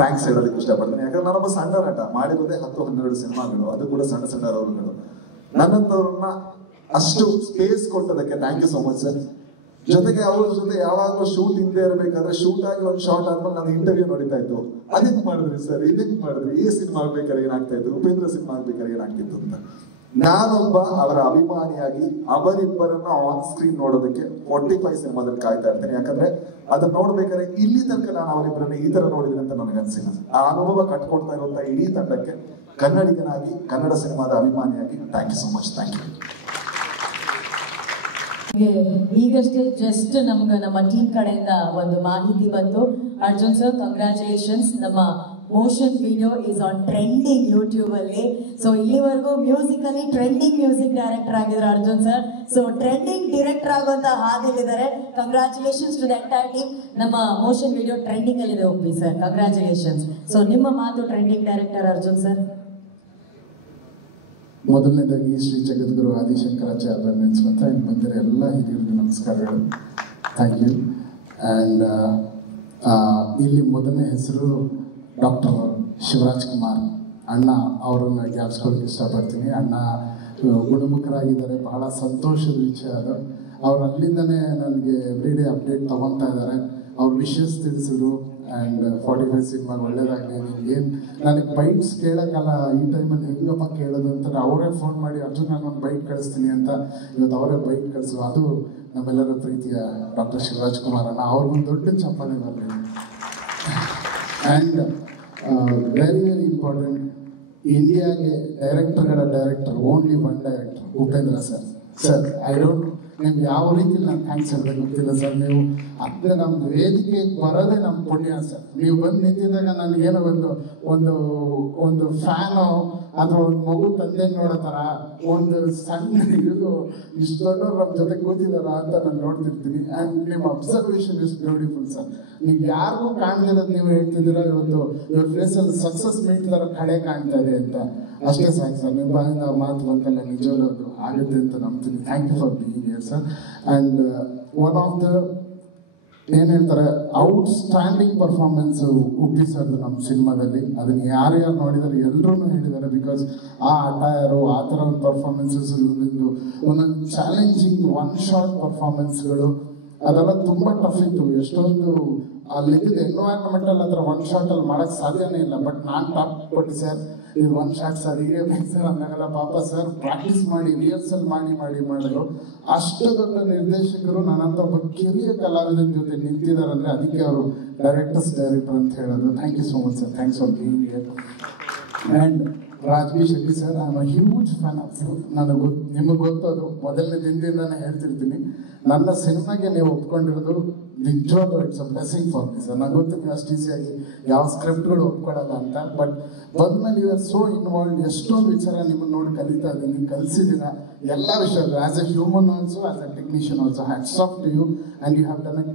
ಥ್ಯಾಂಕ್ಸ್ ಹೇಳೋದಕ್ಕೆ ಇಷ್ಟಪಡ್ತೀನಿ. ಯಾಕಂದ್ರೆ ನಾನೊಬ್ಬ ಸಣ್ಣ ನಟ, ಮಾಡಿರೋದೇ 10-12 ಸಿನಿಮಾಗಳು, ಅದು ಕೂಡ ಸಣ್ಣ ಸಣ್ಣ ರೋಲ್ಗಳು. ನನ್ನಂತವ್ರನ್ನ ಅಷ್ಟು ಸ್ಪೇಸ್ ಕೊಟ್ಟದಕ್ಕೆ thank you so much sir. ಜೊತೆಗೆ ಅವ್ರ ಜೊತೆ ಯಾವಾಗಲೂ ಶೂಟ್ ಹಿಂದೆ ಇರಬೇಕಾದ್ರೆ ಶೂಟ್ ಆಗಿ ಒಂದು ಶಾರ್ಟ್ ಆದ್ಮೇಲೆ ನಾನು ಇಂಟರ್ವ್ಯೂ ನೋಡಿತಾ ಇತ್ತು. ಅದೇನ್ ಮಾಡಿದ್ರಿ ಸರ್, ಇದಕ್ಕೆ ಮಾಡಿದ್ರಿ, ಈ ಸಿನಿಮಾ ಆಗ್ಬೇಕಾದ್ರೆ ಏನಾಗ್ತಾ ಇತ್ತು, ಉಪೇಂದ್ರ ಸಿನಿಮಾ ಆಗ್ಬೇಕಾದ್ರೆ ಏನಾಗ್ತಿತ್ತು ಅಂತ. ನಾನೊಬ್ಬ ಅವರ ಅಭಿಮಾನಿಯಾಗಿ ಅವರಿಬ್ಬರನ್ನ ಆನ್ ಸ್ಕ್ರೀನ್ ನೋಡೋದಕ್ಕೆ 45 ಸಿನಿಮಾದಲ್ಲಿ ಕಾಯ್ತಾ ಇರ್ತೇನೆ. ಯಾಕಂದ್ರೆ ಅದನ್ನ ನೋಡ್ಬೇಕಾದ್ರೆ ಇಲ್ಲಿ ತನಕ ನಾನು ಅವರಿಬ್ಬರನ್ನ ಈ ತರ ನೋಡಿದ್ರೆ ಅಂತ ನನಗೆ ಅನ್ಸಿಲ್ಲ. ಆ ಅನುಭವ ಕಟ್ಕೊಡ್ತಾ ಇರುವಂತ ಇಡೀ ತಂಡಕ್ಕೆ ಕನ್ನಡಿಗನಾಗಿ, ಕನ್ನಡ ಸಿನಿಮಾದ ಅಭಿಮಾನಿಯಾಗಿ thank you so much. Thank you. ಈಗಷ್ಟೇ ಜಸ್ಟ್ ನಮ್ಗೆ ನಮ್ಮ ಟೀಮ್ ಕಡೆಯಿಂದ ಒಂದು ಮಾಹಿತಿ ಬಂತು. Arjun sir, congratulations. ನಮ್ಮ motion video is on trending YouTube ಅಲ್ಲಿ. ಸೊ ಇಲ್ಲಿವರೆಗೂ ಮ್ಯೂಸಿಕ್ ಅಲ್ಲಿ ಟ್ರೆಂಡಿಂಗ್ ಮ್ಯೂಸಿಕ್ ಡೈರೆಕ್ಟರ್ ಆಗಿದ್ರು Arjun sir. So trending director ಆಗುವಂತ ಹಾದಿಲಿದ್ದಾರೆ. Congratulations to the entire team. ನಮ್ಮ ಮೋಷನ್ ವಿಡಿಯೋ ಟ್ರೆಂಡಿಂಗ್ ಅಲ್ಲಿ ಇದೆ ಒಪ್ಪಿ ಸರ್, ಕಂಗ್ರ್ಯಾಚುಲೇಷನ್ಸ್. ಸೊ ನಿಮ್ಮ ಮಾತು ಟ್ರೆಂಡಿಂಗ್ ಡೈರೆಕ್ಟರ್ ಅರ್ಜುನ್ ಸರ್. ಮೊದಲನೇದಾಗಿ ಶ್ರೀ ಜಗದ್ಗುರು ಆದಿಶಂಕರಾಚಾರ್ಯ ನೆನೆಸ್ಕೊಂತ ಇಲ್ಲಿ ಬಂದಿರೋ ಎಲ್ಲ ಹಿರಿಯರಿಗೂ ನಮಸ್ಕಾರಗಳು. Thank you. ಆ್ಯಂಡ್ ಇಲ್ಲಿ ಮೊದಲನೇ ಹೆಸರು ಡಾಕ್ಟರ್ ಶಿವರಾಜ್ ಕುಮಾರ್ ಅಣ್ಣ, ಅವರನ್ನು ಜ್ಞಾಪಿಸ್ಕೊಳ್ಳೋಕೆ ಇಷ್ಟಪಡ್ತೀನಿ. ಅಣ್ಣ ಗುಣಮುಖರಾಗಿದ್ದಾರೆ, ಬಹಳ ಸಂತೋಷದ ವಿಷಯ ಅದು. ಅವ್ರು ಅಲ್ಲಿಂದನೇ ನನಗೆ ಎವ್ರಿಡೇ ಅಪ್ಡೇಟ್ ತೊಗೊತಾ ಇದ್ದಾರೆ. ಅವ್ರ ವಿಷಸ್ ತಿಳಿಸಿದ್ರು. ಆ್ಯಂಡ್ 45 ಸಿನಿಮಾಗೆ ಒಳ್ಳೇದಾಗಲಿ, ನಿಮ್ಗೇನು ನನಗೆ ಬೈಟ್ಸ್ ಕೇಳೋಕ್ಕಲ್ಲ, ಈ ಟೈಮಲ್ಲಿ ಹೆಂಗಪ್ಪ ಕೇಳೋದು ಅಂತಾರೆ. ಅವರೇ ಫೋನ್ ಮಾಡಿ ಅರ್ಜುನ್ ನಾನೊಂದು ಬೈಟ್ ಕಳಿಸ್ತೀನಿ ಅಂತ ಇವತ್ತು ಅವರೇ ಬೈಟ್ ಕಳಿಸು. ಅದು ನಮ್ಮೆಲ್ಲರ ಪ್ರೀತಿಯ ಡಾಕ್ಟರ್ ಶಿವರಾಜ್ ಕುಮಾರ್ ಅಣ್ಣ, ಅವ್ರಿಗೊಂದು ದೊಡ್ಡ ಚಪ್ಪಾಳೆ ಬರಲಿ. ಆ್ಯಂಡ್ ವೆರಿ ವೆರಿ ಇಂಪಾರ್ಟೆಂಟ್, ಇಂಡಿಯಾಗೆ ಡೈರೆಕ್ಟರ್ಗಳ director, only one director, Upendra sir. Sir I don't, ನಿಮ್ಗೆ ಯಾವ ರೀತಿ ನಾನು ಥ್ಯಾಂಕ್ಸ್ ಹೇಳಬೇಕು ಗೊತ್ತಿಲ್ಲ ಸರ್. ನೀವು ಅಂದರೆ ನಮ್ದು ವೇದಿಕೆಗೆ ಬರೋದೇ ನಮ್ಮ ಪುಣ್ಯ ಸರ್. ನೀವು ಬಂದು ನಿಂತಿದ್ದಾಗ ನನಗೇನೋ ಒಂದು ಫ್ಯಾನು ಅಥವಾ ಒಂದು ಮಗು ತಂದೆ ನೋಡೋ ಥರ ಒಂದು ಸಣ್ಣ ಇದು ಇಷ್ಟು ದೊಡ್ಡವ್ರು ನಮ್ಮ ಜೊತೆ ಕೂತಿದಾರ ಅಂತ ನಾನು ನೋಡ್ತಿರ್ತೀನಿ. ಆ್ಯಂಡ್ ನಿಮ್ಮ ಅಬ್ಸರ್ವೇಷನ್ ಇಸ್ ಬ್ಯೂಟಿಫುಲ್ ಸರ್. ನೀವು ಯಾರಿಗೂ ಕಾಣ್ದಿರೋದು ನೀವು ಹೇಳ್ತಿದ್ದೀರ, ಇವತ್ತು ಇವ್ರ ಫೇಸಲ್ಲಿ ಸಕ್ಸಸ್ ಮೀಟ್ ಥರ ಕಡೆ ಕಾಣ್ತಾ ಇದೆ ಅಂತ. ಅಷ್ಟೇ ಸಾಕು ಸರ್. ನಿಮ್ಮ ಬಾಯಿಂದ ಮಾತು ಬಂತಲ್ಲ, ನಿಜವೂ ಅದು ಆಗುತ್ತೆ ಅಂತ ನಂಬ್ತೀನಿ. Thank you for being here sir. And one of the ಏನು ಹೇಳ್ತಾರೆ ಔಟ್ಸ್ಟ್ಯಾಂಡಿಂಗ್ ಪರ್ಫಾರ್ಮೆನ್ಸು ಉಪ್ಪಿ ಸರ್ ನಮ್ಮ ಸಿನಿಮಾದಲ್ಲಿ. ಅದನ್ನು ಯಾರ್ಯಾರು ನೋಡಿದರೆ ಎಲ್ಲರೂ ಹೇಳಿದ್ದಾರೆ. ಬಿಕಾಸ್ ಆ ಅಟೈರು, ಆ ಥರ ಒಂದು ಪರ್ಫಾರ್ಮೆನ್ಸಸ್, ಇವ್ರದ್ದು ಒಂದೊಂದು ಚಾಲೆಂಜಿಂಗ್ ಒನ್ ಶಾಟ್ ಪರ್ಫಾರ್ಮೆನ್ಸ್ಗಳು ಅದೆಲ್ಲ ತುಂಬ ಟಫ್ ಇತ್ತು. ಎಷ್ಟೊಂದು ಅಲ್ಲಿದ್ದ ಎನ್ವೈರ್ಮೆಂಟಲ್ಲಿ ಅದರ ಒನ್ ಶಾಟಲ್ಲಿ ಮಾಡೋಕ್ಕೆ ಸಾಧ್ಯನೇ ಇಲ್ಲ. ಬಟ್ ನಾನು ಟಾಪ್ ಕೊಟ್ಟು ಸರ್, ಇದು ಒನ್ ಶಾಟ್ ಸರ್, ಹೀಗೆ ಬೇಕು ಸರ್ ಅಂದಾಗಲ್ಲ. ಪಾಪ ಸರ್ ಪ್ರಾಕ್ಟೀಸ್ ಮಾಡಿ ರಿಹರ್ಸಲ್ ಮಾಡಿದ್ರು. ಅಷ್ಟು ದೊಡ್ಡ ನಿರ್ದೇಶಕರು ನನ್ನಂತ ಒಬ್ಬ ಕಿರಿಯ ಕಲಾವಿದನ ಜೊತೆ ನಿಂತಿದ್ದಾರೆ ಅಂದರೆ ಅದಕ್ಕೆ ಅವರು ಡೈರೆಕ್ಟರ್ ಅಂತ ಹೇಳೋದು. Thank you so much sir. Thanks for being here. And Raj B Shetty sir, I am a huge fan of you. ನನಗೆ ನಿಮಗೆ ಗೊತ್ತದು, ಮೊದಲನೇ ದಿನದಿಂದನೇ ಹೇಳ್ತಿರ್ತೀನಿ. ನನ್ನ ಸಿನಿಮಾಗೆ ನೀವು ಒಪ್ಕೊಂಡಿರೋದು ನಿಜವಾಗ್ಲೂ it's a blessing for me sir. ನನಗೆ ಗೊತ್ತು ನೀವು ಅಷ್ಟು ಈಸಿಯಾಗಿ ಯಾವ ಸ್ಕ್ರಿಪ್ಟ್ಗಳು ಒಪ್ಕೊಳ್ಳಲ್ಲ ಅಂತ. ಬಟ್ ಬಂದ್ಮೇಲೆ ಯು ಆರ್ ಸೋ ಇನ್ವಾಲ್ವ್. ಎಷ್ಟೊಂದು ವಿಚಾರ ನಿಮ್ಮನ್ನು ನೋಡಿ ಕಲಿತಾ ಇದ್ದೀನಿ, ಕಲಿಸಿದ್ದೀರ ಎಲ್ಲ ವಿಷಯಗಳು. As a human also, as a technician also, hats off to you. And you have done a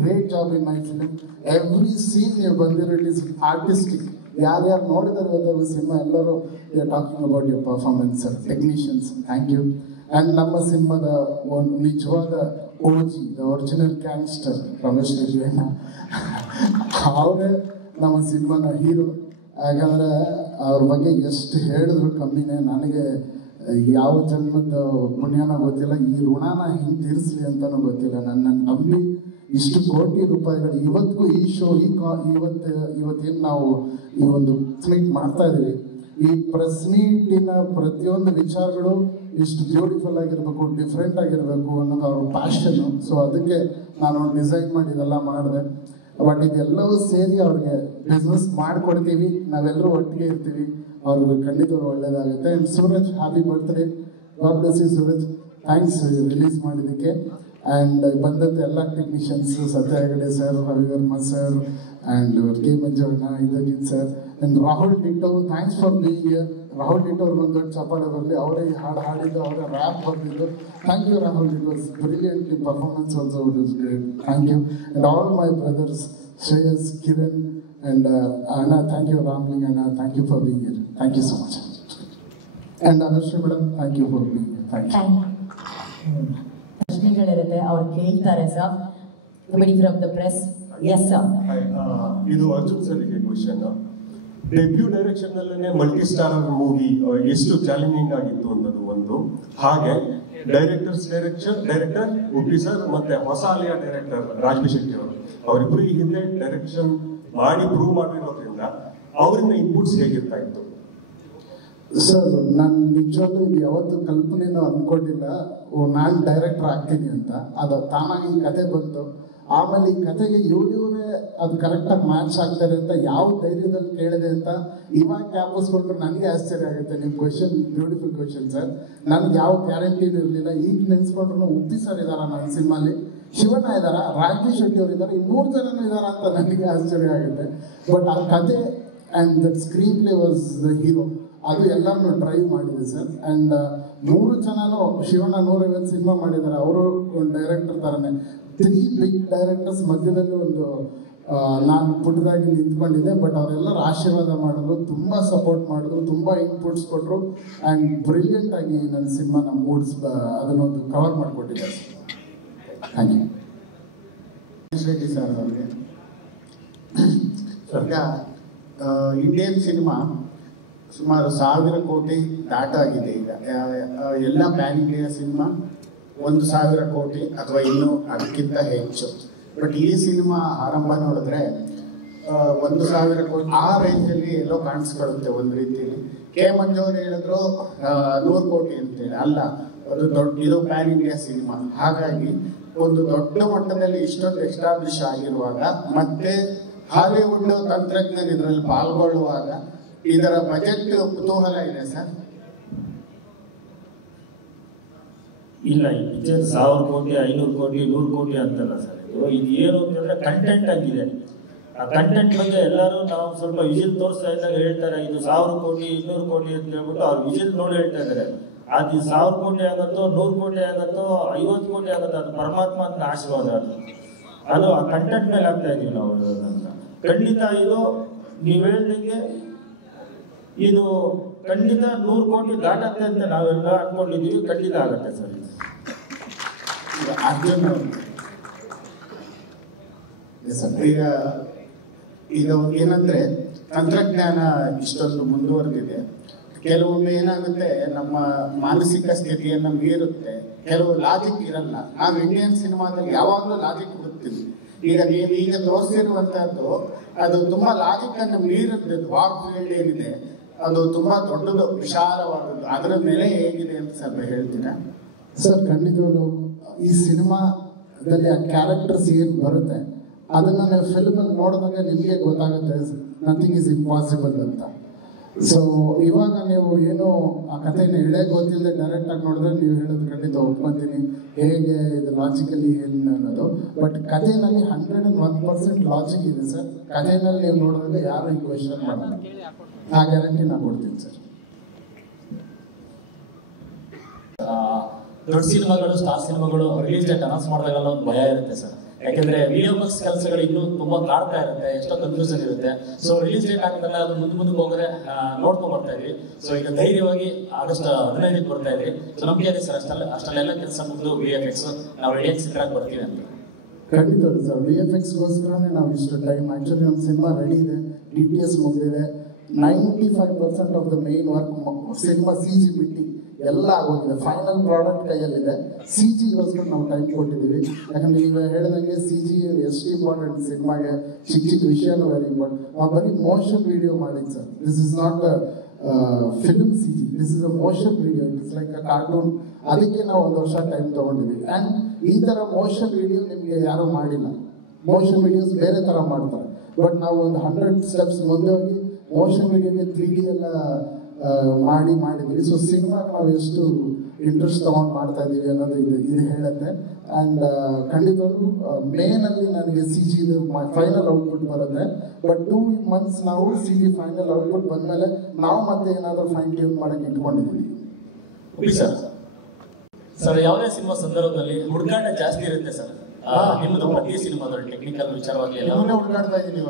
great job in my film. Every scene ನೀವು ಬಂದಿರೋ ಇಟ್ ಈಸ್ ಆರ್ಟಿಸ್ಟಿಕ್. ಯಾರ್ಯಾರು ನೋಡಿದಾರೆ ಅದರ ಸಿನಿಮಾ ಎಲ್ಲರೂ talking about your performance sir. Technicians, thank you. And ನಮ್ಮ ಸಿನಿಮಾದ ಒಂದು ನಿಜವಾದ OG, the original gangster Ramesh Reddy ಅಣ್ಣ, ಅವರೇ ನಮ್ಮ ಸಿನಿಮಾನ ಹೀರೋ. ಯಾಕಂದರೆ ಅವ್ರ ಬಗ್ಗೆ ಎಷ್ಟು ಹೇಳಿದ್ರು ಕಮ್ಮಿನೇ. ನನಗೆ ಯಾವ ಜನ್ಮದ ಪುಣ್ಯನ ಗೊತ್ತಿಲ್ಲ, ಈ ಋಣನ ಹೆಂಗೆ ತೀರಿಸ್ಲಿ ಅಂತಲೂ ಗೊತ್ತಿಲ್ಲ. ನನ್ನ ನಂಬಿ ಇಷ್ಟು ಕೋಟಿ ರೂಪಾಯಿಗಳು ಇವತ್ತಿಗೂ ಈ ಶೋ ಇವತ್ತೇನು ನಾವು ಈ ಒಂದು ಮೀಟ್ ಮಾಡ್ತಾ ಇದ್ದೀವಿ, ಈ ಪ್ರೆಸ್ ಮೀಟಿನ ಪ್ರತಿಯೊಂದು ವಿಚಾರಗಳು ಇಷ್ಟು ಬ್ಯೂಟಿಫುಲ್ ಆಗಿರಬೇಕು, ಡಿಫ್ರೆಂಟ್ ಆಗಿರಬೇಕು ಅನ್ನೋದು ಅವ್ರ ಪ್ಯಾಷನ್ನು. ಸೊ ಅದಕ್ಕೆ ನಾನು ಡಿಸೈನ್ ಮಾಡಿ ಇದೆಲ್ಲ ಮಾಡಿದೆ. ಬಟ್ ಇದೆಲ್ಲವೂ ಸೇರಿ ಅವ್ರಿಗೆ ಬಿಸ್ನೆಸ್ ಮಾಡಿಕೊಡ್ತೀವಿ, ನಾವೆಲ್ಲರೂ ಒಟ್ಟಿಗೆ ಇರ್ತೀವಿ. ಅವ್ರಿಗೆ ಖಂಡಿತವಾಗಿ ಒಳ್ಳೇದಾಗುತ್ತೆ. And Suraj, happy birthday. God bless you Suraj. Thanks release ಮಾಡಿದ್ದಕ್ಕೆ. ಆ್ಯಂಡ್ ಬಂದಂಥ ಎಲ್ಲ technicians, Satya Hegde sir, Ravivarma sir, and K Manjanna, ಇದಜಿತ್ ಸರ್, ಆ್ಯಂಡ್ ರಾಹುಲ್ ಟಿಟ್ಟೋ, thanks for being here. Rahul ಟಿಟ್ಟೋ ಅವ್ರಿಗೊಂದು ದೊಡ್ಡ ಚಪ್ಪಾಳೆ ಬರಲಿ. ಅವರೇ ಹಾಡು ಹಾಡಿದ್ದು, ಅವರೇ ರ್ಯಾಪ್ ಬರೆದಿದ್ದು. Thank you Rahul. It was brilliantly performance also. It was great. Thank you. And all my brothers Shreyas, Kiran, and ಅಣ್ಣ, ಥ್ಯಾಂಕ್ ಯು. ರಾಮ್ಲಿಂಗ್ ಅಣ್ಣ, thank you for being here. Thank you so much. And Anushree madam, thank you for being here. Thank you. ಪ್ರಶ್ನೆಗಳಿರುತ್ತೆ, ಅವ್ರು ಕೇಳ್ತಾರೆ sir. ಬಿಡಿ from the press. Yes sir. ಇದು ಅರ್ಜುನ್ ಸರ್ಗೆ question. Debut direction ಅಲ್ಲೇ multi star movie ಎಷ್ಟು challenging ಆಗಿತ್ತು ಅನ್ನೋದು ಒಂದು. ಹಾಗೆ ಡೈರೆಕ್ಟರ್ ಉಪ್ಪಿ ಸರ್ ಮತ್ತೆ ಹೊಸ ಅಲೆಯ ಡೈರೆಕ್ಟರ್ ರಾಜ್ಬಿ ಶೆಟ್ಟಿ ಅವರು, ಅವರಿಬ್ಬರು ಈ ಹಿಂದೆ ಡೈರೆಕ್ಷನ್ ಮಾಡಿ ಪ್ರೂವ್ ಮಾಡಿರೋದ್ರಿಂದ ಅವರಿಂದ ಇನ್ಪುಟ್ಸ್ ಹೇಗಿರ್ತಾ ಇತ್ತು ಸರ್? ನಾನು ನಿಜವಾಗ್ಲೂ ಇದು ಯಾವತ್ತು ಕಲ್ಪನೆನೂ ಅಂದ್ಕೊಂಡಿಲ್ಲ ನಾನು ಡೈರೆಕ್ಟರ್ ಆಗ್ತೀನಿ ಅಂತ. ಅದು ತಾನಾಗಿ ಕತೆ ಬಂತು. ಆಮೇಲೆ ಈ ಕತೆಗೆ ಇವರೇ ಅದು ಕರೆಕ್ಟಾಗಿ ಮ್ಯಾಚ್ ಆಗ್ತಾರೆ ಅಂತ ಯಾವ ಧೈರ್ಯದಲ್ಲಿ ಕೇಳಿದೆ ಅಂತ ಇವಾಗ ಜ್ಞಾಪಿಸ್ಕೊಂಡ್ರೆ ನನಗೆ ಆಶ್ಚರ್ಯ ಆಗುತ್ತೆ. ನಿಮ್ಮ ಕ್ವಶನ್ ಬ್ಯೂಟಿಫುಲ್ ಕ್ವಶನ್ ಸರ್. ನನಗೆ ಯಾವ ಗ್ಯಾರಂಟಿನೂ ಇರಲಿಲ್ಲ. ಈಗ ನೆನೆಸ್ಕೊಂಡ್ರು ಉಪ್ಪಿ ಸರ್ ಇದ್ದಾರ ನನ್ನ ಸಿನಿಮಾಲಿ, ಶಿವಣ್ಣ ಇದ್ದಾರ, ರಾಜ್ಬಿ ಶೆಟ್ಟಿ ಅವರು ಇದ್ದಾರೆ, ಈ 3 ಜನನೂ ಇದ್ದಾರ ಅಂತ ನನಗೆ ಆಶ್ಚರ್ಯ ಆಗುತ್ತೆ. ಬಟ್ ಆ ಕತೆ and that screen play was the hero. ಅದು ಎಲ್ಲರನ್ನೂ ಡ್ರೈವ್ ಮಾಡಿದೆ ಸರ್. ಆ್ಯಂಡ್ 3 ಜನನೂ ಶಿವಣ್ಣ 150 ಸಿನಿಮಾ ಮಾಡಿದ್ದಾರೆ. ಅವರು ಒಂದು ಡೈರೆಕ್ಟರ್ ಥರನೇ 3 ಬಿಗ್ ಡೈರೆಕ್ಟರ್ಸ್ ಮಧ್ಯದಲ್ಲಿ ಒಂದು ನಾನು ಪುಟ್ಟದಾಗಿ ನಿಂತ್ಕೊಂಡಿದ್ದೆ, ಬಟ್ ಅವರೆಲ್ಲರೂ ಆಶೀರ್ವಾದ ಮಾಡಿದ್ರು, ತುಂಬ ಸಪೋರ್ಟ್ ಮಾಡಿದ್ರು, ತುಂಬ ಇನ್ಪುಟ್ಸ್ ಕೊಟ್ಟರು ಆ್ಯಂಡ್ ಬ್ರಿಲಿಯಂಟ್ ಆಗಿ ನನ್ನ ಸಿನಿಮಾನ ಮೂಡ್ಸ್ ಅದನ್ನೊಂದು ಕವರ್ ಮಾಡಿಕೊಟ್ಟಿದ್ದಾರೆ. Thank you. ರೆಡ್ಡಿ ಸರ್ ಅವ್ರಿಗೆ ಈಗ ಇಂಡಿಯನ್ ಸಿನಿಮಾ ಸುಮಾರು 1000 ಕೋಟಿ ದಾಟಾಗಿದೆ. ಈಗ ಎಲ್ಲ ಪ್ಯಾನ್ ಇಂಡಿಯಾ ಸಿನಿಮಾ 1000 ಕೋಟಿ ಅಥವಾ ಇನ್ನೂ ಅದಕ್ಕಿಂತ ಹೆಚ್ಚು. ಬಟ್ ಈ ಸಿನಿಮಾ ಆರಂಭ ನೋಡಿದ್ರೆ 1000 ಕೋಟಿ ಆ ರೇಂಜಲ್ಲಿ ಎಲ್ಲೋ ಕಾಣಿಸ್ಕೊಳ್ಳುತ್ತೆ ಒಂದು ರೀತಿಯಲ್ಲಿ. ಕೆ ಮಂಜು ಅವರು ಹೇಳಿದ್ರು 100 ಕೋಟಿ ಅಂತೇಳಿ, ಅಲ್ಲ, ಅದು ಇದು ಪ್ಯಾನ್ ಇಂಡಿಯಾ ಸಿನಿಮಾ. ಹಾಗಾಗಿ ಒಂದು ದೊಡ್ಡ ಮಟ್ಟದಲ್ಲಿ ಇಷ್ಟೊಂದು ಎಸ್ಟಾಬ್ಲಿಷ್ ಆಗಿರುವಾಗ ಮತ್ತೆ ಹಾಲಿವುಡ್ ತಂತ್ರಜ್ಞರು ಇದರಲ್ಲಿ ಪಾಲ್ಗೊಳ್ಳುವಾಗ ಇದರ ಬಜೆಟ್ ಕುತೂಹಲ ಇದೆ ಸರ್? ಇಲ್ಲ, ಈ ಪಿಕ್ಚರ್ 1000 ಕೋಟಿ 500 ಕೋಟಿ 100 ಕೋಟಿ ಅಂತಲ್ಲ ಸರ್. ಇದು ಏನು ಅಂತಂದ್ರೆ ಕಂಟೆಂಟ್ ಆಗಿದೆ. ಆ ಕಂಟೆಂಟ್ ಬಗ್ಗೆ ಎಲ್ಲರೂ ನಾವು ಸ್ವಲ್ಪ ವಿಜಿಲ್ ತೋರಿಸ್ತಾ ಇದ್ದಾಗ ಹೇಳ್ತಾರೆ ಇದು 1000 ಕೋಟಿ 200 ಕೋಟಿ ಅಂತ ಹೇಳ್ಬಿಟ್ಟು ಅವ್ರು ವಿಜಿಲ್ ನೋಡಿ ಹೇಳ್ತಾ ಇದ್ದಾರೆ. ಅದು 1000 ಕೋಟಿ ಆಗತ್ತೋ 100 ಕೋಟಿ ಆಗತ್ತೋ 50 ಕೋಟಿ ಆಗತ್ತೋ ಅದು ಪರಮಾತ್ಮ ಅಂತ ಆಶೀರ್ವಾದ. ಅದು ಆ ಕಂಟೆಂಟ್ ಮೇಲೆ ಆಗ್ತಾ ಇದೀವಿ ನಾವು ಅಂತ. ಖಂಡಿತ ಇದು ನೀವು ಹೇಳ್ದಂಗೆ ಇದು ಖಂಡಿತ 100 ಕೋಟಿ ದಾಟತ್ತೆ ಅಂತ ನಾವೆಲ್ಲ ಅನ್ಕೊಂಡಿದೀವಿ. ಖಂಡಿತ ಆಗತ್ತೆ ಸರ್. ಅರ್ಜುನ್ ಈಗ ಇದು ಏನಂದ್ರೆ ತಂತ್ರಜ್ಞಾನ ಇಷ್ಟೊಂದು ಮುಂದುವರೆದಿದೆ. ಕೆಲವೊಮ್ಮೆ ಏನಾಗುತ್ತೆ, ನಮ್ಮ ಮಾನಸಿಕ ಸ್ಥಿತಿಯನ್ನು ಮೀರುತ್ತೆ, ಕೆಲವು ಲಾಜಿಕ್ ಇರಲ್ಲ. ನಾವು ಇಂಡಿಯನ್ ಸಿನಿಮಾದಲ್ಲಿ ಯಾವಾಗಲೂ ಲಾಜಿಕ್ ಹುಡುಕ್ತೀವಿ. ಈಗ ನೀವೀಗ ತೋರಿಸಿರುವಂತಹದ್ದು ಅದು ತುಂಬಾ ಲಾಜಿಕ್ ಅನ್ನು ಮೀರುತ್ತೆ. ವಾಕ್ ಫೀಲ್ಡ್ ಏನಿದೆ ಅದು ತುಂಬಾ ದೊಡ್ಡದು, ವಿಶಾಲವಾದದ್ದು. ಅದರ ಬೆಲೆ ಹೇಗಿದೆ ಅಂತ ಸ್ವಲ್ಪ ಹೇಳ್ತೀರಾ ಸರ್? ಖಂಡಿತವಾಗ್ಲೂ ಈ ಸಿನಿಮಾದಲ್ಲಿ ಆ ಕ್ಯಾರೆಕ್ಟರ್ಸ್ ಏನು ಬರುತ್ತೆ ಅದನ್ನ ನೀವು ಫಿಲ್ಮಲ್ಲಿ ನೋಡಿದಾಗ ನಿಮಗೆ ಗೊತ್ತಾಗುತ್ತೆ ನಥಿಂಗ್ ಇಸ್ ಇಂಪಾಸಿಬಲ್ ಅಂತ. ಸೊ ಇವಾಗ ನೀವು ಏನು ಆ ಕಥೆನ ಎಳೆ ಗೊತ್ತಿಲ್ಲದೆ ಡೈರೆಕ್ಟ್ ಆಗಿ ನೋಡಿದ್ರೆ ನೀವು ಹೇಳೋದು ಖಂಡಿತ ಒಪ್ಕೊಂತೀನಿ, ಹೇಗೆ ಇದು ಲಾಜಿಕಲಿ ಏನು ಅನ್ನೋದು. ಬಟ್ ಕಥೆನಲ್ಲಿ 101% ಲಾಜಿಕ್ ಇದೆ ಸರ್. ಕಥೆನಲ್ಲಿ ನೀವು ನೋಡಿದ್ರೆ ಯಾರು ಈ ಕ್ವೆಶನ್ ಮಾಡಲ್ಲ. ಆ ಗ್ಯಾರಂಟಿ ನಾನು ಕೊಡ್ತೀನಿ ಸರ್. ದೊಡ್ಡ ಸಿನಿಮಾಗಳು, ಸ್ಟಾರ್ ಸಿನಿಮಾಗಳು ರಿಲೀಸ್ ಡೇಟ್ ಅನೌನ್ಸ್ ಮಾಡಿದಾಗೆಲ್ಲ ಒಂದು ಭಯ ಇರುತ್ತೆ ಸರ್. ಯಾಕಂದ್ರೆ ವಿಎಫ್ಎಕ್ಸ್ ಕೆಲಸಗಳು ಇನ್ನೂ ತುಂಬಾ ಕಾಡ್ತಾ ಇರುತ್ತೆ, ಎಷ್ಟೋ ಕನ್ಫ್ಯೂಷನ್ ಇರುತ್ತೆ. ಸೊ ರಿಲೀಸ್ ಡೇಟ್ ಆಗಿದ್ದಲ್ಲ ಅದು ಮುಂದಕ್ಕೆ ಹೋದ್ರೆ ನೋಡ್ಕೊಂಡ್ ಬರ್ತಾ ಇದ್ವಿ. ಸೊ ಈಗ ಧೈರ್ಯವಾಗಿ ಆಗಸ್ಟ್ 15ಕ್ಕೆ ಬರ್ತಾ ಇದ್ವಿ. ಸೊ ನಮ್ಗೆ ಇದೆ ಸರ್, ಅಷ್ಟಲ್ಲೆಲ್ಲ ಕೆಲಸ ಮುಗಿದು ವಿಎಫ್ಎಕ್ಸ್ ನಾವು ರೆಡಿಯಾಗಿ ಸಿದ್ಧರಾಗಿ ಬರ್ತೀವಿ ಅಂತ. ಖಂಡಿತ ಸರ್, ವಿಎಫ್ಎಕ್ಸ್ಗೋಸ್ಕರನೇ ನಾವು ಇಷ್ಟು ಟೈಮ್. ಆಕ್ಚುಲಿ ಒಂದು ಸಿನಿಮಾ ರೆಡಿ ಇದೆ, DTS ಮುಗಿದಿದೆ, 95% of the main work cinema CG ಬಿಟ್ಟು ಎಲ್ಲ ಆಗೋಗಿದೆ. ಫೈನಲ್ ಪ್ರಾಡಕ್ಟ್ ಕೈಯಲ್ಲಿದೆ. CGಗೋಸ್ಕರ ನಾವು ಟೈಮ್ ಕೊಟ್ಟಿದ್ದೀವಿ. ಯಾಕಂದ್ರೆ ನೀವು ಹೇಳಿದಂಗೆ CG ಎಷ್ಟು ಇಂಪಾರ್ಟೆಂಟ್ ಸಿನಿಮಾಗೆ, ಚಿಕ್ಕ ಚಿಕ್ಕ ವಿಷಯನೂ ವೆರಿ ಇಂಪಾರ್ಟೆಂಟ್. ನಾವು ಬರೀ ಮೋಷನ್ ವಿಡಿಯೋ ಮಾಡಿದ್ದು sir. This is not film CG, this is a motion video, it's like a cartoon. ಅದಕ್ಕೆ ನಾವು 1 ವರ್ಷ ಟೈಮ್ ತಗೊಂಡಿದ್ದೀವಿ. ಆ್ಯಂಡ್ ಈ ಥರ ಮೋಷನ್ ವಿಡಿಯೋ ನಿಮಗೆ ಯಾರೂ ಮಾಡಿಲ್ಲ. ಮೋಷನ್ ವಿಡಿಯೋಸ್ ಬೇರೆ ಥರ ಮಾಡ್ತಾರೆ, ಬಟ್ ನಾವು ಒಂದು 100 ಸ್ಟೆಪ್ಸ್ ಮುಂದೆ ಹೋಗಿ ಮೋಷನ್ ವಿಡಿಯೋಗೆ 3D ಎಲ್ಲ ಮಾಡಿದ್ವಿ. ಸೊ ಸಿನಿಮಾಗೆ ನಾವು ಎಷ್ಟು ಇಂಟ್ರೆಸ್ಟ್ ತಗೊಂಡು ಮಾಡ್ತಾ ಇದ್ದೀವಿ ಅನ್ನೋದು ಇದು ಹೇಳುತ್ತೆ. ಆ್ಯಂಡ್ ಖಂಡಿತವಾಗ್ಲೂ ಮೇನಲ್ಲಿ ನನಗೆ CGದು ಫೈನಲ್ ಔಟ್ಪುಟ್ ಬರುತ್ತೆ. ಬಟ್ 2 months ನಾವು CG ಫೈನಲ್ ಔಟ್ಪುಟ್ ಬಂದಮೇಲೆ ನಾವು ಮತ್ತೆ ಏನಾದರೂ ಫೈನ್ ಟ್ಯೂನ್ ಮಾಡೋಕ್ಕೆ ಇಟ್ಕೊಂಡಿದ್ದೀವಿ. ಸರ್, ಯಾವುದೇ ಸಿನಿಮಾ ಸಂದರ್ಭದಲ್ಲಿ ಹುಡುಗಾಟ ಜಾಸ್ತಿ ಇರುತ್ತೆ ಸರ್. ನಿಮ್ಮದು ಪ್ರತಿ ಸಿನಿಮಾದಲ್ಲಿ ಟೆಕ್ನಿಕಲ್ ವಿಚಾರವಾಗಿ ಹುಡುಗಾಡ್ತಾ ಇದ್ದೀನಿ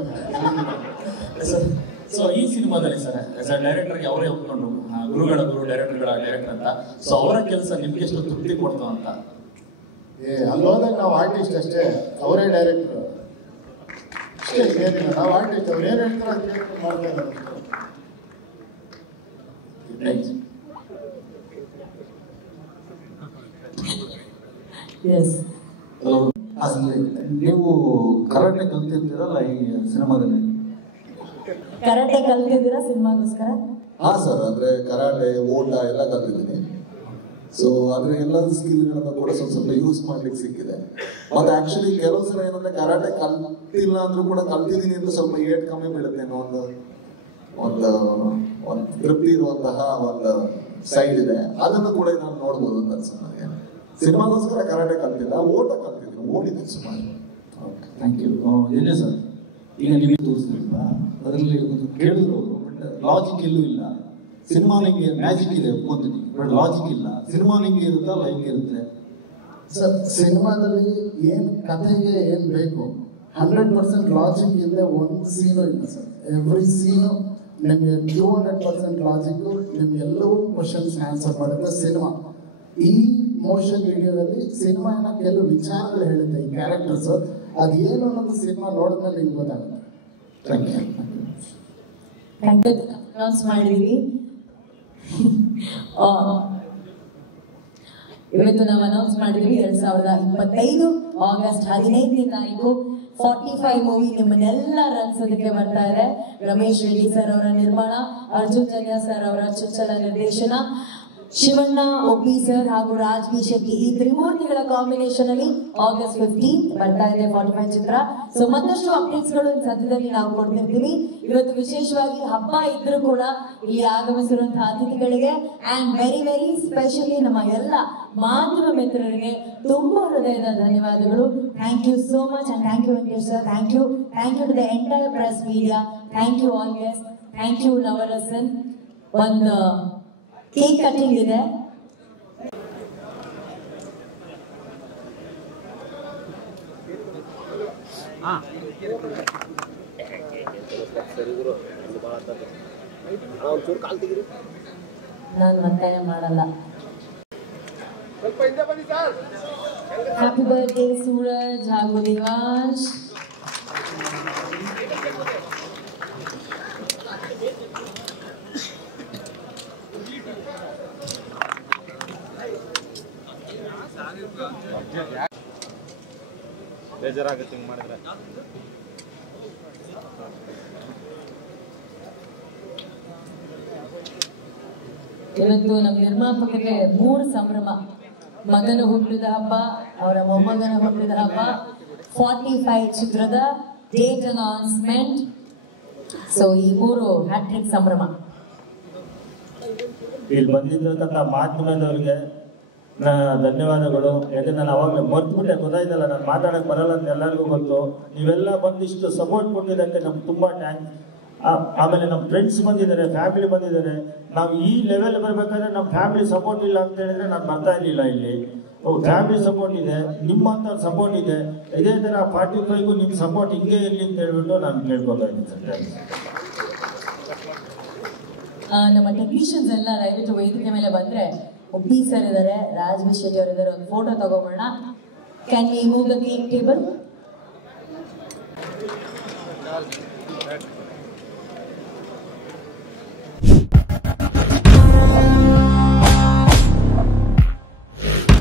ಸರ್. ಸೊ ಈ ಸಿನಿಮಾದಲ್ಲಿ ಸರ್ ಆಸ್ ಅ ಡೈರೆಕ್ಟರ್ಗೆ ಅವರೇ ಒಪ್ಕೊಂಡು ಗುರುಗಳ ಗುರು ಡೈರೆಕ್ಟರ್ ಅಂತ, ಸೊ ಅವರ ಕೆಲಸ ನಿಮ್ಗೆ ಎಷ್ಟು ತೃಪ್ತಿ ಕೊಡ್ತು ಅಂತ? ಅಲ್ಲೋದಾಗ ನಾವು ಆರ್ಟಿಸ್ಟ್ ಅಷ್ಟೇ, ಅವರೇ ಡೈರೆಕ್ಟರ್ ಅಷ್ಟೇ. ಏನಿಲ್ಲ, ನಾವು ಆರ್ಟಿಸ್ಟ್, ಅವ್ರು ಏನು ಹೇಳ್ತಾರೆ ಅದು ಕೇಳ್ಕೊಂಡು ಮಾಡ್ತಾ ಇದ್ದಾರೆ. ನೀವು ಕರಾಟೆ ಕಲ್ತಿರ್ತೀರಲ್ಲ ಈ ಸಿನಿಮಾದಲ್ಲಿ? ಕರಾಟೆ ಕಲ್ತಿದ್ದೀರಾ ಸಿನಿಮಾಗೋಸ್ಕರ? ಹಾ ಸರ್, ಅಂದ್ರೆ ಕರಾಟೆ, ಓಟ ಎಲ್ಲ ಕಲ್ತಿದ್ದೀನಿ. ಸೊ ಅದ್ರ ಎಲ್ಲ ಸ್ಕಿಲ್ಗಳನ್ನ ಕೂಡ ಸ್ವಲ್ಪ ಯೂಸ್ ಮಾಡ್ಲಿಕ್ಕೆ ಸಿಕ್ಕಿದೆ. ಮತ್ತೆ ಆಕ್ಚುಲಿ ಕೆಲವು ಸಲ ಏನಂದ್ರೆ ಕರಾಟೆ ಕಲ್ತಿಲ್ಲ ಅಂದ್ರೂ ಕೂಡ ಕಲ್ತಿದ್ದೀನಿ ಅಂತ ಸ್ವಲ್ಪ ಏಟ್ ಕಮ್ಮಿ ಬೀಳುತ್ತೆ ಅನ್ನೋ ಒಂದು ತೃಪ್ತಿ ಇರುವಂತಹ ಒಂದು ಸೈಡ್ ಇದೆ. ಅದನ್ನು ಕೂಡ ನಾನು ನೋಡ್ಬೋದು ಅಂತ ಅನ್ಸುತ್ತೆ ನನಗೆ. ಸಿನಿಮಾಗೋಸ್ಕರ ಕರಾಟೆ ಕಲ್ತಿಲ್ಲ, ಓಟ ಕಲ್ತಿದ್ದೀನಿ, ಓಡಿದ್ದೀನಿ ಸುಮಾರು. Thank you. ಏನೇ ಸರ್, ಈಗ ನಿಮಗೆ ತೋರಿಸ್ತಿಲ್ವಾ ಅದರಲ್ಲಿ ಕೇಳಿದ್ರು, ಬಟ್ ಲಾಜಿಕ್ ಎಲ್ಲೂ ಇಲ್ಲ. ಸಿನಿಮಾ ನಿಂಗೆ ಮ್ಯಾಜಿಕ್ ಇದೆ ಒಪ್ಕೊಂತೀನಿ, ಬಟ್ ಲಾಜಿಕ್ ಇಲ್ಲ. ಸಿನಿಮಾ ನಿಂಗೆ ಇರುತ್ತಲ್ಲ ಹಿಂಗೆ ಇರುತ್ತೆ ಸರ್. ಸಿನಿಮಾದಲ್ಲಿ ಏನು ಕಥೆಗೆ ಏನು ಬೇಕು 100% ಲಾಜಿಕ್ ಇಲ್ಲದೆ ಒಂದು ಸೀನು ಇಲ್ಲ ಸರ್. ಎವ್ರಿ ಸೀನು ನಿಮಗೆ 200% ಲಾಜಿಕ್ಕು, ನಿಮ್ಗೆಲ್ಲವೂ ಕ್ವಶನ್ಸ್ ಆನ್ಸರ್ ಮಾಡುತ್ತೆ ಸಿನಿಮಾ. ಈ ಮೋಷನ್ ವಿಡಿಯೋದಲ್ಲಿ ಸಿನಿಮಾನ ಕೆಲವು ವಿಚಾರಗಳು ಹೇಳುತ್ತೆ ಈ ಕ್ಯಾರೆಕ್ಟರ್ಸ್, ಅದೇನು ಅನ್ನೋದು ಸಿನಿಮಾ ನೋಡಿದ್ಮೇಲೆ ನಿಮ್ಗೆ ಗೊತ್ತಾಗುತ್ತೆ. ಅನೌನ್ಸ್ ಮಾಡಿದೀವಿ. ಇವತ್ತು ನಾವು ಅನೌನ್ಸ್ ಮಾಡಿದ್ವಿ 2025 ಆಗಸ್ಟ್ 15ನೇ ತಾರೀಕು 45 ಮೂವಿ ನಿಮ್ಮನ್ನೆಲ್ಲ ರಂಜಿಸೋದಕ್ಕೆ ಬರ್ತಾ ಇದೆ. ರಮೇಶ್ ರೆಡ್ಡಿ ಸರ್ ಅವರ ನಿರ್ಮಾಣ, ಅರ್ಜುನ್ ಜನ್ಯ ಸರ್ ಅವರ ಚೊಚ್ಚಲ ನಿರ್ದೇಶನ, ಶಿವಣ್ಣ ಒಬ್ಬಿ ಸರ್ ಹಾಗೂ ರಾಜ್ ಬಿ ಶೆಟ್ಟಿ ಈ ತ್ರಿಮೂರ್ತಿಗಳ ಕಾಂಬಿನೇಷನ್ ಅಲ್ಲಿ ಆಗಸ್ಟ್ 15 ಬರ್ತಾ ಇದೆ 45 ಚಿತ್ರ. ಸೊ ಮತ್ತಷ್ಟು ಅಪ್ಡೇಟ್ಸ್ ಗಳು ಸದ್ಯದಲ್ಲಿ ನಾವು ಕೊಡ್ತಿರ್ತೀವಿ. ಇವತ್ತು ವಿಶೇಷವಾಗಿ ಹಬ್ಬ ಇದ್ರೂ ಕೂಡ ಇಲ್ಲಿ ಆಗಮಿಸಿರುವಂತಹ ಅತಿಥಿಗಳಿಗೆ ಅಂಡ್ ವೆರಿ ವೆರಿ ಸ್ಪೆಷಲಿ ನಮ್ಮ ಎಲ್ಲ ಮಾಧ್ಯಮ ಮಿತ್ರರಿಗೆ ತುಂಬಾ ಹೃದಯದ ಧನ್ಯವಾದಗಳು. Thank you so much and thank you Venkatesh sir. Thank you to the entire press media. Thank you all guest. Thank you Navarasan. ಒಂದು ಕೇಕ್ ಕಟಿಂಗ್ ಇದೆ. ನಾನು ಒತ್ತಾಯ ಮಾಡಲ್ಲ. ಹ್ಯಾಪಿ ಬರ್ತ್ಡೇ ಸೂರಜ್ ಹಾಗೂ ದಿವಾಂಶ್. ಬೇಜಾರಾಗುತ್ತೆ ಹಿಂಗೆ ಮಾಡಿದ್ರೆ. ಇವತ್ತು ನಮ್ಮ ನಿರ್ಮಾಪಕರಿಗೆ 3 ಸಂಭ್ರಮ. ಮಗನ ಹುಟ್ಟಿದ ಹಬ್ಬ, ಅವರ ಮೊಮ್ಮಗನ ಹುಟ್ಟಿದ ಹಬ್ಬ, 45 ಚಿತ್ರದ ಡೇಟ್ ಅನೌನ್ಸ್ಮೆಂಟ್. ಸೊ ಈ 3 ಹ್ಯಾಟ್ರಿಕ್ ಸಂಭ್ರಮ. ಇಲ್ಲಿ ಬಂದಿದ್ದಂಥ ಮಾಧ್ಯಮದವರಿಗೆ ಧನ್ಯವಾದಗಳು. ಯಾಕಂದ್ರೆ ನಾನು ಅವಾಗಲೇ ಮರ್ತ್ಬಿಟ್ಟೆ, ಗೊತ್ತಾಯ್ತಲ್ಲ ನಾನು ಮಾತಾಡಕ್ಕೆ ಬರಲ್ಲ ಅಂತ ಎಲ್ಲರಿಗೂ ಗೊತ್ತು. ನೀವೆಲ್ಲ ಬಂದಿಷ್ಟು ಸಪೋರ್ಟ್ ಕೊಟ್ಟಿದ್ದಕ್ಕೆ ನಮ್ಗೆ ತುಂಬ ಥ್ಯಾಂಕ್ಸ್. ಆಮೇಲೆ ನಮ್ಮ ಫ್ರೆಂಡ್ಸ್ ಬಂದಿದ್ದಾರೆ, ಫ್ಯಾಮಿಲಿ ಬಂದಿದ್ದಾರೆ. ನಾವು ಈ ಲೆವೆಲ್ ಬರಬೇಕಾದ್ರೆ ನಮ್ಮ ಫ್ಯಾಮಿಲಿ ಸಪೋರ್ಟ್ ಇಲ್ಲ ಅಂತ ಹೇಳಿದ್ರೆ ನಾನು ಬರ್ತಾ ಇರಲಿಲ್ಲ. ಇಲ್ಲಿ ಫ್ಯಾಮಿಲಿ ಸಪೋರ್ಟ್ ಇದೆ, ನಿಮ್ಮಂಥ ಸಪೋರ್ಟ್ ಇದೆ. ಇದೇ ಥರ 45ಗೂ ನಿಮ್ಮ ಸಪೋರ್ಟ್ ಹಿಂಗೆ ಇರಲಿ ಅಂತ ಹೇಳ್ಬಿಟ್ಟು ನಾನು ಕೇಳ್ಕೊತಾ ಇದ್ದೀನಿ ಸರ್. ನಮ್ಮ ಟೆಕ್ನಿಷಿಯನ್ಸ್ ಎಲ್ಲ ದಯವಿಟ್ಟು ವೇದಿಕೆ ಮೇಲೆ ಬಂದ್ರೆ, ಒಬ್ಬಿ ಸರ್ ಇದ್ದಾರೆ, ರಾಜ್ ಬಿ ಶೆಟ್ಟಿ ಅವರು ಇದ್ದಾರೆ, ಒಂದು ಫೋಟೋ ತಗೋಬೋಣ. Can we move the cake table?